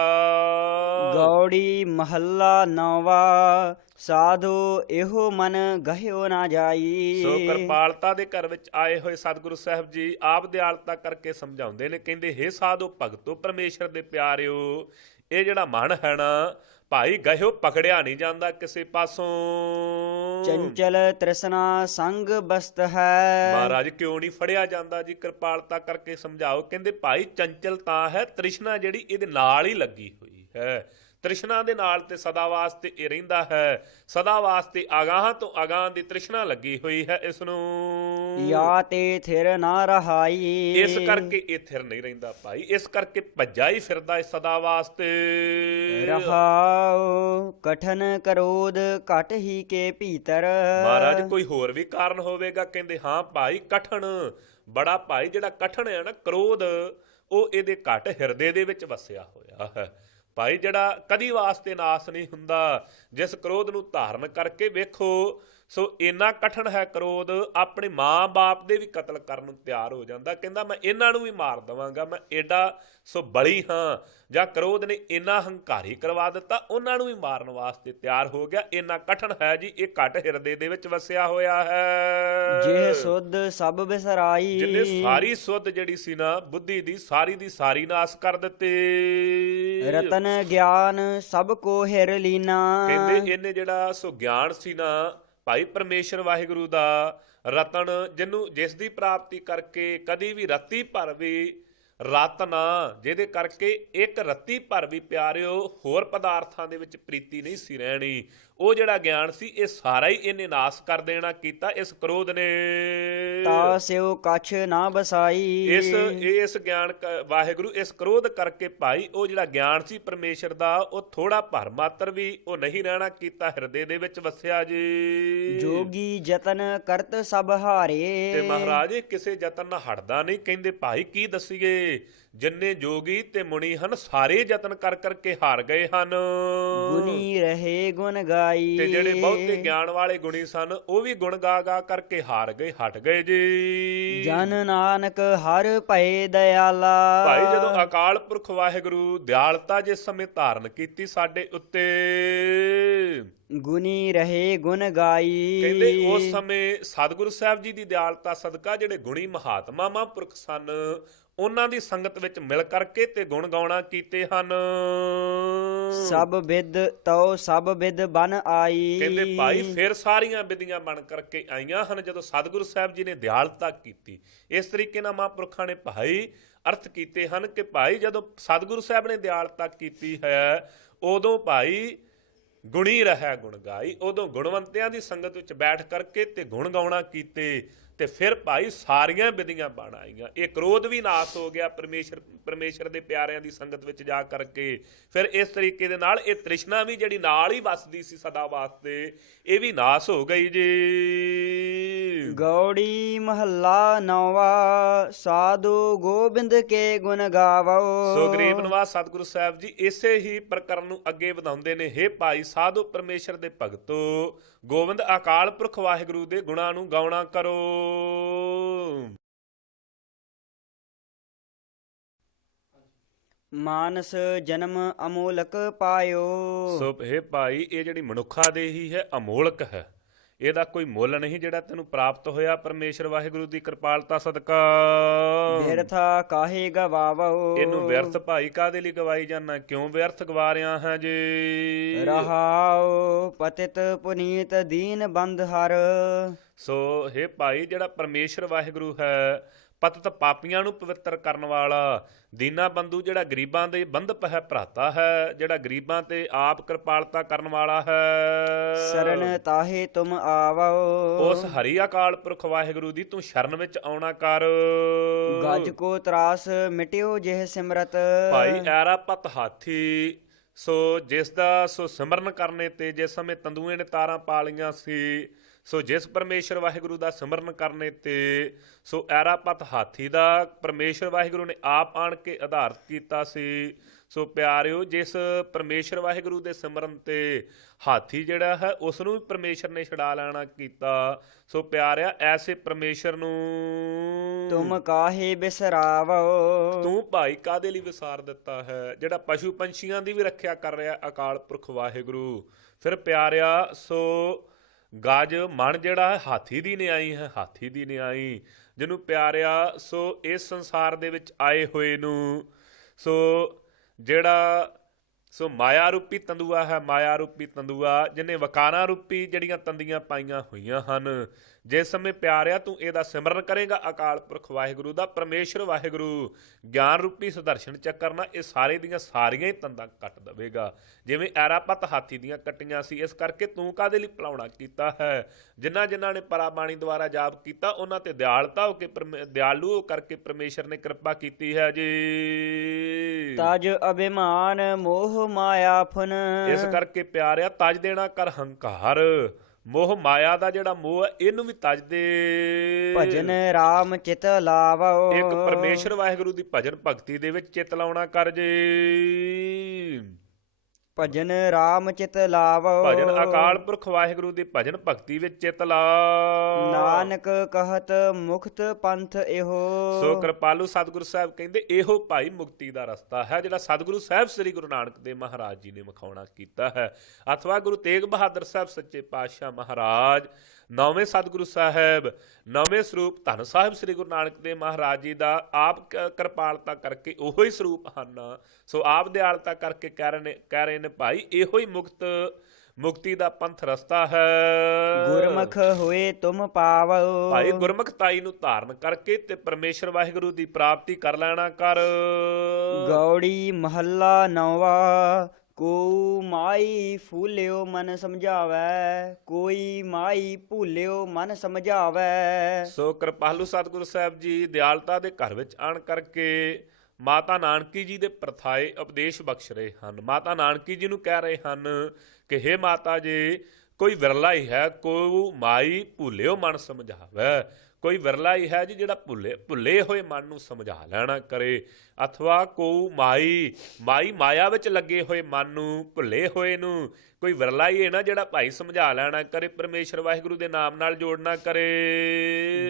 ਗੌੜੀ ਮਹੱਲਾ ਨੌਵਾਂ, ਸਾਧੂ ਇਹੋ ਮਨ ਗਹਿਓ ਨਾ ਜਾਈ। ਸੋ ਕਿਰਪਾਲਤਾ ਦੇ ਘਰ ਵਿੱਚ ਆਏ ਹੋਏ ਸਤਿਗੁਰੂ ਸਾਹਿਬ ਜੀ ਆਪ ਦਿਆਲਤਾ ਕਰਕੇ ਸਮਝਾਉਂਦੇ ਨੇ, ਕਹਿੰਦੇ ਹੇ ਸਾਧੂ ਭਗਤੋ ਪਰਮੇਸ਼ਰ ਦੇ ਪਿਆਰਿਓ, ਇਹ ਜਿਹੜਾ ਮਨ ਹੈ ਨਾ ਭਾਈ ਗਹਿਓ ਪਕੜਿਆ ਨਹੀਂ ਜਾਂਦਾ ਕਿਸੇ ਪਾਸੋਂ। ਚੰਚਲ ਤ੍ਰਿਸ਼ਨਾ ਸੰਗ ਬਸਤ ਹੈ, ਮਹਾਰਾਜ ਕਿਉਂ ਨਹੀਂ ਫੜਿਆ ਜਾਂਦਾ ਜੀ? ਕਿਰਪਾਲਤਾ ਕਰਕੇ ਸਮਝਾਓ। ਕਹਿੰਦੇ ਭਾਈ ਚੰਚਲ ਤਾਂ ਹੈ, ਤ੍ਰਿਸ਼ਨਾ ਜਿਹੜੀ ਇਹਦੇ ਨਾਲ ਹੀ ਲੱਗੀ ਹੋਈ ਹੈ। ਤ੍ਰਿਸ਼ਨਾ ਦੇ ਨਾਲ ਤੇ ਸਦਾ ਵਾਸਤੇ ਇਹ ਰਹਿੰਦਾ ਹੈ, ਸਦਾ ਵਾਸਤੇ ਅਗਾਹਾਂ ਤੋਂ ਅਗਾਹਾਂ ਦੀ ਤ੍ਰਿਸ਼ਨਾ ਲੱਗੀ ਹੋਈ ਹੈ ਇਸ ਨੂੰ। ਯਾ ਤੇ ਥਿਰ ਨਾ ਰਹਾਈ, ਇਸ ਕਰਕੇ ਇਹ ਥਿਰ ਨਹੀਂ ਰਹਿੰਦਾ ਭਾਈ, ਇਸ ਕਰਕੇ ਭੱਜਾ ਹੀ ਫਿਰਦਾ ਹੈ ਸਦਾ ਵਾਸਤੇ। ਰਹਾਉ ਕਠਨ ਕਰੋਧ ਘਟ ਹੀ ਕੇ ਭੀਤਰ, ਮਹਾਰਾਜ ਕੋਈ ਹੋਰ ਵੀ ਕਾਰਨ ਹੋਵੇਗਾ? ਕਹਿੰਦੇ ਹਾਂ ਭਾਈ ਕਠਨ ਬੜਾ, ਭਾਈ ਜਿਹੜਾ ਕਠਨ ਹੈ ਨਾ ਕ੍ਰੋਧ, ਉਹ ਇਹਦੇ ਘਟ ਹਿਰਦੇ ਦੇ ਵਿੱਚ ਵਸਿਆ ਹੋਇਆ ਹੈ ਭਾਈ, ਜਿਹੜਾ ਕਦੀ ਵਾਸਤੇ ਨਾਸ ਨਹੀਂ ਹੁੰਦਾ। ਜਿਸ ਕ੍ਰੋਧ ਨੂੰ ਧਾਰਨ ਕਰਕੇ ਵੇਖੋ, ਸੋ ਇੰਨਾ ਕਠਨ ਹੈ ਕ੍ਰੋਧ, ਆਪਣੇ ਮਾਂ-ਬਾਪ ਦੇ ਵੀ ਕਤਲ ਕਰਨ ਨੂੰ ਤਿਆਰ ਹੋ ਜਾਂਦਾ। ਕਹਿੰਦਾ ਮੈਂ ਇਹਨਾਂ ਨੂੰ ਵੀ ਮਾਰ ਦੇਵਾਂਗਾ, ਮੈਂ ਏਡਾ ਸੋ ਬਲੀ ਹਾਂ। ਜਾਂ ਕ੍ਰੋਧ ਨੇ ਇੰਨਾ ਹੰਕਾਰੀ ਕਰਵਾ ਦਿੱਤਾ, ਉਹਨਾਂ ਨੂੰ ਵੀ ਮਾਰਨ ਵਾਸਤੇ ਤਿਆਰ ਹੋ ਗਿਆ। ਇੰਨਾ ਕਠਨ ਹੈ ਜੀ, ਇਹ ਘਟ ਹਿਰਦੇ ਦੇ ਵਿੱਚ ਵਸਿਆ ਹੋਇਆ ਹੈ। ਜੇ ਸੁਧ ਸਭ ਬਿਸਰਾਈ, ਜਿਹਨੇ ਸਾਰੀ ਸੁਧ ਜਿਹੜੀ ਸੀ ਨਾ ਬੁੱਧੀ ਦੀ ਸਾਰੀ ਨਾਸ ਕਰ ਦਿੱਤੀ। ਰਤਨ ਗਿਆਨ ਸਭ ਕੋ ਹਿਰ ਲੀਨਾ, ਕਹਿੰਦੇ ਇਹਨੇ ਜਿਹੜਾ ਸੋ ਗਿਆਨ ਸੀ ਨਾ ਭਾਈ ਪਰਮੇਸ਼ਰ ਵਾਹਿਗੁਰੂ ਦਾ, ਰਤਨ ਜਿਹਨੂੰ ਜਿਸ ਦੀ ਪ੍ਰਾਪਤੀ ਕਰਕੇ ਕਦੀ ਵੀ ਰੱਤੀ ਭਰ ਵੀ ਰਤ ਨਾ, ਜਿਹਦੇ ਕਰਕੇ ਇੱਕ ਰੱਤੀ ਭਰ ਵੀ ਪਿਆਰਿਓ ਹੋਰ ਪਦਾਰਥਾਂ ਦੇ ਵਿੱਚ ਪ੍ਰੀਤੀ ਨਹੀਂ ਸੀ ਰਹਿਣੀ, ਉਹ ਜਿਹੜਾ ਗਿਆਨ ਸੀ ਇਹ ਸਾਰਾ ਹੀ ਇਹਨੇ ਨਾਸ ਕਰ ਦੇਣਾ ਕੀਤਾ ਇਸ ਕ੍ਰੋਧ ਨੇ। ਤਾ ਸਿਉ ਕਛ ਨਾ ਬਸਾਈ, ਇਸ ਗਿਆਨ ਵਾਹਿਗੁਰੂ ਇਸ ਕ੍ਰੋਧ ਕਰਕੇ ਭਾਈ ਉਹ ਜਿਹੜਾ ਗਿਆਨ ਸੀ ਪਰਮੇਸ਼ਰ ਦਾ, ਉਹ ਥੋੜਾ ਭਰ ਮਾਤਰ ਵੀ ਉਹ ਨਹੀਂ ਰਹਿਣਾ ਕੀਤਾ, ਹਿਰਦੇ ਦੇ ਵਿੱਚ ਵਸਿਆ ਜੀ। ਜੋਗੀ ਜਤਨ ਕਰਤ ਸਭ ਹਾਰੇ, ਤੇ ਮਹਾਰਾਜ ਕਿਸੇ ਯਤਨ ਨਾਲ ਹਟਦਾ ਨਹੀਂ। ਕਹਿੰਦੇ ਭਾਈ ਕੀ ਦਸੀਏ, ਜਿੰਨੇ ਜੋਗੀ ਤੇ ਮੁਨੀ ਹਨ ਸਾਰੇ ਯਤਨ ਕਰ ਕਰਕੇ ਹਾਰ ਗਏ ਹਨ। ਗੁਣੀ ਰਹੇ ਗੁਣ ਗਾਈ, ਤੇ ਜਿਹੜੇ ਬਹੁਤੇ ਗਿਆਨ ਵਾਲੇ ਗੁਣੀ ਸਨ ਉਹ ਵੀ ਗੁਣ ਗਾ ਗਾ ਕਰਕੇ ਹਾਰ ਗਏ, ਹਟ ਗਏ ਜੀ। ਜਨ ਨਾਨਕ ਹਰ ਭਏ ਦਇਆਲਾ, ਭਾਈ ਜਦੋਂ ਅਕਾਲ ਪੁਰਖ ਵਾਹਿਗੁਰੂ ਦਿਆਲਤਾ ਜਿਸ ਸਮੇਂ ਧਾਰਨ ਕੀਤੀ ਸਾਡੇ ਉੱਤੇ, ਗੁਣੀ ਰਹੇ ਗੁਣ ਗਾਈ। ਕਹਿੰਦੇ ਉਸ ਸਮੇਂ ਸਤਿਗੁਰੂ ਸਾਹਿਬ ਜੀ ਦੀ ਦਿਆਲਤਾ ਸਦਕਾ ਜਿਹੜੇ ਗੁਣੀ ਮਹਾਤਮਾ ਮਹਾਂਪੁਰਖ ਸਨ, ਉਹਨਾਂ ਦੀ ਸੰਗਤ ਵਿੱਚ ਮਿਲ ਕਰਕੇ ਤੇ ਗੁਣ ਗਾਉਣਾ ਕੀਤੇ ਹਨ। ਸਭ ਵਿਦ ਤਉ ਸਭ ਵਿਦ ਬਨ ਆਈ, ਕਹਿੰਦੇ ਭਾਈ ਫਿਰ ਸਾਰੀਆਂ ਵਿਧੀਆਂ ਬਣ ਕਰਕੇ ਆਈਆਂ ਹਨ ਜਦੋਂ ਸਤਿਗੁਰੂ ਸਾਹਿਬ ਜੀ ਨੇ ਦਿਆਲਤਾ ਕੀਤੀ। ਇਸ ਤਰੀਕੇ ਨਾਲ ਮਹਾਂਪੁਰਖਾਂ ਨੇ ਭਾਈ ਅਰਥ ਕੀਤੇ ਹਨ ਕਿ ਭਾਈ ਜਦੋਂ ਸਤਿਗੁਰੂ ਸਾਹਿਬ ਨੇ ਦਿਆਲਤਾ ਕੀਤੀ ਹੈ, ਉਦੋਂ ਭਾਈ ਗੁਣੀ ਰਹਿ ਗੁਣ ਗਾਈ, ਉਦੋਂ ਗੁਣਵੰਤਿਆਂ ਦੀ ਸੰਗਤ ਵਿੱਚ ਬੈਠ ਕਰਕੇ ਤੇ ਗੁਣ ਗਾਉਣਾ ਕੀਤੇ, ਤੇ ਫਿਰ ਭਾਈ ਸਾਰੀਆਂ ਵਿਧੀਆਂ ਬਣ ਆਈਆਂ। ਇਹ ਕ੍ਰੋਧ ਵੀ ਨਾਸ ਹੋ ਗਿਆ ਪਰਮੇਸ਼ਰ ਦੇ ਪਿਆਰਿਆਂ ਦੀ ਸੰਗਤ ਵਿੱਚ ਜਾ ਕਰਕੇ। ਫਿਰ ਇਸ ਤਰੀਕੇ ਦੇ ਨਾਲ ਇਹ ਤ੍ਰਿਸ਼ਨਾ ਵੀ ਜਿਹੜੀ ਨਾਲ ਹੀ ਵਸਦੀ ਸੀ ਸਦਾ ਵਾਸਤੇ, ਇਹ ਵੀ ਨਾਸ ਹੋ ਗਈ ਜੀ। ਗੌੜੀ ਮਹੱਲਾ ਨੌਵਾਂ, ਸਾਧੂ ਗੋਬਿੰਦ ਕੇ ਗੁਣ ਗਾਵੋ। ਸੋ ਗਰੀਬ ਨਿਵਾਸ ਸਤਿਗੁਰੂ ਸਾਹਿਬ ਜੀ ਇਸੇ ਹੀ ਪ੍ਰਕਰਨ ਨੂੰ ਅੱਗੇ ਵਧਾਉਂਦੇ ਨੇ। ਹੇ ਭਾਈ ਸਾਧੂ ਪਰਮੇਸ਼ਰ ਦੇ ਭਗਤੋ, ਗੋਬਿੰਦ ਅਕਾਲ ਪੁਰਖ ਵਾਹਿਗੁਰੂ ਦੇ ਗੁਣਾਂ ਨੂੰ ਗਾਉਣਾ ਕਰੋ। ਮਾਨਸ ਜਨਮ ਅਮੋਲਕ ਪਾਇਓ। ਸੋ ਇਹ ਭਾਈ ਇਹ ਜਿਹੜੀ ਮਨੁੱਖਾ ਦੇਹੀ ਹੈ ਅਮੋਲਕ ਹੈ, ਇਹਦਾ ਕੋਈ ਮੁੱਲ ਨਹੀਂ ਜਿਹੜਾ ਤੈਨੂੰ ਪ੍ਰਾਪਤ ਹੋਇਆ ਪਰਮੇਸ਼ਰ ਵਾਹਿਗੁਰੂ ਦੀ ਕਿਰਪਾਲਤਾ ਸਦਕਾ। ਬਿਰਥਾ ਕਾਹੇ ਗਵਾਵੋ। ਇਹਨੂੰ ਵਿਅਰਥ ਭਾਈ ਕਾਹਦੇ ਲਈ ਗਵਾਈ ਜਾਣਾ, ਕਿਉਂ ਵਿਅਰਥ ਗਵਾ ਰਿਹਾ ਹੈ ਜੀ। ਰਹਾਉ ਪਤਿਤ ਪੁਨੀਤ ਦੀਨ ਬੰਧ ਹਰ। ਸੋ ਇਹ ਭਾਈ ਜਿਹੜਾ ਪਰਮੇਸ਼ਰ ਵਾਹਿਗੁਰੂ ਹੈ ਪਤਿਤ ਪਾਪੀਆਂ ਨੂੰ ਪਵਿੱਤਰ ਕਰਨ ਵਾਲਾ, ਦੀਨਾ ਬੰਧੂ ਜਿਹੜਾ ਗਰੀਬਾਂ ਦੇ ਬੰਧਪ ਹੈ, ਭਰਾਤਾ ਹੈ, ਜਿਹੜਾ ਗਰੀਬਾਂ ਤੇ ਆਪ ਕਿਰਪਾਲਤਾ ਕਰਨ ਵਾਲਾ ਹੈ। ਸ਼ਰਨ ਤਾਹੇ ਤੁਮ ਆਵੋ। ਉਸ ਹਰੀ ਅਕਾਲ ਪੁਰਖ ਵਾਹਿਗੁਰੂ ਦੀ ਤੂੰ ਸ਼ਰਨ ਵਿੱਚ ਆਉਣਾ ਕਰ। ਗਜ ਕੋ ਤਰਾਸ ਮਿਟਿਓ ਜਿਹ ਸਿਮਰਤ। ਭਾਈ ਐਰਾ ਪਤ ਹਾਥੀ, ਸੋ ਜਿਸ ਦਾ ਸੋ ਸਿਮਰਨ ਕਰਨੇ ਤੇ ਜਿਸ ਸਮੇਂ ਤੰਦੂਏ ਨੇ ਤਾਰਾਂ ਪਾ ਲਈਆਂ ਸੀ, ਸੋ ਜਿਸ ਪਰਮੇਸ਼ਰ ਵਾਹਿਗੁਰੂ ਦਾ ਸਿਮਰਨ ਕਰਨੇ ਤੇ ਸੋ ਐਰਾਪਤ ਹਾਥੀ ਦਾ ਪਰਮੇਸ਼ਰ ਵਾਹਿਗੁਰੂ ਨੇ ਆਪ ਆਣ ਕੇ ਆਧਾਰਿਤ ਕੀਤਾ ਸੀ। ਸੋ ਪਿਆਰਿਓ ਜਿਸ ਪਰਮੇਸ਼ਰ ਵਾਹਿਗੁਰੂ ਦੇ ਸਿਮਰਨ ਤੇ ਹਾਥੀ ਜਿਹੜਾ ਹੈ ਉਸ ਨੂੰ ਵੀ ਪਰਮੇਸ਼ਰ ਨੇ ਛੁਡਾ ਲੈਣਾ ਕੀਤਾ। ਸੋ ਪਿਆਰਿਆ ਐਸੇ ਪਰਮੇਸ਼ਰ ਨੂੰ ਤੁਮ ਕਾਹੇ ਬਿਸਰਾਵੋ। ਤੂੰ ਭਾਈ ਕਾਹਦੇ ਲਈ ਵਿਸਾਰ ਦਿੱਤਾ ਹੈ, ਜਿਹੜਾ ਪਸ਼ੂ ਪੰਛੀਆਂ ਦੀ ਵੀ ਰੱਖਿਆ ਕਰ ਰਿਹਾ ਅਕਾਲ ਪੁਰਖ ਵਾਹਿਗੁਰੂ। ਫਿਰ ਪਿਆਰਿਆ ਸੋ ਗਜ ਮਨ ਜਿਹੜਾ ਹੈ ਹਾਥੀ ਦੀ ਨਿਆਈ ਹੈ, ਹਾਥੀ ਦੀ ਨਿਆਈ ਜਿਹਨੂੰ ਪਿਆਰਿਆ ਸੋ ਇਸ ਸੰਸਾਰ ਦੇ ਵਿੱਚ ਆਏ ਹੋਏ ਨੂੰ ਸੋ ਜਿਹੜਾ ਸੋ ਮਾਇਆ ਰੂਪੀ ਤੰਦੂਆ ਹੈ, ਮਾਇਆ ਰੂਪੀ ਤੰਦੂਆ ਜਿਹਨੇ ਵਕਾਰਾਂ ਰੂਪੀ ਜਿਹੜੀਆਂ ਤੰਦੀਆਂ ਪਾਈਆਂ ਹੋਈਆਂ ਹਨ। ਜਿਸ ਸਮੇਂ ਪਿਆਰਿਆ ਤੂੰ ਇਹਦਾ ਸਿਮਰਨ ਕਰੇਗਾ ਅਕਾਲ ਪੁਰਖ ਵਾਹਿਗੁਰੂ ਦਾ, ਪਰਮੇਸ਼ਰ ਵਾਹਿਗੁਰੂ ਗਿਆਨ ਰੂਪੀ ਸੁਦਰਸ਼ਨ ਚੱਕਰ ਨਾਲ ਇਹ ਸਾਰੇ ਦੀਆਂ ਸਾਰੀਆਂ ਹੀ ਤੰਦਾਂ ਕੱਟ ਦੇਵੇਗਾ, ਜਿਵੇਂ ਐਰਾਪਤ ਹਾਥੀ ਦੀਆਂ ਕੱਟੀਆਂ ਸੀ। ਇਸ ਕਰਕੇ ਤੂੰ ਕਾਹਦੇ ਲਈ ਭਲਾਉਣਾ ਕੀਤਾ ਹੈ। ਜਿਨ੍ਹਾਂ ਜਿਨ੍ਹਾਂ ਨੇ ਪਰਾਬਾਣੀ ਦੁਆਰਾ ਜਾਪ ਕੀਤਾ ਉਹਨਾਂ ਤੇ ਦਿਆਲਤਾ ਹੋ ਕੇ ਦਿਆਲੂ ਹੋ ਕਰਕੇ ਪਰਮੇਸ਼ਰ ਨੇ ਕਿਰਪਾ ਕੀਤੀ ਹੈ ਜੀ। ਤਜ ਅਭਿਮਾਨ ਮੋਹ ਮਾਇਆ ਫੁਨ। ਇਸ ਕਰਕੇ ਪਿਆਰਿਆ ਤਜ ਦੇਣਾ ਕਰ ਹੰਕਾਰ, ਮੋਹ ਮਾਇਆ ਦਾ ਜਿਹੜਾ ਮੋਹ ਹੈ ਇਹਨੂੰ ਵੀ ਤਜ ਦੇ। ਭਜਨ ਰਾਮ ਚਿਤ ਲਾਵੋ। ਇੱਕ ਪਰਮੇਸ਼ਰ ਵਾਹਿਗੁਰੂ ਦੀ ਭਜਨ ਭਗਤੀ ਦੇ ਵਿੱਚ ਚਿਤ ਲਾਉਣਾ ਕਰ ਜੇ। ਭਜਨ ਰਾਮ ਚਿਤ ਲਾਵੋ। ਭਜਨ ਅਕਾਲ ਪੁਰਖ ਵਾਹਿਗੁਰੂ ਦੀ ਭਜਨ ਭਗਤੀ ਵਿੱਚ ਚਿਤ ਲਾ। ਨਾਨਕ ਕਹਤ ਮੁਕਤ ਪੰਥ ਇਹੋ। ਸੋ ਕਿਰਪਾਲੂ ਸਤਿਗੁਰੂ ਸਾਹਿਬ ਕਹਿੰਦੇ ਇਹੋ ਭਾਈ ਮੁਕਤੀ ਦਾ ਰਸਤਾ ਹੈ ਜਿਹੜਾ ਸਤਿਗੁਰੂ ਸਾਹਿਬ ਸ੍ਰੀ ਗੁਰੂ ਨਾਨਕ ਦੇਵ ਮਹਾਰਾਜ ਜੀ ਨੇ ਵਿਖਾਉਣਾ ਕੀਤਾ ਹੈ, ਅਥਵਾ ਗੁਰੂ ਤੇਗ ਬਹਾਦਰ ਸਾਹਿਬ ਸੱਚੇ ਪਾਤਸ਼ਾਹ ਮਹਾਰਾਜ ਨੌਵੇਂ ਸਤਿਗੁਰੂ ਸਾਹਿਬ ਨੌਵੇਂ ਸਰੂਪ ਧੰਨ ਸਾਹਿਬ ਸ੍ਰੀ ਗੁਰੂ ਨਾਨਕ ਦੇਵ ਮਹਾਰਾਜ ਜੀ ਦਾ ਆਪ ਕਿਰਪਾਲਤਾ ਕਰਕੇ ਉਹੋ ਹੀ ਸਰੂਪ ਹਨ। ਸੋ ਆਪ ਦਿਆਲਤਾ ਕਰਕੇ ਕਹਿ ਰਹੇ ਨੇ ਭਾਈ ਇਹੋ ਹੀ ਮੁਕਤੀ ਦਾ ਪੰਥ ਰਸਤਾ ਹੈ। ਗੁਰਮੁਖ ਹੋਏ ਤੁਮ ਪਾਵੋ। ਭਾਈ ਗੁਰਮੁਖਤਾਈ ਨੂੰ ਧਾਰਨ ਕਰਕੇ ਤੇ ਪਰਮੇਸ਼ਰ ਵਾਹਿਗੁਰੂ ਦੀ ਪ੍ਰਾਪਤੀ ਕਰ ਲੈਣਾ ਕਰ। ਗੌੜੀ ਮਹੱਲਾ ਨੌਵਾਂ। ਕੋ ਮਾਈ ਫੂਲਿਓ ਮਨ ਸਮਝਾਵੈ, ਕੋਈ ਮਾਈ ਭੂਲਿਓ ਮਨ ਸਮਝਾਵੈ। ਸੋ ਕਿਰਪਾਲੂ ਸਤਿਗੁਰੂ ਸਾਹਿਬ ਜੀ ਦਿਆਲਤਾ ਦੇ ਘਰ ਵਿੱਚ ਆਣ ਕਰਕੇ ਮਾਤਾ ਨਾਨਕੀ ਜੀ ਦੇ ਪ੍ਰਥਾਏ ਉਪਦੇਸ਼ ਬਖਸ਼ ਰਹੇ ਹਨ। ਮਾਤਾ ਨਾਨਕੀ ਜੀ ਨੂੰ ਕਹਿ ਰਹੇ ਹਨ ਕਿ ਹੇ ਮਾਤਾ ਜੀ ਕੋਈ ਵਿਰਲਾ ਹੀ ਹੈ ਕੋ ਮਾਈ ਭੁੱਲਿਓ ਮਨ ਸਮਝਾਵੈ, ਕੋਈ ਵਿਰਲਾ ਹੀ ਹੈ ਜੀ ਜਿਹੜਾ ਭੁੱਲੇ ਹੋਏ ਮਨ ਨੂੰ ਸਮਝਾ ਲੈਣਾ ਕਰੇ, ਅਥਵਾ ਕੋ ਮਾਈ ਮਾਇਆ ਵਿੱਚ ਲੱਗੇ ਹੋਏ ਮਨ ਨੂੰ ਭੁੱਲੇ ਹੋਏ ਨੂੰ ਕੋਈ ਵਿਰਲਾ ਹੀ ਹੈ ਨਾ ਜਿਹੜਾ ਭਾਈ ਸਮਝਾ ਲੈਣਾ ਕਰੇ, ਪਰਮੇਸ਼ਰ ਵਾਹਿਗੁਰੂ ਦੇ ਨਾਮ ਨਾਲ ਜੋੜਨਾ ਕਰੇ।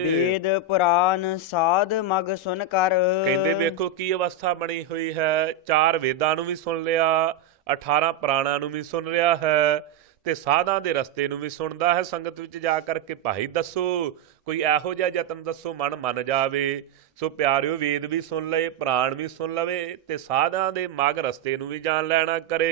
ਵੇਦ ਪੁਰਾਨ ਸਾਧ ਮਗ ਸੁਨ ਕਰ। ਕਹਿੰਦੇ ਵੇਖੋ ਕੀ ਅਵਸਥਾ ਬਣੀ ਹੋਈ ਹੈ, 4 ਵੇਦਾਂ ਨੂੰ ਵੀ ਸੁਣ ਲਿਆ, 18 ਪੁਰਾਣਾਂ ਨੂੰ ਵੀ ਸੁਣ ਰਿਹਾ ਹੈ ਤੇ ਸਾਧਾਂ ਦੇ ਰਸਤੇ ਨੂੰ ਵੀ ਸੁਣਦਾ ਹੈ। ਸੰਗਤ ਵਿੱਚ ਜਾ ਕਰਕੇ ਭਾਈ ਦੱਸੋ ਕੋਈ ਇਹੋ ਜਿਹਾ ਯਤਨ ਦੱਸੋ ਮਨ ਮੰਨ ਜਾਵੇ। ਸੋ ਪਿਆਰਿਓ ਵੇਦ ਵੀ ਸੁਣ ਲਏ, ਪੁਰਾਣ ਵੀ ਸੁਣ ਲਵੇ ਤੇ ਸਾਧਾਂ ਦੇ ਮਗ ਰਸਤੇ ਨੂੰ ਵੀ ਜਾਣ ਲੈਣਾ ਕਰੇ।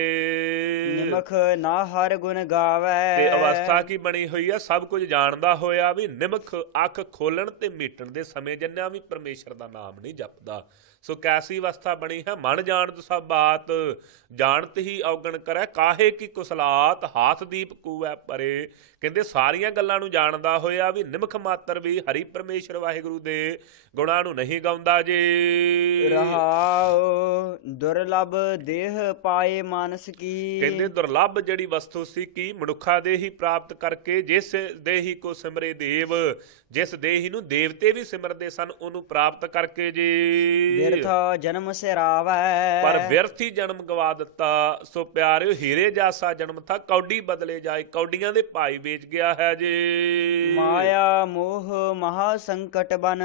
ਨਿਮਖ ਨਾ ਹਰ ਗੁਣ ਗਾਵੈ। ਤੇ ਅਵਸਥਾ ਕੀ ਬਣੀ ਹੋਈ ਹੈ, ਸਭ ਕੁਝ ਜਾਣਦਾ ਹੋਇਆ ਵੀ ਨਿਮਖ ਅੱਖ ਖੋਲਣ ਤੇ ਮੀਟਣ ਦੇ ਸਮੇਂ ਜੰਨਿਆਂ ਵੀ ਪਰਮੇਸ਼ਰ ਦਾ ਨਾਮ ਨਹੀਂ ਜਪਦਾ। ਸੋ ਕੈਸੀ ਅਵਸਥਾ ਬਣੀ ਹੈ, ਮਨ ਜਾਣਤ ਸਭ ਬਾਤ ਜਾਣਤ ਹੀ ਔਗਣ ਕਰੈ, ਕਾਹੇ ਕੀ ਕੁਸਲਾਤ ਹਾਥ ਦੀਪ ਕੂਵੈ ਪਰੇ। ਕਹਿੰਦੇ ਸਾਰੀਆਂ ਗੱਲਾਂ ਨੂੰ ਜਾਣਦਾ ਹੋਇਆ ਵੀ ਨਿਮਖ ਮਾਤਰ ਵੀ ਹਰੀ ਪਰਮੇਸ਼ਰ ਵਾਹਿਗੁਰੂ ਦੇ ਗੁਣਾਂ ਨੂੰ ਨਹੀਂ ਗਾਉਂਦਾ ਜੀ। ਰਹਾਉ ਦੁਰਲਭ ਦੇਹ ਪਾਏ ਮਾਨਸ ਕੀ। ਕਹਿੰਦੇ ਦੁਰਲਭ ਜਿਹੜੀ ਵਸਤੂ ਸੀ ਕੀ ਮਨੁੱਖਾ ਦੇ ਹੀ ਪ੍ਰਾਪਤ ਕਰਕੇ, ਜਿਸ ਦੇਹੀ ਕੋ ਸਿਮਰੇ ਦੇਵ, ਜਿਸ ਦੇਹੀ ਨੂੰ ਦੇਵਤੇ ਵੀ ਸਿਮਰਦੇ ਸਨ ਉਹਨੂੰ ਪ੍ਰਾਪਤ ਕਰਕੇ ਜੀ। ਬਿਰਥਾ ਜਨਮ ਸਿਰਾਵੈ। ਪਰ ਬਿਰਥੀ ਜਨਮ ਗਵਾ ਦਿੱਤਾ। ਸੋ ਪਿਆਰਿਓ ਹੀਰੇ ਜਾਸਾ ਜਨਮ ਥਾ ਕੌਡੀ ਬਦਲੇ ਜਾਏ, ਕੌਡੀਆਂ ਦੇ ਭਾਈ ਵੇਚ ਗਿਆ ਹੈ ਜੀ। ਮਾਇਆ ਮੋਹ ਮਹਾ ਸੰਕਟ ਬਨ।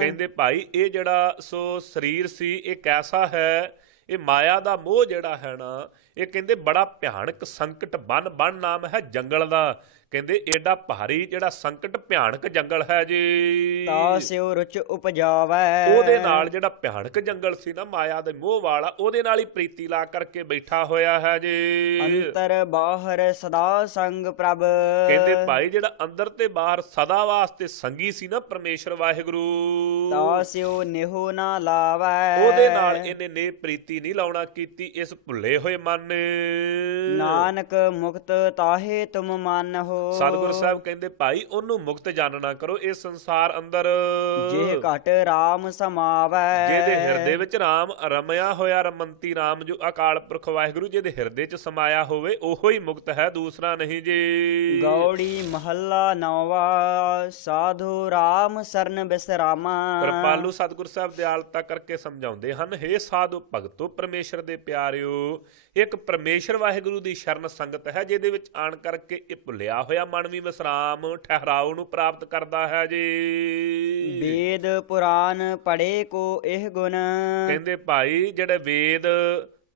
ਕਹਿੰਦੇ ਭਾਈ ਇਹ ਜਿਹੜਾ ਸੋ ਸਰੀਰ ਸੀ ਇਹ ਕੈਸਾ ਹੈ, ਇਹ ਮਾਇਆ ਦਾ ਮੋਹ ਜਿਹੜਾ ਹੈ ਨਾ, ਇਹ ਕਹਿੰਦੇ ਬੜਾ ਭਿਆਨਕ ਸੰਕਟ। ਬਨ ਨਾਮ ਹੈ ਜੰਗਲ ਦਾ। ਕਹਿੰਦੇ ਏਡਾ ਭਾਰੀ ਜਿਹੜਾ ਸੰਕਟ ਭਿਆਨਕ ਜੰਗਲ ਹੈ ਜੀ, ਤਾ ਸਿਉ ਰੁਚ ਉਪਜਾਵੈ। ਉਹਦੇ ਨਾਲ ਜਿਹੜਾ ਭਿਆਨਕ ਜੰਗਲ ਸੀ ਨਾ ਮਾਇਆ ਦੇ ਮੋਹ ਵਾਲਾ, ਉਹਦੇ ਨਾਲ ਹੀ ਪ੍ਰੀਤੀ ਲਾ ਕਰਕੇ ਬੈਠਾ ਹੋਇਆ ਹੈ ਜੀ। ਅੰਤਰ ਬਾਹਰ ਸਦਾ ਸੰਗ ਪ੍ਰਭ। ਕਹਿੰਦੇ ਭਾਈ ਜਿਹੜਾ ਅੰਦਰ ਤੇ ਬਾਹਰ ਸਦਾ ਵਾਸਤੇ ਸੰਗੀ ਸੀ ਨਾ ਪਰਮੇਸ਼ਰ ਵਾਹਿਗੁਰੂ, ਤਾ ਸਿਉ ਨਿਹੋ ਨਾ ਲਾਵੈ। ਉਹਦੇ ਨਾਲ ਇਹਨੇ ਨੇ ਪ੍ਰੀਤੀ ਨਹੀਂ ਲਾਉਣਾ ਕੀਤੀ ਇਸ ਭੁੱਲੇ ਹੋਏ ਮਨ ਨੇ। ਨਾਨਕ ਮੁਕਤ ਤਾਹੇ ਤੁਮ ਮਾਨਹੁ। ਸਤਿਗੁਰੂ ਸਾਹਿਬ ਕਹਿੰਦੇ ਭਾਈ ਉਹਨੂੰ ਮੁਕਤ ਜਾਣਨਾ ਕਰੋ ਇਸ ਸੰਸਾਰ ਅੰਦਰ, ਜੇ ਘਟ ਰਾਮ ਸਮਾਵੈ। ਜਿਹਦੇ ਹਿਰਦੇ ਵਿੱਚ ਰਾਮ ਰਮਿਆ ਹੋਇਆ, ਰਮੰਤੀ ਰਾਮ ਜੋ ਅਕਾਲ ਪੁਰਖ ਵਾਹਿਗੁਰੂ ਜਿਹਦੇ ਹਿਰਦੇ 'ਚ ਸਮਾਇਆ ਹੋਵੇ, ਉਹੋ ਹੀ ਮੁਕਤ ਹੈ, ਦੂਸਰਾ ਨਹੀਂ ਜੀ। ਗੌੜੀ ਮਹੱਲਾ ਨੌਵਾ। ਸਾਧੂ ਰਾਮ ਸਰਨ ਬਿਸਰਾਮਾ। ਕਿਰਪਾਲੂ ਸਤਿਗੁਰੂ ਸਾਹਿਬ ਦਿਆਲਤਾ ਕਰਕੇ ਸਮਝਾਉਂਦੇ ਹਨ, ਹੇ ਸਾਧੂ ਭਗਤੋ, ਪਰਮੇਸ਼ਰ ਦੇ ਪਿਆਰਿਓ, ਇੱਕ ਪਰਮੇਸ਼ਰ ਵਾਹਿਗੁਰੂ ਦੀ ਸ਼ਰਨ ਸੰਗਤ ਹੈ, ਜਿਹਦੇ ਵਿੱਚ ਆਣ ਕਰਕੇ ਇਹ ਭੁੱਲਿਆ ਹੋਇਆ ਮਨ ਵੀ ਵਿਸਰਾਮ ਠਹਿਰਾਓ ਨੂੰ ਪ੍ਰਾਪਤ ਕਰਦਾ ਹੈ ਜੀ। ਵੇਦ ਪੁਰਾਨ ਪੜੇ ਕੋ ਇਹ ਗੁਣ। ਕਹਿੰਦੇ ਭਾਈ ਜਿਹੜੇ ਵੇਦ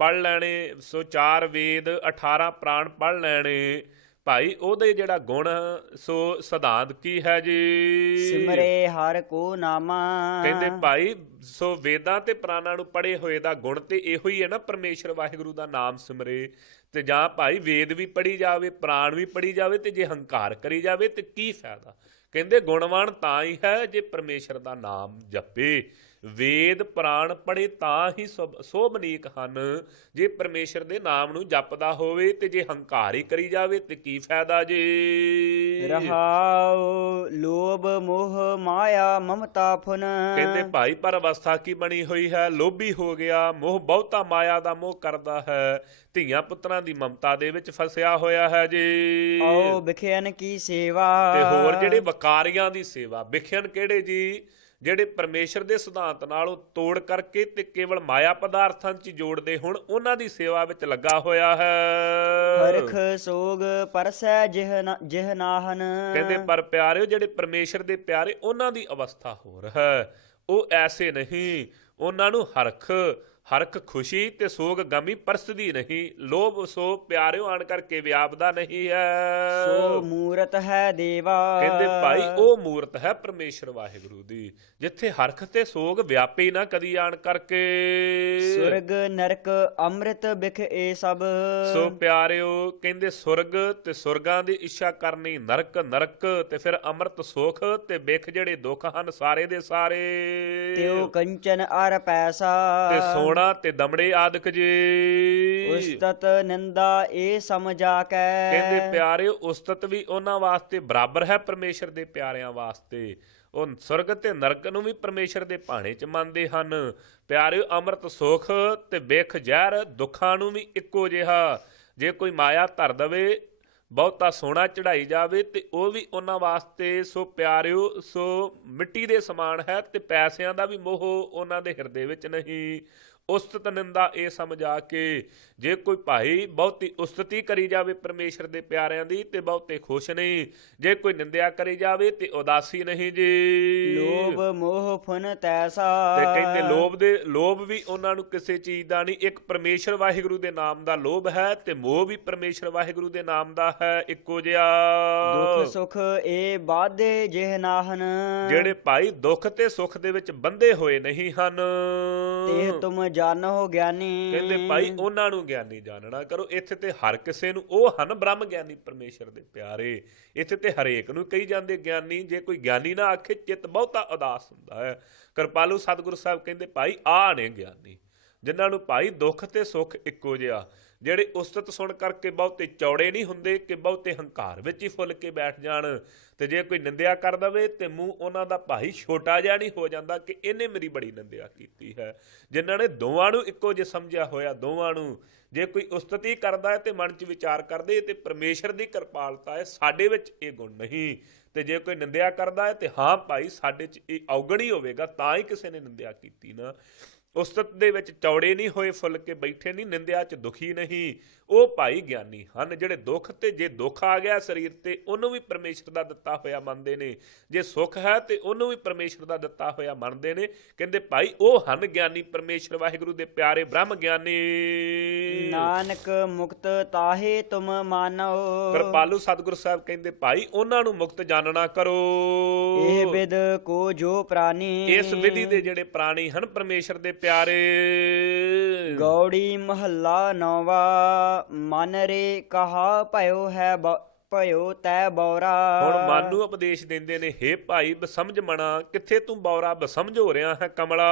ਪੜ ਲੈਣੇ, ਸੋ 4 ਵੇਦ 18 ਪ੍ਰਾਣ ਪੜ ਲੈਣੇ ਭਾਈ, ਉਹਦੇ ਜਿਹੜਾ ਗੁਣ ਸੋ ਸਿਧਾਂਤ ਕੀ ਹੈ ਜੀ। ਸਿਮਰੇ ਹਰ ਕੋ ਨਾਮਾ। ਕਹਿੰਦੇ ਭਾਈ ਸੋ ਵੇਦਾਂ ਤੇ ਪ੍ਰਾਣਾਂ ਨੂੰ ਪੜੇ ਹੋਏ ਦਾ ਗੁਣ ਤੇ ਇਹੋ ਹੀ ਹੈ ਨਾ, ਪਰਮੇਸ਼ਰ ਵਾਹਿਗੁਰੂ ਦਾ ਨਾਮ ਸਿਮਰੇ। ਤੇ ਜਾਂ ਭਾਈ ਵੇਦ ਵੀ ਪੜੀ ਜਾਵੇ, ਪ੍ਰਾਣ ਵੀ ਪੜੀ ਜਾਵੇ, ਤੇ ਜੇ ਹੰਕਾਰ ਕਰੀ ਜਾਵੇ ਤੇ ਕੀ ਫਾਇਦਾ। ਕਹਿੰਦੇ ਗੁਣਵਾਨ ਤਾਂ ਹੀ ਹੈ ਜੇ ਪਰਮੇਸ਼ਰ ਦਾ ਨਾਮ ਜਪੇ। ਵੇਦ ਪ੍ਰਾਣ ਪੜੇ ਤਾਂ ਹੀ ਸੋਭਨੀਕ ਹਨ ਜੇ ਪਰਮੇਸ਼ਰ ਦੇ ਨਾਮ ਨੂੰ ਜਪਦਾ ਹੋਵੇ, ਤੇ ਜੇ ਹੰਕਾਰ ਹੀ ਕਰੀ ਜਾਵੇ ਤੇ ਕੀ ਫਾਇਦਾ ਜੀ। ਰਹਾਉ ਲੋਭ ਮੋਹ ਮਾਇਆ ਮਮਤਾ ਫੁਨ। ਕਹਿੰਦੇ ਭਾਈ ਪਰ ਅਵਸਥਾ ਕੀ ਬਣੀ ਹੋਈ ਹੈ, ਲੋਭੀ ਹੋ ਗਿਆ, ਮੋਹ ਬਹੁਤਾ ਮਾਇਆ ਦਾ ਮੋਹ ਕਰਦਾ ਹੈ, ਧੀਆਂ ਪੁੱਤਰਾਂ ਦੀ ਮਮਤਾ ਦੇ ਵਿੱਚ ਫਸਿਆ ਹੋਇਆ ਹੈ ਜੀ। ਆਓ ਵਿਖਿਆਨ ਕੀ ਸੇਵਾ। ਤੇ ਹੋਰ ਜਿਹੜੇ ਵਕਾਰੀਆਂ ਦੀ ਸੇਵਾ, ਵਿਖਿਆਨ ਕਿਹੜੇ ਜੀ, ਜਿਹੜੇ ਪਰਮੇਸ਼ਰ ਦੇ ਸਿਧਾਂਤ ਨਾਲੋਂ ਤੋੜ ਕਰਕੇ ਤੇ ਕੇਵਲ ਮਾਇਆ ਪਦਾਰਥਾਂ 'ਚ ਜੋੜਦੇ ਹੁਣ, ਉਹਨਾਂ ਦੀ ਸੇਵਾ ਵਿੱਚ ਲੱਗਾ ਹੋਇਆ ਹੈ। ਹਰਖ ਸੋਗ ਪਰਸੈ ਜਿਹ ਨਾਹਨ। ਕਹਿੰਦੇ ਪਰ ਪਿਆਰਿਓ, ਜਿਹੜੇ ਪਰਮੇਸ਼ਰ ਦੇ ਪਿਆਰੇ, ਉਹਨਾਂ ਦੀ ਅਵਸਥਾ ਹੋਰ ਹੈ, ਉਹ ਐਸੇ ਨਹੀਂ। ਉਹਨਾਂ ਨੂੰ ਹਰਖ ਖੁਸ਼ੀ ਤੇ ਸੋਗ ਗਮੀ ਪਰਸਦੀ ਨਹੀਂ। ਲੋਭ ਸੋ ਪਿਆਰਿਓ ਆਣ ਕਰਕੇ ਵਿਆਪਦਾ ਨਹੀਂ ਹੈ। ਸੋ ਮੂਰਤ ਹੈ ਦੇਵਾ। ਕਹਿੰਦੇ ਭਾਈ ਉਹ ਮੂਰਤ ਹੈ ਪਰਮੇਸ਼ਰ ਵਾਹਿਗੁਰੂ ਦੀ, ਜਿੱਥੇ ਹਰਖ ਤੇ ਸੋਗ ਵਿਆਪੇ ਨਾ ਕਦੀ ਆਣ ਕਰਕੇ। ਸੁਰਗ ਨਰਕ ਅੰਮ੍ਰਿਤ ਬਿਖ ਇਹ ਸਭ। ਸੋ ਪਿਆਰਿਓ ਕਹਿੰਦੇ ਸੁਰਗ ਤੇ ਸੁਰਗਾਂ ਦੀ ਇੱਛਾ ਕਰਨੀ, ਨਰਕ ਤੇ ਫਿਰ ਅੰਮ੍ਰਿਤ ਸੁਖ ਤੇ ਬਿਖ ਜਿਹੜੇ ਦੁੱਖ ਹਨ ਸਾਰੇ ਦੇ ਸਾਰੇ। ਤਿਉ ਕੰਚਨ ਅਰ ਪੈਸਾ। ਤੇ ਸੋਨਾ ਤੇ ਦਮੜੇ ਆਦਿਕ ਜੀ। ਉਸਤਤ ਨਿੰਦਾ ਇਹ ਸਮਝਾ ਕੇ। ਕਹਿੰਦੇ ਪਿਆਰਿਓ ਉਸਤਤ ਵੀ ਉਹਨਾਂ ਵਾਸਤੇ ਬਰਾਬਰ ਹੈ ਪਰਮੇਸ਼ਰ ਦੇ ਪਿਆਰਿਆਂ ਵਾਸਤੇ। ਉਹ ਸੁਰਗ ਤੇ ਨਰਕ ਨੂੰ ਵੀ ਪਰਮੇਸ਼ਰ ਦੇ ਭਾਣੇ 'ਚ ਮੰਨਦੇ ਹਨ। ਪਿਆਰਿਓ ਅੰਮ੍ਰਿਤ ਸੁਖ ਤੇ ਬਿਖ ਜ਼ਹਿਰ ਦੁੱਖਾਂ ਨੂੰ ਵੀ ਇੱਕੋ ਜਿਹਾ। ਜੇ ਕੋਈ ਮਾਇਆ ਧਰ ਦਵੇ, ਬਹੁਤਾ ਸੋਨਾ ਚੜਾਈ ਜਾਵੇ, ਤੇ ਉਹ ਵੀ ਉਹਨਾਂ ਵਾਸਤੇ ਸੋ ਪਿਆਰਿਓ ਸੋ ਮਿੱਟੀ ਦੇ ਸਮਾਨ ਹੈ, ਤੇ ਪੈਸਿਆਂ ਦਾ ਵੀ ਮੋਹ ਉਹਨਾਂ ਦੇ ਹਿਰਦੇ ਵਿੱਚ ਨਹੀਂ। ਉਸਤਤ ਨਿੰਦਾ ਇਹ ਸਮਝਾ ਕੇ, ਜੇ ਕੋਈ ਭਾਈ ਬਹੁਤੀ ਉਸਤਤੀ ਕਰੀ ਜਾਵੇ ਪਰਮੇਸ਼ਰ ਦੇ ਪਿਆਰਿਆਂ ਦੀ ਤੇ ਬਹੁਤੇ ਖੁਸ਼ ਨਹੀਂ, ਜੇ ਕੋਈ ਨਿੰਦਿਆ ਕਰੀ ਜਾਵੇ ਤੇ ਉਦਾਸੀ ਨਹੀਂ ਜੀ। ਲੋਭ ਮੋਹ ਫੁਨ ਤੈਸਾ। ਤੇ ਕਹਿੰਦੇ ਲੋਭ ਵੀ ਉਹਨਾਂ ਨੂੰ ਕਿਸੇ ਚੀਜ਼ ਦਾ ਨਹੀਂ, ਇੱਕ ਪਰਮੇਸ਼ਰ ਵਾਹਿਗੁਰੂ ਦੇ ਨਾਮ ਦਾ ਲੋਭ ਹੈ, ਤੇ ਮੋਹ ਵੀ ਪਰਮੇਸ਼ਰ ਵਾਹਿਗੁਰੂ ਦੇ ਨਾਮ ਦਾ ਹੈ, ਇੱਕੋ ਜਿਹਾ। ਦੁੱਖ ਸੁਖ ਇਹ ਬਾਧੇ ਜਿਹ ਨਾਹਨ। ਜਿਹੜੇ ਭਾਈ ਦੁੱਖ ਤੇ ਸੁਖ ਦੇ ਵਿੱਚ ਬੰਧੇ ਹੋਏ ਨਹੀਂ ਹਨ, ਤੇ ਤੁਮ ਜਾਣੋ ਗਿਆਨੀ। ਕਹਿੰਦੇ ਭਾਈ ਉਹਨਾਂ ਨੂੰ ਗਿਆਨੀ ਜਾਣਨਾ ਕਰੋ। ਇੱਥੇ ਤੇ ਹਰ ਕਿਸੇ ਨੂੰ ਉਹ ਹਨ ਬ੍ਰਹਮ ਗਿਆਨੀ ਪਰਮੇਸ਼ਰ ਦੇ ਪਿਆਰੇ। ਇੱਥੇ ਤੇ ਹਰੇਕ ਨੂੰ ਕਹੀ ਜਾਂਦੇ ਗਿਆਨੀ। ਜੇ ਕੋਈ ਗਿਆਨੀ ਨਾ ਆਖੇ ਚਿੱਤ ਬਹੁਤਾ ਉਦਾਸ ਹੁੰਦਾ ਹੈ। ਕਿਰਪਾਲੂ ਸਤਿਗੁਰੂ ਸਾਹਿਬ ਕਹਿੰਦੇ ਭਾਈ ਆਹ ਨੇ ਗਿਆਨੀ, ਜਿਨ੍ਹਾਂ ਨੂੰ ਭਾਈ ਦੁੱਖ ਤੇ ਸੁੱਖ ਇੱਕੋ ਜਿਹਾ, ਜਿਹੜੇ ਉਸਤਤ ਸੁਣ ਕਰਕੇ ਬਹੁਤੇ ਚੌੜੇ ਨਹੀਂ ਹੁੰਦੇ ਕਿ ਬਹੁਤੇ ਹੰਕਾਰ ਵਿੱਚ ਹੀ ਫੁੱਲ ਕੇ ਬੈਠ ਜਾਣ। ਤੇ ਜੇ ਕੋਈ ਨਿੰਦਿਆ ਕਰ ਦਵੇ ਤੇ ਮੂੰਹ ਉਹਨਾਂ ਦਾ ਭਾਈ ਛੋਟਾ ਜਿਹਾ ਨਹੀਂ ਹੋ ਜਾਂਦਾ ਕਿ ਇਹਨੇ ਮੇਰੀ ਬੜੀ ਨਿੰਦਿਆ ਕੀਤੀ ਹੈ। ਜਿਨ੍ਹਾਂ ਨੇ ਦੋਵਾਂ ਨੂੰ ਇੱਕੋ ਜਿਹਾ ਸਮਝਿਆ ਹੋਇਆ, ਦੋਵਾਂ ਨੂੰ, ਜੇ ਕੋਈ ਉਸਤਤੀ ਕਰਦਾ ਹੈ ਤੇ ਮਨ 'ਚ ਵਿਚਾਰ ਕਰਦੇ ਤੇ ਪਰਮੇਸ਼ਰ ਦੀ ਕਿਰਪਾਲਤਾ ਹੈ, ਸਾਡੇ ਵਿੱਚ ਇਹ ਗੁਣ ਨਹੀਂ। ਤੇ ਜੇ ਕੋਈ ਨਿੰਦਿਆ ਕਰਦਾ ਹੈ ਤੇ ਹਾਂ ਭਾਈ ਸਾਡੇ 'ਚ ਇਹ ਔਗਣ ਹੀ ਹੋਵੇਗਾ, ਤਾਂ ਹੀ ਕਿਸੇ ਨੇ ਨਿੰਦਿਆ ਕੀਤੀ ਨਾ। ਉਸਤਤ ਦੇ ਵਿੱਚ ਚੌੜੇ ਨਹੀਂ ਹੋਏ, ਫੁੱਲ ਕੇ ਬੈਠੇ ਨਹੀਂ, ਨਿੰਦਿਆ 'ਚ ਦੁਖੀ ਨਹੀਂ, ਉਹ ਭਾਈ ਗਿਆਨੀ ਹਨ। ਜਿਹੜੇ ਦੁੱਖ ਤੇ ਜੇ ਦੁੱਖ ਆ ਗਿਆ ਸਰੀਰ ਤੇ ਉਹਨੂੰ ਵੀ ਪਰਮੇਸ਼ਰ ਦਾ ਦਿੱਤਾ ਹੋਇਆ ਮੰਨਦੇ ਨੇ, ਜੇ ਸੁੱਖ ਹੈ ਤੇ ਉਹਨੂੰ ਵੀ ਪਰਮੇਸ਼ਰ ਦਾ ਦਿੱਤਾ ਹੋਇਆ ਮੰਨਦੇ ਨੇ। ਕਹਿੰਦੇ ਭਾਈ ਉਹ ਹਨ ਗਿਆਨੀ, ਪਰਮੇਸ਼ਰ ਵਾਹਿਗੁਰੂ ਦੇ ਪਿਆਰੇ ਬ੍ਰਹਮ ਗਿਆਨੀ। ਨਾਨਕ ਮੁਕਤ ਤਾਹੇ ਤੁਮ ਮਾਨੋ। ਕਿਰਪਾਲੂ ਸਤਿਗੁਰੂ ਸਾਹਿਬ ਕਹਿੰਦੇ ਭਾਈ ਉਹਨਾਂ ਨੂੰ ਮੁਕਤ ਜਾਣਨਾ ਕਰੋ। ਇਹ ਵਿਦ ਕੋ ਜੋ ਪ੍ਰਾਨੀ। ਇਸ ਵਿਧੀ ਦੇ ਜਿਹੜੇ ਪ੍ਰਾਣੀ ਹਨ ਪਰਮੇਸ਼ਰ ਦੇ ਪਿਆਰੇ। ਗੌੜੀ ਮਹੱਲਾ ਨੌਵਾਂ। ਮਨ ਰੇ ਕਹਾ ਭਇਓ ਹੈ ਭਇਓ ਤੈ ਬੌਰਾ। ਹੁਣ ਮਨ ਨੂੰ ਉਪਦੇਸ਼ ਦਿੰਦੇ ਨੇ, ਹੇ ਭਾਈ ਬਸਮਝ ਮਣਾ, ਕਿੱਥੇ ਤੂੰ ਬੌਰਾ ਬਸਮਝ ਹੋ ਰਿਹਾ ਹੈ ਕਮਲਾ।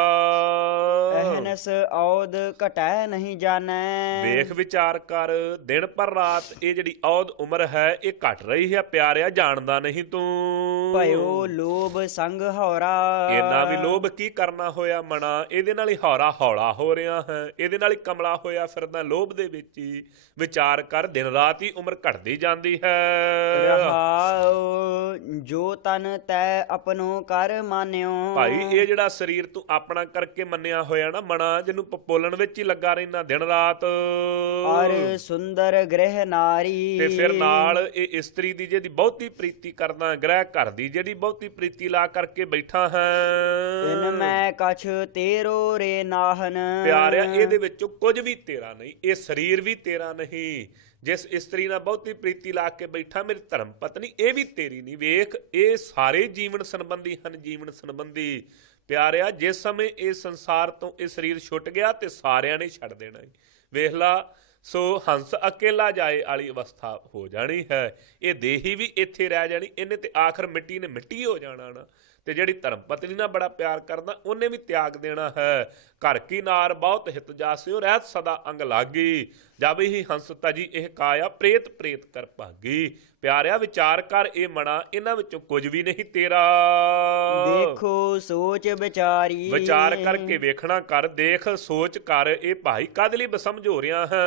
ਅਹਨਸ ਔਦ ਘਟੈ ਨਹੀਂ ਜਾਣੈ। ਵੇਖ ਵਿਚਾਰ ਕਰ, ਦਿਨ ਪਰ ਰਾਤ ਇਹ ਜਿਹੜੀ ਔਦ ਉਮਰ ਹੈ ਇਹ ਘਟ ਰਹੀ ਹੈ ਪਿਆਰਿਆ, ਜਾਣਦਾ ਨਹੀਂ ਤੂੰ। ਭਇਓ ਲੋਭ ਸੰਗ ਹੌਰਾ। ਇੰਨਾ ਵੀ ਲੋਭ ਕੀ ਕਰਨਾ ਹੋਇਆ ਮਣਾ, ਇਹਦੇ ਨਾਲ ਹੀ ਹੌਰਾ ਹੌਲਾ ਹੋ ਰਿਹਾ ਹੈ, ਇਹਦੇ ਨਾਲ ਹੀ ਕਮਲਾ ਹੋਇਆ ਫਿਰਦਾ ਲੋਭ ਦੇ ਵਿੱਚ ਹੀ। ਵਿਚਾਰ ਕਰ, ਦਿਨ ਰਾਤ ਹੀ ਉਮਰ ਘਟਦੀ ਜਾਂਦੀ ਹੈ। ਰਹਾਉ ਜੋ ਤਨ ਤੈ ਆਪਣੋ ਕਰ ਮਾਨਿਓ। ਭਾਈ ਇਹ ਜਿਹੜਾ ਸਰੀਰ ਤੂੰ ਆਪਣਾ ਕਰਕੇ ਮੰਨਿਆ ਹੋਇਆ ਨਾ ਮਣਾ, ਜਿਹਨੂੰ ਪਪੋਲਣ ਵਿੱਚ ਹੀ ਲੱਗਾ ਰਹਿਣਾ ਦਿਨ ਰਾਤ। ਔਰ ਸੁੰਦਰ ਗ੍ਰਹਿ ਨਾਰੀ। ਤੇ ਫਿਰ ਨਾਲ ਇਹ ਇਸਤਰੀ ਦੀ ਜਿਹਦੀ ਬਹੁਤੀ ਪ੍ਰੀਤੀ ਕਰਦਾ, ਗ੍ਰਹਿ ਘਰ ਦੀ ਜਿਹੜੀ ਬਹੁਤੀ ਪ੍ਰੀਤੀ ਲਾ ਕਰਕੇ ਬੈਠਾ ਹੈ। ਇਨ ਮੈਂ ਕਛ ਤੇਰੋ ਰੇ ਨਾਹਨ। ਪਿਆਰਿਆ ਇਹਦੇ ਵਿੱਚੋਂ ਕੁਝ ਵੀ ਤੇਰਾ ਨਹੀਂ, ਇਹ ਸਰੀਰ ਵੀ ਤੇਰਾ ਨਹੀਂ। ਜਿਸ ਇਸਤਰੀ ਨਾਲ ਬਹੁਤੀ ਪ੍ਰੀਤੀ ਲਾ ਕੇ ਬੈਠਾ ਮੇਰੀ ਧਰਮ ਪਤਨੀ, ਇਹ ਵੀ ਤੇਰੀ ਨਹੀਂ। ਵੇਖ ਇਹ ਸਾਰੇ ਜੀਵਨ ਸੰਬੰਧੀ ਹਨ, ਜੀਵਨ ਸੰਬੰਧੀ। ਪਿਆਰਿਆ ਜਿਸ ਸਮੇਂ ਇਹ ਸੰਸਾਰ ਤੋਂ ਇਹ ਸਰੀਰ ਛੁੱਟ ਗਿਆ ਤੇ ਸਾਰਿਆਂ ਨੇ ਛੱਡ ਦੇਣਾ। ਵੇਖ ਲਾ, ਸੋ ਹੰਸ ਅਕੇਲਾ ਜਾਏ ਵਾਲੀ ਅਵਸਥਾ ਹੋ ਜਾਣੀ ਹੈ। ਇਹ ਦੇਹੀ ਵੀ ਇੱਥੇ ਰਹਿ ਜਾਣੀ, ਇਹਨੇ ਤੇ ਆਖਰ ਮਿੱਟੀ ਨੇ ਮਿੱਟੀ ਹੋ ਜਾਣਾ ਨਾ। ਤੇ ਜਿਹੜੀ ਧਰਮ ਪਤਨੀ ਨਾਲ ਬੜਾ ਪਿਆਰ ਕਰਦਾ ਉਹਨੇ ਵੀ ਤਿਆਗ ਦੇਣਾ ਹੈ। ਘਰ ਕੀ ਨਾਰ ਬਹੁਤ ਹਿਤ ਜਾਸਿਓ, ਰਹਿਤ ਸਦਾ ਅੰਗ ਲਾਗੀ। ਜਬ ਹੀ ਹੰਸ ਤਜੀ ਇਹ ਕਾਇਆ, ਪ੍ਰੇਤ ਪ੍ਰੇਤ ਕਰ ਭਾਗੀ। ਪਿਆਰਿਆ ਵਿਚਾਰ ਕਰ ਇਹ ਮਣਾ, ਇਹਨਾਂ ਵਿੱਚੋਂ ਕੁਝ ਵੀ ਨਹੀਂ ਤੇਰਾ। ਦੇਖੋ ਸੋਚ ਵਿਚਾਰੀ। ਵਿਚਾਰ ਕਰਕੇ ਵੇਖਣਾ ਕਰ, ਦੇਖ ਸੋਚ ਕਰ, ਇਹ ਭਾਈ ਕਦ ਲਈ ਬਸਮਝ ਹੋ ਰਿਹਾ ਹੈ।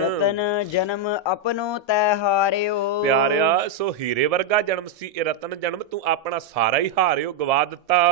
ਰਤਨ ਜਨਮ ਆਪਣੋ ਤੈ ਹਾਰਿਓ। ਪਿਆਰਿਆ ਸੋ ਹੀਰੇ ਵਰਗਾ ਜਨਮ ਸੀ ਇਹ ਰਤਨ ਜਨਮ, ਤੂੰ ਆਪਣਾ ਸਾਰਾ ਹੀ ਹਾਰਿਓ, ਗਵਾ ਦਿੱਤਾ।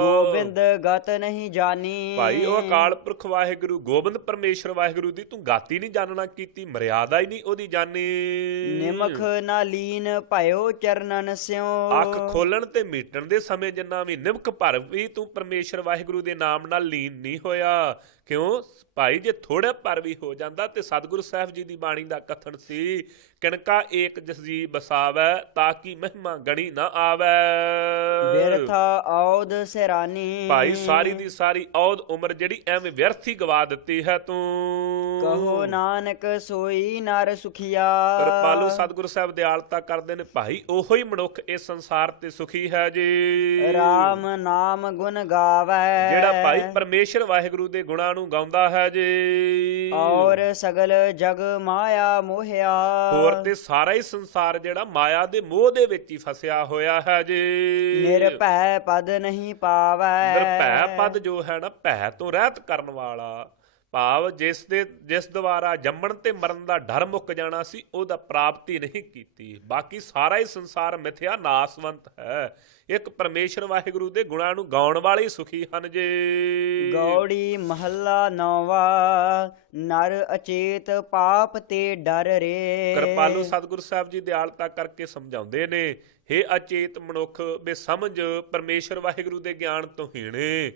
ਗੋਬਿੰਦ ਗਤ ਨਹੀਂ ਜਾਣੀ। ਭਾਈ ਉਹ ਅਕਾਲ ਪੁਰਖ ਵਾਹਿਗੁਰੂ ਗੋਬਿੰਦ ਪਰਮੇਸ਼ਰ ਵਾਹਿਗੁਰੂ ਦੀ ਤੂੰ ਗਾਤੀ ਨਹੀਂ ਜਾਣਨਾ ਕੀਤੀ, ਮਰਿਆਦਾ ਹੀ ਨਹੀਂ ਉਹਦੀ ਜਾਣੀ। ਨਿਮਖ ਨਾ ਲੀਨ ਭਇਓ ਚਰਨਨ ਸਿਓ। ਅੱਖ ਖੋਲਣ ਤੇ ਮੀਟਣ ਦੇ ਸਮੇਂ ਜਿੰਨਾ ਵੀ ਨਿਮਕ ਭਰ ਵੀ ਤੂੰ ਪਰਮੇਸ਼ਰ ਵਾਹਿਗੁਰੂ ਦੇ ਨਾਮ ਨਾਲ ਲੀਨ ਨਹੀਂ ਹੋਇਆ। ਕਿਉਂ ਭਾਈ, ਜੇ ਥੋੜਾ ਪਰ ਵੀ ਹੋ ਜਾਂਦਾ ਤੇ ਸਤਿਗੁਰੂ ਸਾਹਿਬ ਜੀ ਦੀ ਬਾਣੀ ਦਾ ਕਥਨ ਸੀ, ਕਿਣਕਾ ਏਕ ਜਸਜੀ ਬਸਾਵੈ ਤਾਂ ਕਿ ਮਹਿਮਾ ਗਣੀ ਨਾ ਆਵੈ। ਬਿਰਥਾ ਔਦ ਸਿਰਾਨੀ। ਭਾਈ ਸਾਰੀ ਦੀ ਸਾਰੀ ਔਦ ਉਮਰ ਜਿਹੜੀ ਐਵੇਂ ਵਿਅਰਥ ਹੀ ਗਵਾ ਦਿੱਤੀ ਹੈ ਤੂੰ। ਕਹੋ ਨਾਨਕ ਸੋਈ ਨਰ ਸੁਖੀਆ। ਕਿਰਪਾਲੂ ਸਤਿਗੁਰੂ ਸਾਹਿਬ ਦਿਆਲਤਾ ਕਰਦੇ ਨੇ, ਭਾਈ ਉਹੋ ਹੀ ਮਨੁੱਖ ਇਸ ਸੰਸਾਰ ਤੇ ਸੁਖੀ ਹੈ ਜੀ। ਰਾਮ ਨਾਮ ਗੁਣ ਗਾਵੈ। ਜਿਹੜਾ ਭਾਈ ਪਰਮੇਸ਼ਰ ਵਾਹਿਗੁਰੂ ਦੇ ਗੁਣਾਂ ਨੂੰ ਗਾਉਂਦਾ ਹੈ ਜੀ। ਔਰ ਸਗਲ ਜਗ ਮਾਇਆ ਮੋਹਿਆ। ਹੋਰ ਤੇ ਸਾਰਾ ਹੀ ਸੰਸਾਰ ਜਿਹੜਾ ਮਾਇਆ ਦੇ ਮੋਹ ਦੇ ਵਿੱਚ ਹੀ ਫਸਿਆ ਹੋਇਆ ਹੈ ਜੀ। ਨਿਰਭੈ ਪਦ ਨਹੀਂ ਪਾਵੈ। ਨਿਰਭੈ ਪਦ ਜੋ ਹੈ ਨਾ, ਭੈ ਤੋਂ ਰਹਿਤ ਕਰਨ ਵਾਲਾ, ਭਾਵ ਜਿਸ ਦੁਆਰਾ ਜੰਮਣ ਤੇ ਮਰਨ ਦਾ ਡਰ ਮੁੱਕ ਜਾਣਾ ਸੀ ਉਹਦਾ ਪ੍ਰਾਪਤੀ ਨਹੀਂ ਕੀਤੀ। ਬਾਕੀ ਸਾਰਾ ਹੀ ਸੰਸਾਰ ਮਿਥਿਆ ਨਾਸਵੰਤ ਹੈ। ਇੱਕ ਪਰਮੇਸ਼ਰ ਵਾਹਿਗੁਰੂ ਦੇ ਗੁਣਾਂ ਨੂੰ ਗਾਉਣ ਵਾਲੇ ਹੀ ਸੁਖੀ ਹਨ ਜੀ। ਗੌੜੀ ਮਹੱਲਾ ਨੌਵਾਂ। ਨਰ ਅਚੇਤ ਪਾਪ ਤੇ ਡਰ ਰੇ। ਕਿਰਪਾਲੂ ਸਤਿਗੁਰੂ ਸਾਹਿਬ ਜੀ ਦਿਆਲਤਾ ਕਰਕੇ ਸਮਝਾਉਂਦੇ ਨੇ, ਹੇ ਅਚੇਤ ਮਨੁੱਖ ਬੇਸਮਝ ਪਰਮੇਸ਼ਰ ਵਾਹਿਗੁਰੂ ਦੇ ਗਿਆਨ ਤੋਂ ਹੀਣੇ,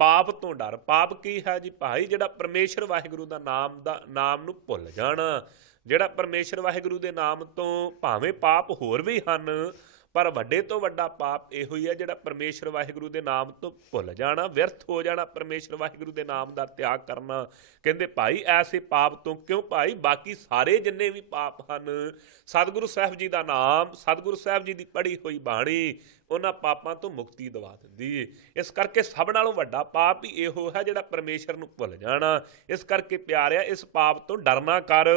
ਪਾਪ ਤੋਂ ਡਰ। ਪਾਪ ਕੀ ਹੈ ਜੀ ਭਾਈ? ਜਿਹੜਾ ਪਰਮੇਸ਼ਰ ਵਾਹਿਗੁਰੂ ਦਾ ਨਾਮ ਨੂੰ ਭੁੱਲ ਜਾਣਾ। ਜਿਹੜਾ ਪਰਮੇਸ਼ਰ ਵਾਹਿਗੁਰੂ ਦੇ ਨਾਮ ਤੋਂ, ਭਾਵੇਂ ਪਾਪ ਹੋਰ ਵੀ ਹਨ ਪਰ ਵੱਡੇ ਤੋਂ ਵੱਡਾ ਪਾਪ ਇਹੋ ਹੀ ਹੈ ਜਿਹੜਾ ਪਰਮੇਸ਼ਰ ਵਾਹਿਗੁਰੂ ਦੇ ਨਾਮ ਤੋਂ ਭੁੱਲ ਜਾਣਾ, ਵਿਅਰਥ ਹੋ ਜਾਣਾ, ਪਰਮੇਸ਼ਰ ਵਾਹਿਗੁਰੂ ਦੇ ਨਾਮ ਦਾ ਤਿਆਗ ਕਰਨਾ। ਕਹਿੰਦੇ ਭਾਈ ਐਸੇ ਪਾਪ ਤੋਂ ਕਿਉਂ ਭਾਈ? ਬਾਕੀ ਸਾਰੇ ਜਿੰਨੇ ਵੀ ਪਾਪ ਹਨ, ਸਤਿਗੁਰੂ ਸਾਹਿਬ ਜੀ ਦਾ ਨਾਮ, ਸਤਿਗੁਰੂ ਸਾਹਿਬ ਜੀ ਦੀ ਪੜ੍ਹੀ ਹੋਈ ਬਾਣੀ ਉਹਨਾਂ ਪਾਪਾਂ ਤੋਂ ਮੁਕਤੀ ਦਿਵਾ ਦਿੰਦੀ ਏ। ਇਸ ਕਰਕੇ ਸਭ ਨਾਲੋਂ ਵੱਡਾ ਪਾਪ ਹੀ ਇਹੋ ਹੈ ਜਿਹੜਾ ਪਰਮੇਸ਼ਰ ਨੂੰ ਭੁੱਲ ਜਾਣਾ। ਇਸ ਕਰਕੇ ਪਿਆਰਿਆ ਇਸ ਪਾਪ ਤੋਂ ਡਰਨਾ ਕਰ।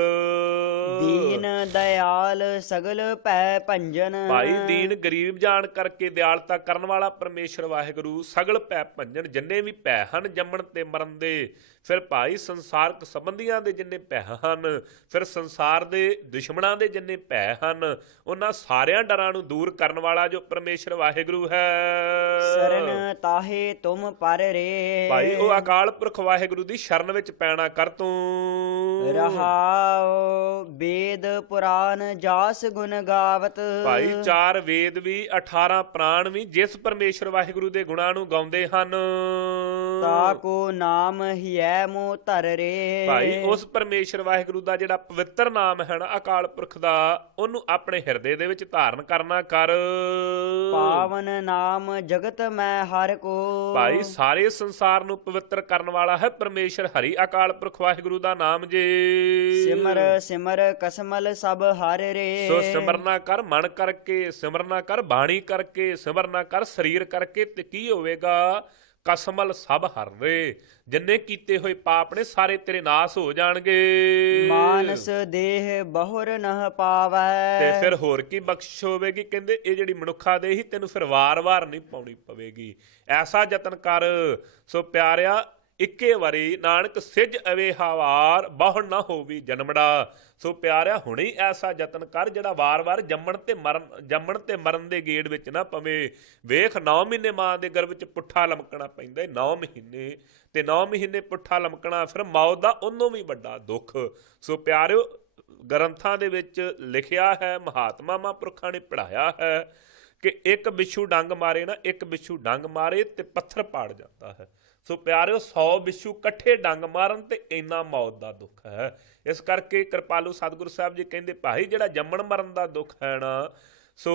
ਦੀਨ ਦਇਆਲ ਸਗਲ ਭੈ ਭੰਜਨ। ਭਾਈ ਦੀਨ ਗਰੀਬ ਜਾਣ ਕਰਕੇ ਦਿਆਲਤਾ ਕਰਨ ਵਾਲਾ ਪਰਮੇਸ਼ਰ ਵਾਹਿਗੁਰੂ ਸਗਲ ਭੈ ਭੰਜਨ, ਜਿੰਨੇ ਵੀ ਭੈ ਹਨ ਜੰਮਣ ਤੇ ਮਰਨ ਦੇ, ਫਿਰ ਭਾਈ ਸੰਸਾਰਕ ਸੰਬੰਧੀਆਂ ਦੇ ਜਿੰਨੇ ਭੈ ਹਨ, ਫਿਰ ਸੰਸਾਰ ਦੇ ਦੁਸ਼ਮਣਾਂ ਦੇ ਜਿੰਨੇ ਭੈ ਹਨ, ਉਹਨਾਂ ਸਾਰਿਆਂ ਡਰਾਂ ਨੂੰ ਦੂਰ ਕਰਨ ਵਾਲਾ ਜੋ ਪਰਮੇਸ਼ਰ ਵਾਹਿਗੁਰੂ ਹੈ, ਸਰਨ ਤਾਹੇ ਤੁਮ ਪਰ ਰੇ। ਭਾਈ ਉਹ ਅਕਾਲ ਪੁਰਖ ਵਾਹਿਗੁਰੂ ਦੀ ਸ਼ਰਨ ਵਿੱਚ ਪੈਣਾ ਕਰ ਤੂੰ। ਰਹਾਉ ਵੇਦ ਪੁਰਾਨ ਜਾਸ ਗੁਣ ਗਾਵਤ। ਭਾਈ 4 ਵੇਦ ਵੀ 18 ਪ੍ਰਾਣ ਵੀ ਜਿਸ ਪਰਮੇਸ਼ਰ ਵਾਹਿਗੁਰੂ ਦੇ ਗੁਣਾਂ ਨੂੰ ਗਾਉਂਦੇ ਹਨ, ਤਾਕੋ ਨਾਮ ਹੀਐ ਮੋ ਧਰ ਰੇ। ਭਾਈ ਉਸ ਪਰਮੇਸ਼ਰ ਵਾਹਿਗੁਰੂ ਦਾ ਜਿਹੜਾ ਪਵਿੱਤਰ ਨਾਮ ਹੈ ਨਾ ਅਕਾਲ ਪੁਰਖ ਦਾ, ਉਹਨੂੰ ਆਪਣੇ ਹਿਰਦੇ ਦੇ ਵਿੱਚ ਧਾਰਨ ਕਰਨਾ ਕਰ। ਪਾਵਨ ਨਾਮ ਜਗਤ ਮੈਂ ਹਰ ਕੋ। ਭਾਈ ਸਾਰੇ ਸੰਸਾਰ ਨੂੰ ਪਵਿੱਤਰ ਕਰਨ ਵਾਲਾ ਹੈ ਪਰਮੇਸ਼ਰ ਹਰੀ ਅਕਾਲ ਪੁਰਖ ਵਾਹਿਗੁਰੂ ਦਾ ਨਾਮ ਜੇ। ਸਿਮਰ ਸਿਮਰ ਕਸਮਲ ਸਭ ਹਰ ਰੇ। ਸੋ ਸਿਮਰਨਾ ਕਰ ਮਨ ਕਰਕੇ, ਸਿਮਰਨਾ ਕਰ ਬਾਣੀ ਕਰਕੇ, ਸਿਮਰਨਾ ਕਰ ਸਰੀਰ ਕਰਕੇ, ਤੇ ਕੀ ਹੋਵੇਗਾ? ਕਸਮਲ ਸਭ ਹਰ ਰੇ। ਜਿੰਨੇ ਕੀਤੇ ਹੋਏ ਪਾਪ ਨੇ ਸਾਰੇ ਤੇਰੇ ਨਾਸ ਹੋ ਜਾਣਗੇ। ਮਾਨਸ ਦੇਹ ਬਹੁਰ ਨਹ ਪਾਵੈ। ਤੇ ਫਿਰ ਹੋਰ ਕੀ ਬਖਸ਼ਿਸ਼ ਹੋਵੇਗੀ? ਕਹਿੰਦੇ ਇਹ ਜਿਹੜੀ ਮਨੁੱਖਾ ਦੇਹ ਹੀ ਤੈਨੂੰ ਫਿਰ ਵਾਰ-ਵਾਰ ਨਹੀਂ ਪਾਉਣੀ ਪਵੇਗੀ। ਐਸਾ ਯਤਨ ਕਰ। ਸੋ ਪਿਆਰਿਆ, ਇੱਕੇ ਵਾਰੀ ਨਾਨਕ ਸਿਜ ਅਵੇਹਾ ਵਾਰ, ਬਹੁੜ ਨਾ ਹੋਵੀ ਜਨਮੜਾ। ਸੋ ਪਿਆਰਿਆ, ਹੁਣੇ ਹੀ ਐਸਾ ਯਤਨ ਕਰ ਜਿਹੜਾ ਵਾਰ-ਵਾਰ ਜੰਮਣ ਤੇ ਮਰਨ ਦੇ ਗੇੜ ਵਿੱਚ ਨਾ ਪਵੇ। ਵੇਖ 9 ਮਹੀਨੇ ਮਾਂ ਦੇ ਗਰਭ ਵਿੱਚ ਪੁੱਠਾ ਲਮਕਣਾ ਪੈਂਦਾ, 9 ਮਹੀਨੇ ਤੇ 9 ਮਹੀਨੇ ਪੁੱਠਾ ਲਮਕਣਾ, ਫਿਰ ਮੌਤ ਦਾ ਉਹਨੂੰ ਵੀ ਵੱਡਾ ਦੁੱਖ। ਸੋ ਪਿਆਰਿਓ, ਗ੍ਰੰਥਾਂ ਦੇ ਵਿੱਚ ਲਿਖਿਆ ਹੈ, ਮਹਾਤਮਾ ਮਹਾਂਪੁਰਖਾਂ ਨੇ ਪੜ੍ਹਾਇਆ ਹੈ ਕਿ ਇੱਕ ਬਿੱਛੂ ਡੰਗ ਮਾਰੇ ਨਾ, ਇੱਕ ਬਿੱਛੂ ਡੰਗ ਮਾਰੇ ਤੇ ਪੱਥਰ ਪਾੜ ਜਾਂਦਾ ਹੈ। ਸੋ ਪਿਆਰਿਓ, 100 ਬਿੱਛੂ ਇਕੱਠੇ ਡੰਗ ਮਾਰਨ ਤੇ ਇੰਨਾ ਮੌਤ ਦਾ ਦੁੱਖ ਹੈ। ਇਸ ਕਰਕੇ ਕਿਰਪਾਲੂ ਸਤਿਗੁਰੂ ਸਾਹਿਬ ਜੀ ਕਹਿੰਦੇ, ਭਾਈ ਜਿਹੜਾ ਜੰਮਣ ਮਰਨ ਦਾ ਦੁੱਖ ਹੈ ਨਾ, ਸੋ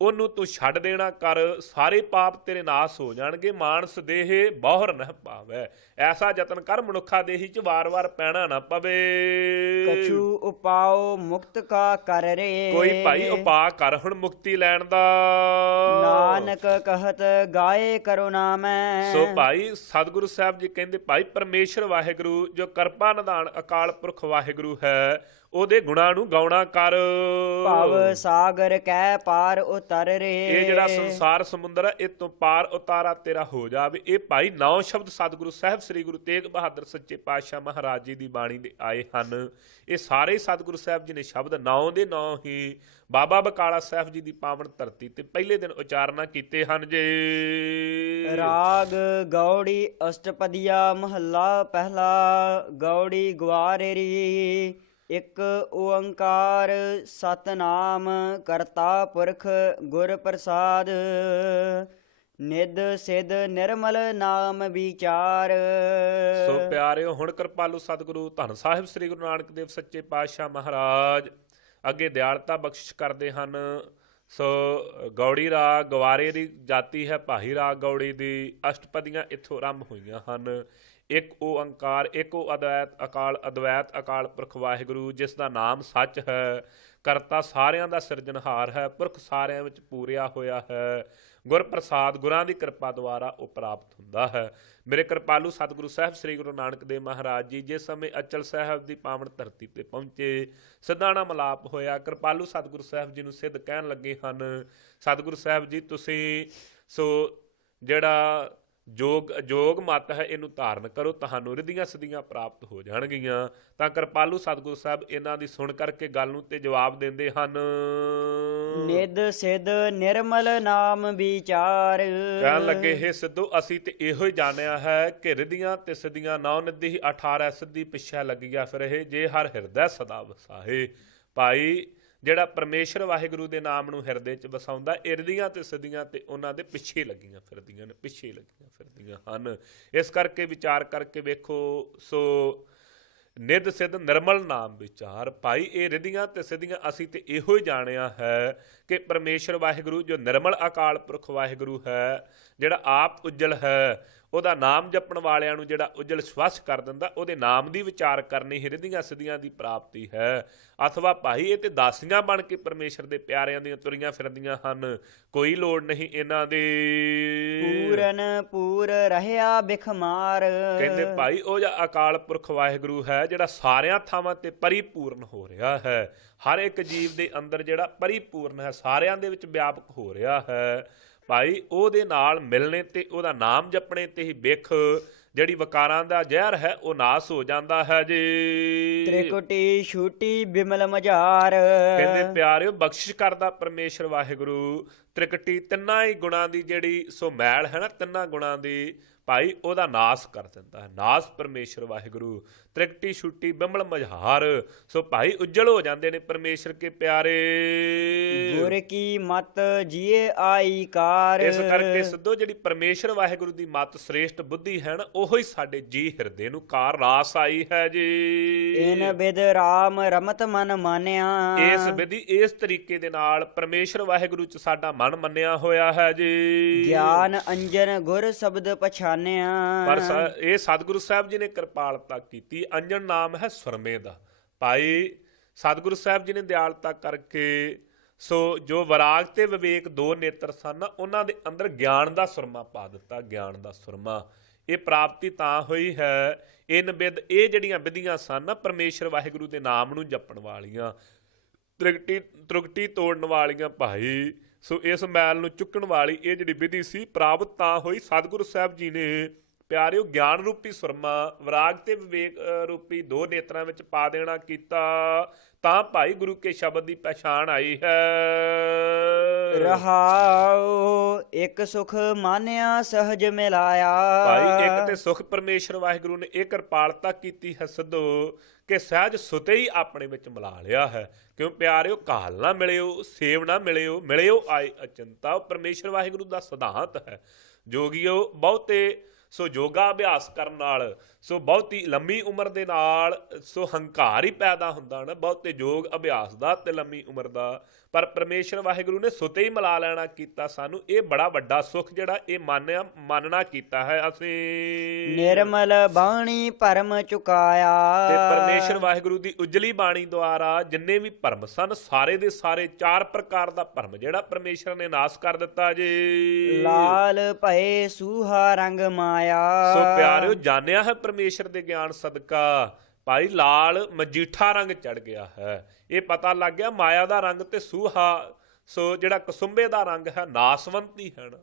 ਉਹਨੂੰ ਤੂੰ ਛੱਡ ਦੇਣਾ ਕਰ, ਸਾਰੇ ਪਾਪ ਤੇਰੇ ਨਾਸ ਹੋ ਜਾਣਗੇ। ਮਾਨਸ ਦੇਹ ਬਹੁਰ ਨਹਿ ਪਾਵੈ। ਐਸਾ ਯਤਨ ਕਰ ਮਨੁੱਖਾ ਦੇਹੀ ਚ ਵਾਰ-ਵਾਰ ਪੈਣਾ ਨਾ ਪਵੇ। ਕਛੂ ਉਪਾਉ ਮੁਕਤ ਕਾ ਕਰ ਰੇ। ਕੋਈ ਭਾਈ ਉਪਾਅ ਕਰ ਹੁਣ ਮੁਕਤੀ ਲੈਣ ਦਾ। ਨਾਨਕ ਕਹਤ ਗਾਏ ਕਰੋ ਨਾਮੈ। ਸੋ ਭਾਈ ਸਤਿਗੁਰੂ ਸਾਹਿਬ ਜੀ ਕਹਿੰਦੇ, ਭਾਈ ਪਰਮੇਸ਼ਰ ਵਾਹਿਗੁਰੂ ਜੋ ਕਿਰਪਾ ਨਿਧਾਨ ਅਕਾਲ ਪੁਰਖ ਵਾਹਿਗੁਰੂ ਹੈ, ਉਹਦੇ ਗੁਣਾਂ ਨੂੰ ਗਾਉਣਾ ਕਰ। ਭਵ ਸਾਗਰ ਕਹਿ ਪਾਰ ਉਤਰ ਰੇ। ਇਹ ਜਿਹੜਾ ਸੰਸਾਰ ਸਮੁੰਦਰ ਹੈ, ਇਹ ਤੋਂ ਪਾਰ ਉਤਾਰਾ ਤੇਰਾ ਹੋ ਜਾਵੇ। ਇਹ ਭਾਈ 9 ਸ਼ਬਦ ਸਤਿਗੁਰੂ ਸਾਹਿਬ ਸ੍ਰੀ ਗੁਰੂ ਤੇਗ ਬਹਾਦਰ ਸੱਚੇ ਪਾਤਸ਼ਾਹ ਮਹਾਰਾਜ ਜੀ ਦੀ ਬਾਣੀ ਦੇ ਆਏ ਹਨ। ਇਹ ਸਾਰੇ ਸਤਿਗੁਰੂ ਸਾਹਿਬ ਜੀ ਨੇ ਸ਼ਬਦ 9 ਦੇ 9 ਹੀ ਬਾਬਾ ਬਕਾਲਾ ਸਾਹਿਬ ਜੀ ਦੀ ਪਾਵਨ ਧਰਤੀ ਤੇ ਪਹਿਲੇ ਦਿਨ ਉਚਾਰਨਾ ਕੀਤੇ ਹਨ ਜੇ। ਰਾਗ ਗੌੜੀ ਅਸ਼ਟਪਦੀਆ ਮਹੱਲਾ ਪਹਿਲਾ। ਗੌੜੀ ਗਵਾਰੇਰੀ। ਇੱਕ ਓੰਕਾਰ ਸਤਨਾਮ ਕਰਤਾ ਪੁਰਖ ਗੁਰ ਪ੍ਰਸਾਦ। ਨਿਧ ਸਿਧ ਨਿਰਮਲ ਨਾਮ ਵਿਚਾਰ। ਸੋ ਪਿਆਰਿਓ, ਹੁਣ ਕਿਰਪਾਲੂ ਸਤਿਗੁਰੂ ਧੰਨ ਸਾਹਿਬ ਸ੍ਰੀ ਗੁਰੂ ਨਾਨਕ ਦੇਵ ਸੱਚੇ ਪਾਤਸ਼ਾਹ ਮਹਾਰਾਜ ਅੱਗੇ ਦਿਆਲਤਾ ਬਖਸ਼ਿਸ਼ ਕਰਦੇ ਹਨ। ਸੋ ਗੌੜੀ ਰਾਗ ਗਵਾਰੇ ਦੀ ਜਾਤੀ ਹੈ, ਭਾਈ ਰਾਗ ਗੌੜੀ ਦੀ। ਅਸ਼ਟਪਦੀਆਂ ਇੱਥੋਂ ਆਰੰਭ ਹੋਈਆਂ ਹਨ। ਇੱਕ ਓੰਕਾਰ, ਇੱਕ ਅਦਵੈਤ ਅਕਾਲ ਪੁਰਖ ਵਾਹਿਗੁਰੂ, ਜਿਸ ਦਾ ਨਾਮ ਸੱਚ ਹੈ, ਕਰਤਾ ਸਾਰਿਆਂ ਦਾ ਸਿਰਜਣਹਾਰ ਹੈ, ਪੁਰਖ ਸਾਰਿਆਂ ਵਿੱਚ ਪੂਰਿਆ ਹੋਇਆ ਹੈ। ਗੁਰ ਪ੍ਰਸਾਦ, ਗੁਰਾਂ ਦੀ ਕਿਰਪਾ ਦੁਆਰਾ ਉਹ ਪ੍ਰਾਪਤ ਹੁੰਦਾ ਹੈ। ਮੇਰੇ ਕਿਰਪਾਲੂ ਸਤਿਗੁਰੂ ਸਾਹਿਬ ਸ੍ਰੀ ਗੁਰੂ ਨਾਨਕ ਦੇਵ ਮਹਾਰਾਜ ਜੀ ਜਿਸ ਸਮੇਂ ਅਚਲ ਸਾਹਿਬ ਦੀ ਪਾਵਨ ਧਰਤੀ ਤੇ ਪਹੁੰਚੇ, ਸਿੱਧਾਣਾ ਮਲਾਪ ਹੋਇਆ। ਕਿਰਪਾਲੂ ਸਤਿਗੁਰੂ ਸਾਹਿਬ ਜੀ ਨੂੰ ਸਿੱਧ ਕਹਿਣ ਲੱਗੇ ਹਨ, ਸਤਿਗੁਰੂ ਸਾਹਿਬ ਜੀ ਤੁਸੀਂ ਸੋ ਜਿਹੜਾ ਜੋਗ ਮਤ ਹੈ ਇਹਨੂੰ ਧਾਰਨ ਕਰੋ, ਤੁਹਾਨੂੰ ਰਿੱਧੀਆਂ ਸਿੱਧੀਆਂ ਪ੍ਰਾਪਤ ਹੋ ਜਾਣਗੀਆਂ। ਤਾਂ ਕਿਰਪਾਲੂ ਸਤਿਗੁਰੂ ਸਾਹਿਬ ਇਹਨਾਂ ਦੀ ਸੁਣ ਕਰਕੇ ਗੱਲ ਨੂੰ ਤੇ ਜਵਾਬ ਦਿੰਦੇ ਹਨ। ਨਿਧ ਸਿਧ ਨਿਰਮਲ ਨਾਮ ਵਿਚਾਰ। ਕਹਿਣ ਲੱਗੇ, ਹੇ ਸਿੱਧੂ, ਅਸੀਂ ਤੇ ਇਹੋ ਹੀ ਜਾਣਿਆ ਹੈ ਕਿ ਰਿੱਧੀਆਂ ਤੇ ਸਿੱਧੀਆਂ 9 ਨਿਧੀ 18 ਸਿੱਧੀ ਪਿੱਛੇ ਲੱਗੀਆਂ ਫਿਰ ਇਹ, ਜੇ ਹਰ ਹਿਰਦੈ ਸਦਾ ਵਸਾਹੇ। ਭਾਈ ਜਿਹੜਾ ਪਰਮੇਸ਼ਰ ਵਾਹਿਗੁਰੂ ਦੇ ਨਾਮ ਨੂੰ ਹਿਰਦੇ 'ਚ ਵਸਾਉਂਦਾ, ਇਰਦੀਆਂ ਤੇ ਸਿੱਧੀਆਂ ਤੇ ਉਹਨਾਂ ਦੇ ਪਿੱਛੇ ਲੱਗੀਆਂ ਫਿਰਦੀਆਂ ਨੇ, ਪਿੱਛੇ ਲੱਗੀਆਂ ਫਿਰਦੀਆਂ ਹਨ। ਇਸ ਕਰਕੇ ਵਿਚਾਰ ਕਰਕੇ ਵੇਖੋ। ਸੋ ਨਿਧ ਸਿੱਧ ਨਿਰਮਲ ਨਾਮ ਵਿਚਾਰ। ਭਾਈ ਇਹ ਰਿੱਧੀਆਂ ਤੇ ਸਿੱਧੀਆਂ ਅਸੀਂ ਤੇ ਇਹੋ ਹੀ ਜਾਣਿਆ ਹੈ ਕਿ ਪਰਮੇਸ਼ਰ ਵਾਹਿਗੁਰੂ ਜੋ ਨਿਰਮਲ ਅਕਾਲ ਪੁਰਖ ਵਾਹਿਗੁਰੂ ਹੈ, ਜਿਹੜਾ ਆਪ ਉਜਲ ਹੈ, ਉਹਦਾ ਨਾਮ ਜਪਣ ਵਾਲਿਆਂ ਨੂੰ ਜਿਹੜਾ ਉਜਲ ਸਵੱਛ ਕਰ ਦਿੰਦਾ, ਉਹਦੇ ਨਾਮ ਦੀ ਵਿਚਾਰ ਕਰਨੀ ਹੀ ਰਿੱਧੀਆਂ ਸਿੱਧੀਆਂ ਦੀ ਪ੍ਰਾਪਤੀ ਹੈ। ਅਥਵਾ ਭਾਈ ਇਹ ਤੇ ਦਾਸੀਆਂ ਬਣ ਕੇ ਪਰਮੇਸ਼ਰ ਦੇ ਪਿਆਰਿਆਂ ਦੀਆਂ ਤੁਰੀਆਂ ਫਿਰਦੀਆਂ ਹਨ, ਕੋਈ ਲੋੜ ਨਹੀਂ ਇਹਨਾਂ ਦੀ। ਪੂਰਨ ਪੂਰ ਰਹਿਆ ਬਿਖਮਾਰ। ਕਹਿੰਦੇ ਭਾਈ ਉਹ ਜਿਹੜਾ ਅਕਾਲ ਪੁਰਖ ਵਾਹਿਗੁਰੂ ਹੈ, ਜਿਹੜਾ ਸਾਰਿਆਂ ਥਾਵਾਂ ਤੇ ਪਰਿਪੂਰਨ ਹੋ ਰਿਹਾ ਹੈ, ਹਰ ਇੱਕ ਜੀਵ ਦੇ ਅੰਦਰ ਜਿਹੜਾ ਪਰਿਪੂਰਨ ਹੈ, ਸਾਰਿਆਂ ਦੇ ਵਿੱਚ ਵਿਆਪਕ ਹੋ ਰਿਹਾ ਹੈ। ਭਾਈ ਉਹਦੇ ਨਾਲ ਮਿਲਣੇ ਤੇ ਉਹਦਾ ਨਾਮ ਜਪਣੇ ਤੇ ਹੀ ਬਿਖ ਜਿਹੜੀ ਵਿਕਾਰਾਂ ਦਾ ਜ਼ਹਿਰ ਹੈ ਉਹ ਨਾਸ ਹੋ ਜਾਂਦਾ ਹੈ ਜੀ। ਤ੍ਰਿਕੁਟੀ ਛੂਟੀ ਬਿਮਲ ਮਝਾਰ। ਕਹਿੰਦੇ ਪਿਆਰਿਓ ਬਖਸ਼ਿਸ਼ ਕਰਦਾ ਪਰਮੇਸ਼ਰ ਵਾਹਿਗੁਰੂ ਤ੍ਰਿਕਟੀ ਤਿੰਨਾਂ ਹੀ ਗੁਣਾਂ ਦੀ ਜਿਹੜੀ ਸੋ ਮੈਲ ਹੈ ਨਾ, ਤਿੰਨਾਂ ਗੁਣਾਂ ਦੀ ਭਾਈ ਉਹਦਾ ਨਾਸ ਕਰ ਦਿੰਦਾ ਹੈ। ਨਾਸ ਪਰਮੇਸ਼ਰ ਵਾਹਿਗੁਰੂ ਤ੍ਰਿਕਟੀ ਛੁੱਟੀ ਬਿਮਲ ਮਝਾਰ। ਸੋ ਭਾਈ ਉੱਜਲ ਹੋ ਜਾਂਦੇ ਨੇ ਪਰਮੇਸ਼ਰ ਕੇ ਪਿਆਰੇ। ਗੁਰ ਕੀ ਮਤ ਜੀਏ ਆਈ ਕਾਰ। ਇਸ ਕਰਕੇ ਸਿੱਧੋ ਜਿਹੜੀ ਪਰਮੇਸ਼ਰ ਵਾਹਿਗੁਰੂ ਦੀ ਮਤ ਸ੍ਰੇਸ਼ਟ ਬੁੱਧੀ ਹੈ ਨਾ, ਉਹੋ ਹੀ ਸਾਡੇ ਜੀ ਹਿਰਦੇ ਨੂੰ ਕਾਰ ਰਾਸ ਆਈ ਹੈ ਜੀ। ਇਨ ਬਿਦ ਰਾਮ ਰਮਤ ਮਨ ਮਾਨਿਆ। ਇਸ ਵਿਧੀ ਇਸ ਤਰੀਕੇ ਦੇ ਨਾਲ ਪਰਮੇਸ਼ਰ ਵਾਹਿਗੁਰੂ ਚ ਸਾਡਾ ਮਨ ਮੰਨਿਆ ਹੋਇਆ ਹੈ ਜੀ। ਗਿਆਨ ਅੰਜਨ ਗੁਰ ਸ਼ਬਦ ਪਛਾਨਿਆ। ਪਰ ਇਹ ਸਤਿਗੁਰੂ ਸਾਹਿਬ ਜੀ ਨੇ ਕਿਰਪਾਲਤਾ ਕੀਤੀ। ਅੰਜਨ ਨਾਮ ਹੈ ਸੁਰਮੇ ਦਾ। ਭਾਈ ਸਤਿਗੁਰੂ ਸਾਹਿਬ ਜੀ ਨੇ ਦਿਆਲਤਾ ਕਰਕੇ ਸੋ ਜੋ ਵਿਰਾਗ ਤੇ ਵਿਵੇਕ ਦੋ ਨੇਤਰ ਸਨ, ਉਹਨਾਂ ਦੇ ਅੰਦਰ ਗਿਆਨ ਦਾ ਸੁਰਮਾ ਪਾ ਦਿੱਤਾ। ਗਿਆਨ ਦਾ ਸੁਰਮਾ ਇਹ ਪ੍ਰਾਪਤੀ ਤਾਂ ਹੋਈ ਹੈ। ਇਨ ਬਿਦ ਇਹ ਜਿਹੜੀਆਂ ਵਿਧੀਆਂ ਸਨ ਨਾ ਪਰਮੇਸ਼ਰ ਵਾਹਿਗੁਰੂ ਦੇ ਨਾਮ ਨੂੰ ਜਪਣ ਵਾਲੀਆਂ, ਤ੍ਰਿਕਟੀ ਤੋੜਨ ਵਾਲੀਆਂ ਭਾਈ, ਸੋ ਇਸ ਮੈਲ ਨੂੰ ਚੁੱਕਣ ਵਾਲੀ ਇਹ ਜਿਹੜੀ ਵਿਧੀ ਸੀ ਪ੍ਰਾਪਤ ਤਾਂ ਹੋਈ। ਸਤਿਗੁਰੂ ਸਾਹਿਬ ਜੀ ਨੇ ਪਿਆਰਿਓ ਗਿਆਨ ਰੂਪੀ ਸੁਰਮਾ ਵਿਰਾਗ ਤੇ ਵਿਵੇਕ ਰੂਪੀ ਦੋ ਨੇਤਰਾਂ ਵਿੱਚ ਪਾ ਦੇਣਾ ਕੀਤਾ, ਤਾਂ ਭਾਈ ਗੁਰੂ ਕੇ ਸ਼ਬਦ ਦੀ ਪਛਾਣ ਆਈ ਹੈ। ਰਹਾਉ ਇੱਕ ਸੁਖ ਮਾਨਿਆ ਸਹਜ ਮਿਲਾਇਆ। ਭਾਈ ਇੱਕ ਤੇ ਸੁਖ ਪਰਮੇਸ਼ਰ ਵਾਹਿਗੁਰੂ ਨੇ ਇਹ ਕਿਰਪਾਲਤਾ ਕੀਤੀ ਹੈ ਸਿੱਧੋ ਕਿ ਸਹਿਜ ਸੁਤੇ ਹੀ ਆਪਣੇ ਵਿੱਚ ਮਿਲਾ ਲਿਆ ਹੈ। ਕਿਉਂ ਪਿਆਰਿਓ ਕਾਲ ਨਾ ਮਿਲਿਓ, ਸੇਵ ਨਾ ਮਿਲਿਓ ਆਏ ਅਚੰਤਾ। ਪਰਮੇਸ਼ਰ ਵਾਹਿਗੁਰੂ ਦਾ ਸਿਧਾਂਤ ਹੈ। ਜੋਗੀਓ ਬਹੁਤੇ ਸੋ ਯੋਗਾ ਅਭਿਆਸ ਕਰਨ ਨਾਲ ਸੋ ਬਹੁਤੀ ਲੰਮੀ ਉਮਰ ਦੇ ਨਾਲ ਸੋ ਹੰਕਾਰ ਹੀ ਪੈਦਾ ਹੁੰਦਾ ਨਾ, ਬਹੁਤੇ ਯੋਗ ਅਭਿਆਸ ਦਾ ਤੇ ਲੰਮੀ ਉਮਰ ਦਾ। ਪਰ ਪਰਮੇਸ਼ਰ ਵਾਹਿਗੁਰੂ ਨੇ ਸੁਤੇ ਹੀ ਮਿਲਾ ਲੈਣਾ ਕੀਤਾ ਸਾਨੂੰ। ਇਹ ਬੜਾ ਵੱਡਾ ਸੁੱਖ ਜਿਹੜਾ ਇਹ ਮੰਨਣਾ ਕੀਤਾ ਹੈ ਅਸੀਂ। ਨਿਰਮਲ ਬਾਣੀ ਭਰਮ ਚੁਕਾਇਆ। ਤੇ ਪਰਮੇਸ਼ਰ ਵਾਹਿਗੁਰੂ ਦੀ ਉਜਲੀ ਬਾਣੀ ਦੁਆਰਾ ਜਿੰਨੇ ਵੀ ਭਰਮ ਸਨ, ਸਾਰੇ ਦੇ ਸਾਰੇ 4 ਪ੍ਰਕਾਰ ਦਾ ਭਰਮ ਜਿਹੜਾ ਪਰਮੇਸ਼ਰ ਨੇ ਨਾਸ ਕਰ ਦਿੱਤਾ ਜੀ। ਲਾਲ ਭਏ ਸੂਹਾ ਰੰਗ ਮਾਇਆ। ਸੋ ਪਿਆਰਿਓ ਜਾਣਿਆ ਹੈ ਪਰਮੇਸ਼ਰ ਦੇ ਗਿਆਨ ਸਦਕਾ ਭਾਈ ਲਾਲ ਮਜੀਠਾ ਰੰਗ ਚੜ ਗਿਆ ਹੈ। ਇਹ ਪਤਾ ਲੱਗ ਗਿਆ ਮਾਇਆ ਦਾ ਰੰਗ ਤੇ ਸੂਹਾ ਸੋ ਜਿਹੜਾ ਕਸੁੰਬੇ ਦਾ ਰੰਗ ਹੈ ਨਾਸਵੰਤੀ ਹੈ ਨਾ।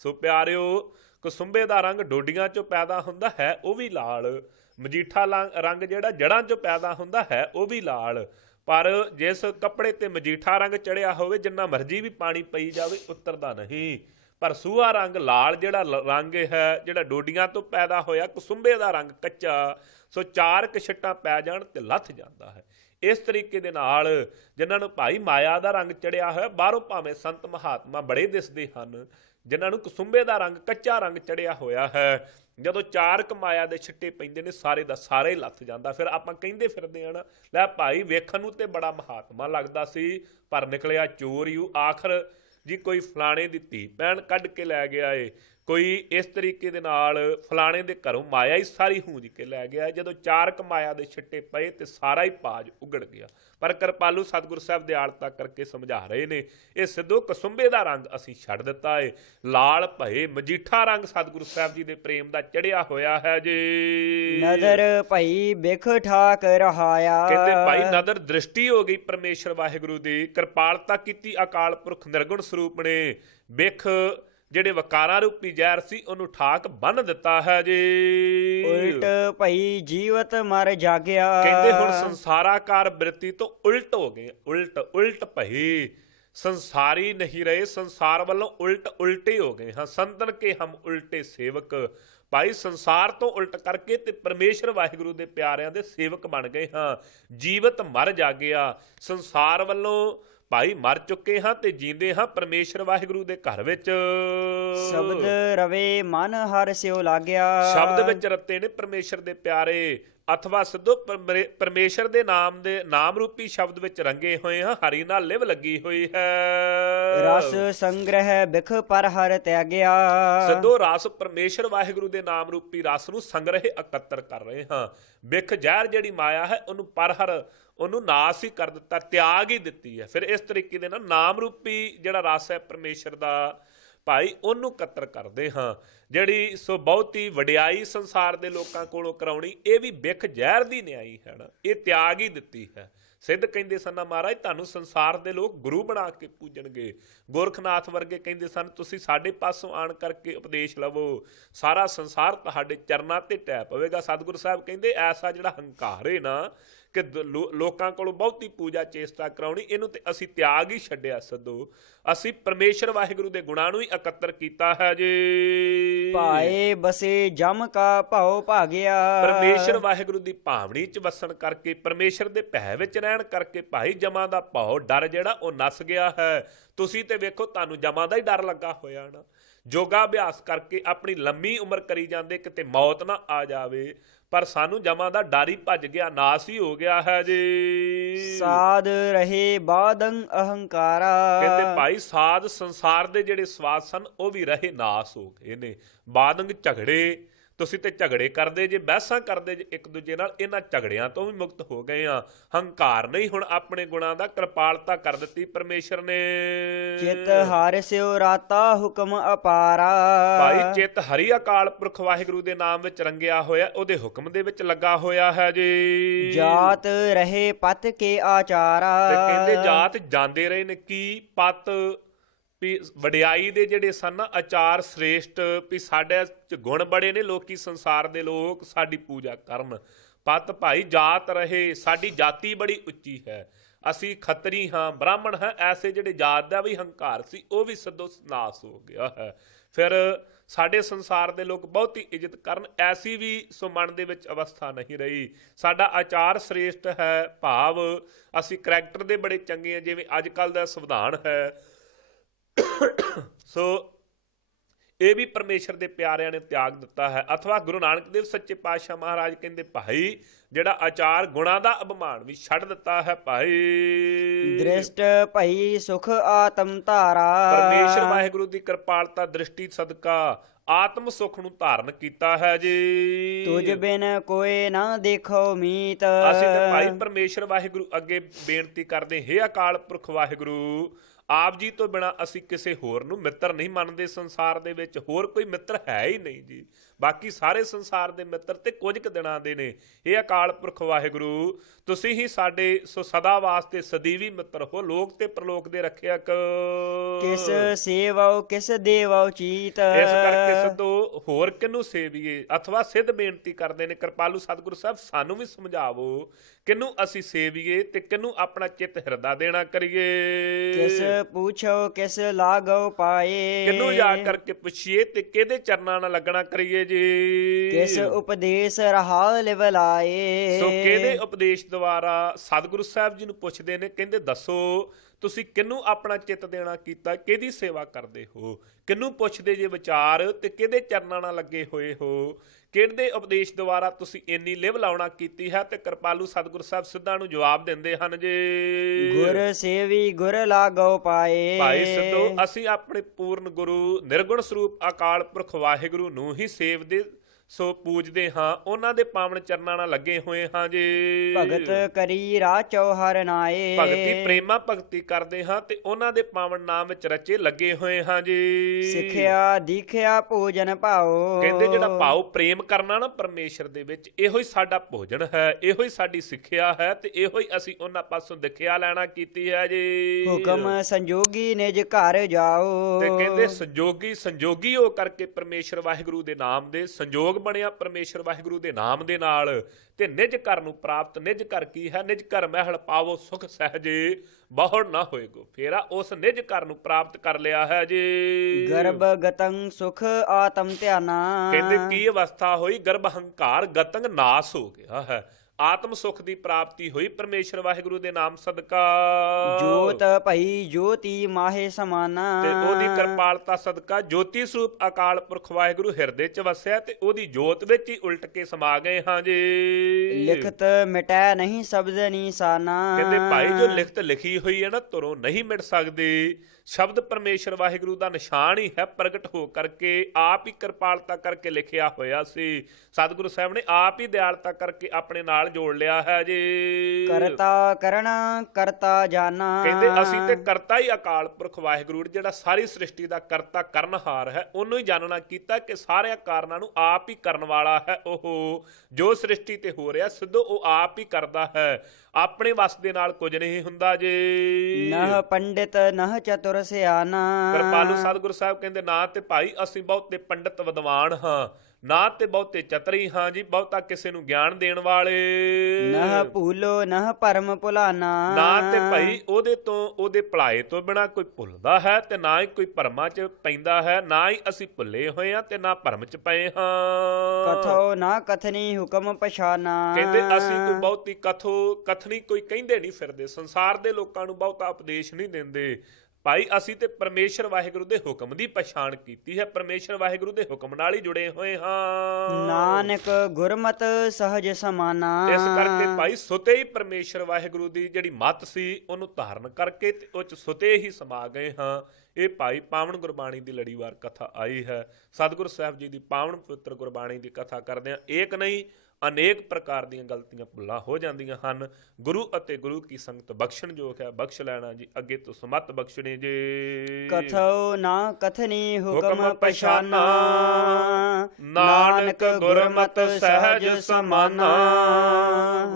ਸੋ ਪਿਆਰਿਓ ਕਸੁੰਬੇ ਦਾ ਰੰਗ ਡੋਡੀਆਂ ਚੋਂ ਪੈਦਾ ਹੁੰਦਾ ਹੈ, ਉਹ ਵੀ ਲਾਲ। ਮਜੀਠਾ ਰੰਗ ਜਿਹੜਾ ਜੜ੍ਹਾਂ ਚੋਂ ਪੈਦਾ ਹੁੰਦਾ ਹੈ, ਉਹ ਵੀ ਲਾਲ। ਪਰ ਜਿਸ ਕੱਪੜੇ ਤੇ ਮਜੀਠਾ ਰੰਗ ਚੜਿਆ ਹੋਵੇ, ਜਿੰਨਾ ਮਰਜ਼ੀ ਵੀ ਪਾਣੀ ਪਈ ਜਾਵੇ ਉਤਰਦਾ ਨਹੀਂ। ਪਰ ਸੂਹਾ ਰੰਗ ਲਾਲ ਜਿਹੜਾ ਰੰਗ ਹੈ, ਜਿਹੜਾ ਡੋਡੀਆਂ ਤੋਂ ਪੈਦਾ ਹੋਇਆ, ਕਸੁੰਬੇ ਦਾ ਰੰਗ ਕੱਚਾ, ਸੋ 4 ਛਿੱਟਾਂ ਪੈ ਜਾਣ ਤੇ ਲੱਥ ਜਾਂਦਾ ਹੈ। ਇਸ ਤਰੀਕੇ ਦੇ ਨਾਲ ਜਿਨ੍ਹਾਂ ਨੂੰ ਭਾਈ ਮਾਇਆ ਦਾ ਰੰਗ ਚੜਿਆ ਹੋਇਆ, ਬਾਹਰੋਂ ਭਾਵੇਂ ਸੰਤ ਮਹਾਤਮਾ ਬੜੇ ਦਿਸਦੇ ਹਨ, ਜਿਨ੍ਹਾਂ ਨੂੰ ਕਸੁੰਬੇ ਦਾ ਰੰਗ ਕੱਚਾ ਰੰਗ ਚੜਿਆ ਹੋਇਆ ਹੈ, ਜਦੋਂ 4 ਮਾਇਆ ਦੇ ਛਿੱਟੇ ਪੈਂਦੇ ਨੇ ਸਾਰੇ ਦਾ ਸਾਰਾ ਹੀ ਲੱਥ ਜਾਂਦਾ। ਫਿਰ ਆਪਾਂ ਕਹਿੰਦੇ ਫਿਰਦੇ ਆ ਨਾ, ਲੈ ਭਾਈ ਵੇਖਣ ਨੂੰ ਤੇ ਬੜਾ ਮਹਾਤਮਾ ਲੱਗਦਾ ਸੀ ਪਰ ਨਿਕਲਿਆ ਚੋਰ ਹੀ। ਆਖਰ ਜੀ ਕੋਈ ਫਲਾਣੇ ਦੀ ਧੀ ਭੈਣ ਕੱਢ ਕੇ ਲੈ ਗਿਆ ਏ, ਕੋਈ ਇਸ ਤਰੀਕੇ ਦੇ ਨਾਲ ਫਲਾਣੇ ਦੇ ਘਰੋਂ ਮਾਇਆ ਹੀ ਸਾਰੀ ਹੂੰਜ ਕੇ ਲੈ ਗਿਆ। ਜਦੋਂ 4 ਮਾਇਆ ਦੇ ਛਿੱਟੇ ਪਏ ਤੇ ਸਾਰਾ ਹੀ ਪਾਜ ਉਗੜ ਗਿਆ। ਪਰ ਕਿਰਪਾਲੂ ਸਤਿਗੁਰੂ ਸਾਹਿਬ ਦਿਆਲਤਾ ਕਰਕੇ ਸਮਝਾ ਰਹੇ ਨੇ, ਇਹ ਸਿੱਧੋ ਕਸੁੰਬੇ ਦਾ ਰੰਗ ਅਸੀਂ ਛੱਡ ਦਿੱਤਾ ਏ। ਲਾਲ ਭਏ ਮਜੀਠਾ ਰੰਗ ਸਤਿਗੁਰੂ ਸਾਹਿਬ ਜੀ ਦੇ ਪ੍ਰੇਮ ਦਾ ਚੜਿਆ ਹੋਇਆ ਹੈ ਜੀ। ਨਦਰ ਭਈ ਬਿਖ ਠਾਕ ਰਹਾਇਆ। ਕਹਿੰਦੇ ਭਾਈ ਨਦਰ ਦ੍ਰਿਸ਼ਟੀ ਹੋ ਗਈ ਪਰਮੇਸ਼ਰ ਵਾਹਿਗੁਰੂ ਦੀ। ਕਿਰਪਾਲਤਾ ਕੀਤੀ ਅਕਾਲ ਪੁਰਖ ਨਿਰਗੁਣ ਸਰੂਪ ਨੇ। ਬਿਖ ਜਿਹੜੇ ਵਕਾਰਾਂ ਰੂਪੀ ਜ਼ਹਿਰ ਸੀ ਉਹਨੂੰ ਠਾਕ ਬੰਨ ਦਿੱਤਾ ਹੈ ਜੀ। ਉਲਟ ਭਈ ਜੀਵਤ ਮਰ ਜਾਗਿਆ। ਕਹਿੰਦੇ ਹੁਣ ਸੰਸਾਰਾਕਾਰ ਬਿਰਤੀ ਤੋਂ ਉਲਟ ਹੋ ਗਏ। ਉਲਟ ਭਈ ਸੰਸਾਰੀ ਨਹੀਂ ਰਹੇ, ਸੰਸਾਰ ਵੱਲੋਂ ਉਲਟੇ ਹੋ ਗਏ ਹਾਂ। ਸੰਤਨ ਕੇ ਹਮ ਉਲਟੇ ਸੇਵਕ। ਭਾਈ ਸੰਸਾਰ ਤੋਂ ਉਲਟ ਕਰਕੇ ਤੇ ਪਰਮੇਸ਼ਰ ਵਾਹਿਗੁਰੂ ਦੇ ਪਿਆਰਿਆਂ ਦੇ ਸੇਵਕ ਬਣ ਗਏ ਹਾਂ। ਜੀਵਤ ਮਰ ਜਾਗਿਆ। ਸੰਸਾਰ ਵੱਲੋਂ ਭਾਈ ਮਰ ਚੁੱਕੇ ਹਾਂ ਤੇ ਜੀਂਦੇ ਹਾਂ ਪਰਮੇਸ਼ਰ ਵਾਹਿਗੁਰੂ ਦੇ ਘਰ ਵਿੱਚ। ਸ਼ਬਦ ਰਵੇ ਮਨ ਹਰ ਸਿਉ ਲਾਗਿਆ। ਸ਼ਬਦ ਵਿੱਚ ਰਤੇ ਨੇ ਪਰਮੇਸ਼ਰ ਦੇ ਪਿਆਰੇ, ਅਥਵਾ ਸਿੱਧੋ ਪਰਮੇਸ਼ਰ ਦੇ ਨਾਮ ਰੂਪੀ ਸ਼ਬਦ ਵਿੱਚ ਰੰਗੇ ਹੋਏ ਹਾਂ। ਹਰੀ ਨਾਲ ਲਿਵ ਲੱਗੀ ਹੋਈ ਹੈ। ਰਸ ਸੰਗ੍ਰਹਿ ਬਿਖ ਪਰ ਹਰ ਤਿਆਗਿਆ। ਸਿੱਧੋ ਰਸ ਪਰਮੇਸ਼ਰ ਵਾਹਿਗੁਰੂ ਦੇ ਨਾਮ ਰੂਪੀ ਰਸ ਨੂੰ ਸੰਗ੍ਰਹਿ ਇਕੱਤਰ ਕਰ ਰਹੇ ਹਾਂ। ਬਿਖ ਜ਼ਹਿਰ ਜਿਹੜੀ ਮਾਇਆ ਹੈ ਉਹਨੂੰ ਪਰਹਰ, ਉਹਨੂੰ ਨਾਸ ਹੀ ਕਰ ਦਿੱਤਾ, ਤਿਆਗ ਹੀ ਦਿੱਤੀ ਹੈ। ਫਿਰ ਇਸ ਤਰੀਕੇ ਦੇ ਨਾਲ ਨਾਮ ਰੂਪੀ ਜਿਹੜਾ ਰਸ ਹੈ ਪਰਮੇਸ਼ਰ ਦਾ, ਭਾਈ ਉਹਨੂੰ ਕਤਰ ਕਰਦੇ ਹਾਂ। ਜਿਹੜੀ ਸੋ ਬਹੁਤੀ ਵਡਿਆਈ ਸੰਸਾਰ ਦੇ ਲੋਕਾਂ ਕੋਲੋਂ ਕਰਾਉਣੀ, ਇਹ ਵੀ ਬਿਖ ਜ਼ਹਿਰ ਦੀ ਨਿਆਈ ਹੈ ਨਾ, ਇਹ ਤਿਆਗ ਹੀ ਦਿੱਤੀ ਹੈ। ਸਿੱਧ ਕਹਿੰਦੇ ਸਨ ਨਾ ਮਹਾਰਾਜ ਤੁਹਾਨੂੰ ਸੰਸਾਰ ਦੇ ਲੋਕ ਗੁਰੂ ਬਣਾ ਕੇ ਪੂਜਣਗੇ। ਗੋਰਖਨਾਥ ਵਰਗੇ ਕਹਿੰਦੇ ਸਨ ਤੁਸੀਂ ਸਾਡੇ ਪਾਸੋਂ ਆਣ ਕਰਕੇ ਉਪਦੇਸ਼ ਲਵੋ, ਸਾਰਾ ਸੰਸਾਰ ਤੁਹਾਡੇ ਚਰਨਾਂ ਤੇ ਟਹਿ ਪਵੇਗਾ। ਸਤਿਗੁਰੂ ਸਾਹਿਬ ਕਹਿੰਦੇ ਐਸਾ ਜਿਹੜਾ ਹੰਕਾਰ ਹੈ ਨਾ ਕਿ ਲੋਕਾਂ ਕੋਲੋਂ ਬਹੁਤੀ ਪੂਜਾ ਚੇਸ਼ਟਾ ਕਰਾਉਣੀ, ਇਹਨੂੰ ਤੇ ਅਸੀਂ ਤਿਆਗ ਹੀ ਛੱਡਿਆ ਸਦੋ। ਅਸੀਂ ਪਰਮੇਸ਼ਰ ਵਾਹਿਗੁਰੂ ਦੇ ਗੁਣਾਂ ਨੂੰ ਹੀ ਇਕੱਤਰ ਕੀਤਾ ਹੈ ਜੀ। ਭਾਏ ਬਸੇ ਜਮ ਕਾ ਭਉ ਭਾਗਿਆ। ਪਰਮੇਸ਼ਰ ਵਾਹਿਗੁਰੂ ਦੀ ਭਾਵਨੀ ਚ ਵਸਣ ਕਰਕੇ, ਪਰਮੇਸ਼ਰ ਦੇ ਭੈ ਵਿੱਚ ਰਹਿਣ ਕਰਕੇ ਭਾਈ ਜਮਾਂ ਦਾ ਭਉ ਡਰ ਜਿਹੜਾ ਉਹ ਨੱਸ ਗਿਆ ਹੈ। ਤੁਸੀਂ ਤੇ ਵੇਖੋ ਤੁਹਾਨੂੰ ਜਮਾਂ ਦਾ ਹੀ ਡਰ ਲੱਗਾ ਹੋਇਆ ਨਾ। ਯੋਗਾ ਅਭਿਆਸ ਕਰਕੇ ਆਪਣੀ ਲੰਮੀ ਉਮਰ ਕਰੀ ਜਾਂਦੇ ਕਿਤੇ ਮੌਤ ਨਾ ਆ ਜਾਵੇ, ਪਰ ਸਾਨੂੰ ਜਮਾਂ ਦਾ ਡਰ ਹੀ ਭੱਜ ਗਿਆ, ਨਾਸ ਹੀ ਹੋ ਗਿਆ ਹੈ ਜੀ। ਸਾਧ ਰਹੇ ਬਾਦੰ ਅਹੰਕਾਰਾ। ਕਹਿੰਦੇ ਭਾਈ ਸਾਧ ਸੰਸਾਰ ਦੇ ਜਿਹੜੇ ਸਵਾਦ ਸਨ ਉਹ ਵੀ ਰਹੇ ਨਾਸ ਹੋ ਗਏ ਨੇ। ਬਾਦੰਗ ਝਗੜੇ, ਤੁਸੀਂ ਤੇ ਝਗੜੇ ਕਰਦੇ ਜੇ, ਬਹਿਸਾਂ ਕਰਦੇ ਜੇ ਇੱਕ ਦੂਜੇ ਨਾਲ, ਇਹਨਾਂ ਝਗੜਿਆਂ ਤੋਂ ਵੀ ਮੁਕਤ ਹੋ ਗਏ ਆ। ਹੰਕਾਰ ਨਹੀਂ ਹੁਣ ਆਪਣੇ ਗੁਣਾਂ ਦਾ, ਕਿਰਪਾਲਤਾ ਕਰ ਦਿੱਤੀ ਪਰਮੇਸ਼ਰ ਨੇ। ਚਿਤ ਹਾਰਿਸਿਓ ਰਾਤਾ ਹੁਕਮ ਅਪਾਰਾ। ਭਾਈ ਚਿੱਤ ਹਰੀ ਅਕਾਲ ਪੁਰਖ ਵਾਹਿਗੁਰੂ ਦੇ ਨਾਮ ਵਿੱਚ ਰੰਗਿਆ ਹੋਇਆ, ਉਹਦੇ ਹੁਕਮ ਦੇ ਵਿੱਚ ਲੱਗਾ ਹੋਇਆ ਹੈ ਜੀ। ਜਾਤ ਰਹੇ ਪਤ ਕੇ ਆਚਾਰਾ। ਤੇ ਕਹਿੰਦੇ ਜਾਤ ਜਾਂਦੇ ਰਹੇ ਨੇ ਕੀ ਪਤ, ਵੀ ਵਡਿਆਈ ਦੇ ਜਿਹੜੇ ਸਨ ਨਾ ਆਚਾਰ ਸ੍ਰੇਸ਼ਟ, ਵੀ ਸਾਡੇ ਚ ਗੁਣ ਬੜੇ ਨੇ, ਲੋਕੀ ਸੰਸਾਰ ਦੇ ਲੋਕ ਸਾਡੀ ਪੂਜਾ ਕਰਨ। ਪਤ ਭਾਈ ਜਾਤ ਰਹੇ, ਸਾਡੀ ਜਾਤੀ ਬੜੀ ਉੱਚੀ ਹੈ, ਅਸੀਂ ਖੱਤਰੀ ਹਾਂ, ਬ੍ਰਾਹਮਣ ਹਾਂ। ਐਸੇ ਜਿਹੜੇ ਜਾਤ ਦਾ ਵੀ ਹੰਕਾਰ ਸੀ ਉਹ ਵੀ ਸਦੋ ਨਾਸ ਹੋ ਗਿਆ ਹੈ। ਫਿਰ ਸਾਡੇ ਸੰਸਾਰ ਦੇ ਲੋਕ ਬਹੁਤੀ ਇੱਜ਼ਤ ਕਰਨ, ਐਸੀ ਵੀ ਸੋ ਮਨ ਦੇ ਵਿੱਚ ਅਵਸਥਾ ਨਹੀਂ ਰਹੀ। ਸਾਡਾ ਆਚਾਰ ਸ੍ਰੇਸ਼ਟ ਹੈ, ਭਾਵ ਅਸੀਂ ਕਰੈਕਟਰ ਦੇ ਬੜੇ ਚੰਗੇ ਹਾਂ, ਜਿਵੇਂ ਅੱਜ ਕੱਲ੍ਹ ਦਾ ਸੰਵਿਧਾਨ ਹੈ। ਸੋ ਇਹ ਵੀ ਪਰਮੇਸ਼ਰ ਦੇ ਪਿਆਰਿਆਂ ਨੇ ਤਿਆਗ ਦਿੱਤਾ ਹੈ। ਅਥਵਾ ਗੁਰੂ ਨਾਨਕ ਦੇਵ ਸੱਚੇ ਪਾਤਸ਼ਾਹ ਮਹਾਰਾਜ ਕਹਿੰਦੇ ਭਾਈ ਜਿਹੜਾ ਆਚਾਰ ਗੁਣਾਂ ਦਾ ਅਭਿਮਾਨ ਵੀ ਛੱਡ ਦਿੱਤਾ ਹੈ ਭਾਈ। ਦ੍ਰਿਸ਼ਟ ਭਈ ਸੁਖ ਆਤਮ ਧਾਰਾ। ਪਰਮੇਸ਼ਰ ਵਾਹਿਗੁਰੂ ਦੀ ਕਿਰਪਾਲਤਾ ਦ੍ਰਿਸ਼ਟੀ ਸਦਕਾ ਆਤਮ ਸੁਖ ਨੂੰ ਧਾਰਨ ਕੀਤਾ ਹੈ ਜੀ। ਤੁਝ ਬਿਨ ਕੋਏ ਨਾ ਦੇਖੋ ਮੀਤ। ਅਸੀਂ ਤਾਂ ਭਾਈ ਪਰਮੇਸ਼ਰ ਵਾਹਿਗੁਰੂ ਅੱਗੇ ਬੇਨਤੀ ਕਰਦੇ, ਹੇ ਅਕਾਲ ਪੁਰਖ ਵਾਹਿਗੁਰੂ, ਆਪ ਜੀ ਤੋਂ ਬਿਨਾਂ ਅਸੀਂ ਕਿਸੇ ਹੋਰ ਨੂੰ ਮਿੱਤਰ ਨਹੀਂ ਮੰਨਦੇ। ਸੰਸਾਰ ਦੇ ਵਿੱਚ ਹੋਰ ਕੋਈ ਮਿੱਤਰ ਹੈ ਹੀ ਨਹੀਂ ਜੀ। ਬਾਕੀ ਸਾਰੇ ਸੰਸਾਰ ਦੇ ਮਿੱਤਰ ਤੇ ਕੁਝ ਕੁ ਦਿਨਾਂ ਦੇ ਨੇ। ਇਹ ਅਕਾਲ ਪੁਰਖ ਵਾਹਿਗੁਰੂ ਤੁਸੀਂ ਹੀ ਸਾਡੇ ਸੋ ਸਦਾ ਵਾਸਤੇ ਸਦੀਵੀ ਮਿੱਤਰ ਹੋ, ਲੋਕ ਤੇ ਪ੍ਰਲੋਕ ਦੇ ਰੱਖਿਅਕ। ਕਿਸ ਸੇਵਉ ਕਿਸ ਦੇਵਉ ਚੀਤ। ਇਸ ਕਰਕੇ ਸਦੋ ਹੋਰ ਕਿਹਨੂੰ ਸੇਵੀਏ। ਅਥਵਾ ਸਿੱਧ ਬੇਨਤੀ ਕਰਦੇ ਨੇ ਕਿਰਪਾਲੂ ਸਤਿਗੁਰੂ ਸਾਹਿਬ, ਸਾਨੂੰ ਵੀ ਸਮਝਾਵੋ ਕਿਹਨੂੰ ਅਸੀਂ ਸੇਵੀਏ ਤੇ ਕਿਹਨੂੰ ਆਪਣਾ ਚਿੱਤ ਹਿਰਦਾ ਦੇਣਾ ਕਰੀਏ। ਕਿਸ ਪੁੱਛੋ ਕਿਸ ਲਾਗੋ ਪਾਏ। ਕਿਹਨੂੰ ਜਾ ਕਰਕੇ ਪੁੱਛੀਏ ਤੇ ਕਿਹਦੇ ਚਰਨਾਂ ਨਾਲ ਲੱਗਣਾ ਕਰੀਏ ਜੀ। ਕਿਸ ਉਪਦੇਸ਼ ਰਹਾ ਲਿਵ ਲਾਏ। ਸੋ ਕਿਹਦੇ ਉਪਦੇਸ਼ ਦੁਆਰਾ ਸਤਿਗੁਰੂ ਸਾਹਿਬ ਜੀ ਨੂੰ ਪੁੱਛਦੇ ਨੇ, ਕਹਿੰਦੇ ਦੱਸੋ ਤੁਸੀਂ ਕਿਹਨੂੰ ਆਪਣਾ ਚਿੱਤ ਦੇਣਾ ਕੀਤਾ, ਕਿਹਦੀ ਸੇਵਾ ਕਰਦੇ ਹੋ, ਕਿਹਨੂੰ ਪੁੱਛਦੇ ਜੇ ਵਿਚਾਰ ਤੇ ਕਿਹਦੇ ਚਰਨਾਂ ਨਾਲ ਲੱਗੇ ਹੋਏ ਹੋ, ਕਿਹੜੇ ਉਪਦੇਸ਼ ਦੁਆਰਾ ਤੁਸੀਂ ਇੰਨੀ ਲਿਵ ਲਾਉਣਾ ਕੀਤੀ ਹੈ। ਤੇ ਕਿਰਪਾਲੂ ਸਤਿਗੁਰੂ ਸਾਹਿਬ ਸਿੱਧਾਂ ਨੂੰ ਜਵਾਬ ਦਿੰਦੇ ਹਨ ਜੀ। ਗੁਰ ਸੇਵੀ ਗੁਰ ਲਾਗੋ ਪਾਏ। ਭਾਈ ਸਿੱਧੋ ਅਸੀਂ ਆਪਣੇ ਪੂਰਨ ਗੁਰੂ ਨਿਰਗੁਣ ਸਰੂਪ ਅਕਾਲ ਪੁਰਖ ਵਾਹਿਗੁਰੂ ਨੂੰ ਹੀ ਸੇਵਦੇ ਸੋ ਪੂਜਦੇ ਹਾਂ, ਉਹਨਾਂ ਦੇ ਪਾਵਨ ਚਰਨਾਂ ਨਾਲ ਲੱਗੇ ਹੋਏ ਹਾਂ ਜੀ। ਭਗਤ ਕਰੀ ਰਾਚੋ ਹਰਿ ਨਾਏ। ਭਗਤੀ ਪ੍ਰੇਮਾ ਭਗਤੀ ਕਰਦੇ ਹਾਂ ਤੇ ਉਹਨਾਂ ਦੇ ਪਾਵਨ ਨਾਮ ਵਿੱਚ ਰਚੇ ਲੱਗੇ ਹੋਏ ਹਾਂ ਜੀ। ਸਿੱਖਿਆ ਦੀਖਿਆ ਭੋਜਨ ਭਾਓ। ਕਹਿੰਦੇ ਜਿਹੜਾ ਭਾਉ ਪ੍ਰੇਮ ਕਰਨਾ ਨਾ ਪਰਮੇਸ਼ਰ ਦੇ ਵਿੱਚ, ਇਹੋ ਹੀ ਸਾਡਾ ਭੋਜਨ ਹੈ, ਇਹੋ ਹੀ ਸਾਡੀ ਸਿੱਖਿਆ ਹੈ ਤੇ ਇਹੋ ਹੀ ਅਸੀਂ ਉਹਨਾਂ ਪਾਸੋਂ ਦਿਖਿਆ ਲੈਣਾ ਕੀਤੀ ਹੈ ਜੀ। ਹੁਕਮ ਸੰਜੋਗੀ ਨਿਜ ਘਰ ਜਾਓ। ਤੇ ਕਹਿੰਦੇ ਸੰਜੋਗੀ ਹੋ ਕਰਕੇ ਪਰਮੇਸ਼ਰ ਵਾਹਿਗੁਰੂ ਦੇ ਨਾਮ ਦੇ ਸੰਜੋਗ ਬਣਿਆ ਪਰਮੇਸ਼ਰ ਵਾਹਿਗੁਰੂ ਦੇ ਨਾਮ ਦੇ ਨਾਲ, ਤੇ ਨਿਜ ਘਰ ਨੂੰ ਪ੍ਰਾਪਤ। ਨਿਜ ਘਰ ਕੀ ਹੈ? ਨਿਜ ਘਰ ਮਹਿਲ ਪਾਵੋ ਸੁਖ ਸਹਜੇ ਬਹੁੜ ਨਾ ਹੋਏਗੋ। ਫੇਰਾ ਉਸ ਨਿਜ ਘਰ ਨੂੰ ਪ੍ਰਾਪਤ ਕਰ ਲਿਆ ਹੈ ਜੀ। ਗਰਭ ਗਤੰ ਸੁਖ ਆਤਮ ਧਿਆਨਾ। ਕਹਿੰਦੇ ਕੀ ਅਵਸਥਾ ਹੋਈ? ਗਰਭ ਹੰਕਾਰ ਗਤੰਗ ਨਾਸ ਹੋ ਗਿਆ ਹੈ, ਆਤਮ ਸੁਖ ਦੀ ਪ੍ਰਾਪਤੀ ਹੋਈ ਪਰਮੇਸ਼ਰ ਵਾਹਿਗੁਰੂ ਦੇ ਨਾਮ ਸਦਕਾ। ਜੋਤ ਭਈ ਜੋਤੀ ਮਾਹੇ ਸਮਾਨਾ। ਤੇ ਉਹਦੀ ਕਿਰਪਾਲਤਾ ਸਦਕਾ ਜੋਤੀ ਸਰੂਪ ਅਕਾਲ ਪੁਰਖ ਵਾਹਿਗੁਰੂ ਹਿਰਦੇ ਚ ਵਸਿਆ ਤੇ ਉਹਦੀ ਜੋਤ ਵਿੱਚ ਹੀ ਉਲਟ ਕੇ ਸਮਾ ਗਏ ਹਾਂ ਜੀ। ਲਿਖਤ ਮਿਟੈ ਨਹੀਂ ਸ਼ਬਦ ਨਿਸ਼ਾਨਾ। ਕਹਿੰਦੇ ਭਾਈ ਜੋ ਲਿਖਤ ਲਿਖੀ ਹੋਈ ਹੈ ਨਾ ਧੁਰੋਂ ਨਹੀਂ ਮਿਟ ਸਕਦੀ। ਸ਼ਬਦ ਪਰਮੇਸ਼ਰ ਵਾਹਿਗੁਰੂ ਦਾ ਨਿਸ਼ਾਨ ਹੀ ਹੈ, ਪ੍ਰਗਟ ਹੋ ਕਰਕੇ ਆਪ ਹੀ ਕਿਰਪਾਲਤਾ ਕਰਕੇ ਲਿਖਿਆ ਹੋਇਆ ਸੀ। ਸਤਿਗੁਰੂ ਸਾਹਿਬ ਨੇ ਆਪ ਹੀ ਦਿਆਲਤਾ ਕਰਕੇ ਆਪਣੇ ਨਾਲ ਜੋੜ ਲਿਆ ਹੈ ਜੀ। ਕਰਤਾ ਕਰਣਾ ਕਰਤਾ ਜਾਣਾ। ਕਹਿੰਦੇ ਅਸੀਂ ਤੇ ਕਰਤਾ ਹੀ ਅਕਾਲ ਪੁਰਖ ਵਾਹਿਗੁਰੂ ਜਿਹੜਾ ਸਾਰੀ ਸ੍ਰਿਸ਼ਟੀ ਦਾ ਕਰਤਾ ਕਰਨਹਾਰ ਹੈ, ਉਹਨੂੰ ਹੀ ਜਾਣਨਾ ਕੀਤਾ ਕਿ ਸਾਰਿਆਂ ਕਾਰਨਾਂ ਨੂੰ ਆਪ ਹੀ ਕਰਨ ਵਾਲਾ ਹੈ। ਉਹ ਜੋ ਸ੍ਰਿਸ਼ਟੀ ਤੇ ਹੋ ਰਿਹਾ ਸਿੱਧੋ ਉਹ ਆਪ ਹੀ ਕਰਦਾ ਹੈ, ਆਪਣੇ ਵਸ ਦੇ ਨਾਲ ਕੁਝ ਨਹੀਂ ਹੁੰਦਾ ਜੀ। ਨਹ ਪੰਡਿਤ ਨਹ ਚਤੁਰ ਸਿਆਣਾ। ਕਿਰਪਾਲੂ ਸਤਿਗੁਰੂ ਸਾਹਿਬ ਕਹਿੰਦੇ ਨਾ ਤੇ ਭਾਈ ਅਸੀਂ ਬਹੁਤੇ ਪੰਡਿਤ ਵਿਦਵਾਨ ਹਾਂ, ਨਾ ਤੇ ਬਹੁਤੇ ਚਤਰੀ ਹਾਂ ਜੀ, ਬਹੁਤਾ ਕਿਸੇ ਨੂੰ ਗਿਆਨ ਦੇਣ ਵਾਲੇ। ਨਹ ਭੂਲੋ ਨਹ ਭਰਮ ਭੁਲਾਨਾ। ਨਾ ਤੇ ਭਾਈ ਉਹਦੇ ਤੋਂ ਉਹਦੇ ਭਲਾਏ ਤੋਂ ਬਿਨਾ ਕੋਈ ਭੁੱਲਦਾ ਹੈ ਤੇ ਨਾ ਹੀ ਕੋਈ ਭਰਮਾਂ 'ਚ ਪੈਂਦਾ ਹੈ, ਨਾ ਹੀ ਅਸੀਂ ਭੁੱਲੇ ਹੋਏ ਹਾਂ ਤੇ ਨਾ ਭਰਮ 'ਚ ਪਏ ਹਾਂ। ਕਥੋ ਨਾ ਕਥਨੀ ਹੁਕਮ ਪਛਾਨਾ। ਕਹਿੰਦੇ ਅਸੀਂ ਕੋਈ ਬਹੁਤੀ ਕਥਨੀ ਕੋਈ ਕਹਿੰਦੇ ਨਹੀਂ ਫਿਰਦੇ, ਸੰਸਾਰ ਦੇ ਲੋਕਾਂ ਨੂੰ ਬਹੁਤਾ ਉਪਦੇਸ਼ ਨਹੀਂ ਦਿੰਦੇ ਭਾਈ। ਅਸੀਂ ਤੇ ਪਰਮੇਸ਼ਰ ਵਾਹਿਗੁਰੂ ਦੇ ਹੁਕਮ ਦੀ ਪਛਾਣ ਕੀਤੀ ਹੈ, ਪਰਮੇਸ਼ਰ ਵਾਹਿਗੁਰੂ ਦੇ ਹੁਕਮ ਨਾਲ ਹੀ ਜੁੜੇ ਹੋਏ ਹਾਂ। ਨਾਨਕ ਗੁਰਮਤਿ ਸਹਜ ਸਮਾਨਾ। ਇਸ ਕਰਕੇ ਭਾਈ ਸੁਤੇ ਹੀ ਪਰਮੇਸ਼ਰ ਵਾਹਿਗੁਰੂ ਦੀ ਜਿਹੜੀ ਮੱਤ ਸੀ ਉਹਨੂੰ ਧਾਰਨ ਕਰਕੇ ਤੇ ਉਹ ਚ ਸੁਤੇ ਹੀ ਸਮਾ ਗਏ ਹਾਂ। ਇਹ ਭਾਈ ਪਾਵਨ ਗੁਰਬਾਣੀ ਦੀ ਲੜੀਵਾਰ ਕਥਾ ਆਈ ਹੈ। ਸਤਿਗੁਰੂ ਸਾਹਿਬ ਜੀ ਦੀ ਪਾਵਨ ਪਵਿੱਤਰ ਗੁਰਬਾਣੀ ਦੀ ਕਥਾ ਕਰਦਿਆਂ ਏਕ ਨਹੀਂ ਅਨੇਕ ਪ੍ਰਕਾਰ ਦੀਆਂ ਗਲਤੀਆਂ ਭੁੱਲਾਂ ਹੋ ਜਾਂਦੀਆਂ ਹਨ। ਗੁਰੂ ਅਤੇ ਗੁਰੂ ਕੀ ਸੰਗਤ ਬਖਸ਼ਣਯੋਗ ਹੈ, ਬਖਸ਼ ਲੈਣਾ ਜੀ, ਅੱਗੇ ਤੋਂ ਸਮਤ ਬਖਸ਼ਣੇ ਜੀ। ਕਥੋ ਨਾ ਕਥਨੀ ਹੁਕਮ ਪਛਾਨਾ। ਨਾਨਕ ਗੁਰਮਤਿ ਸਹਿਜ ਸਮਾਨਾ।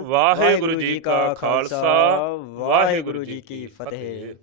ਵਾਹਿਗੁਰੂ ਜੀ ਕਾ ਖਾਲਸਾ, ਵਾਹਿਗੁਰੂ ਜੀ ਕੀ ਫਤਿਹ।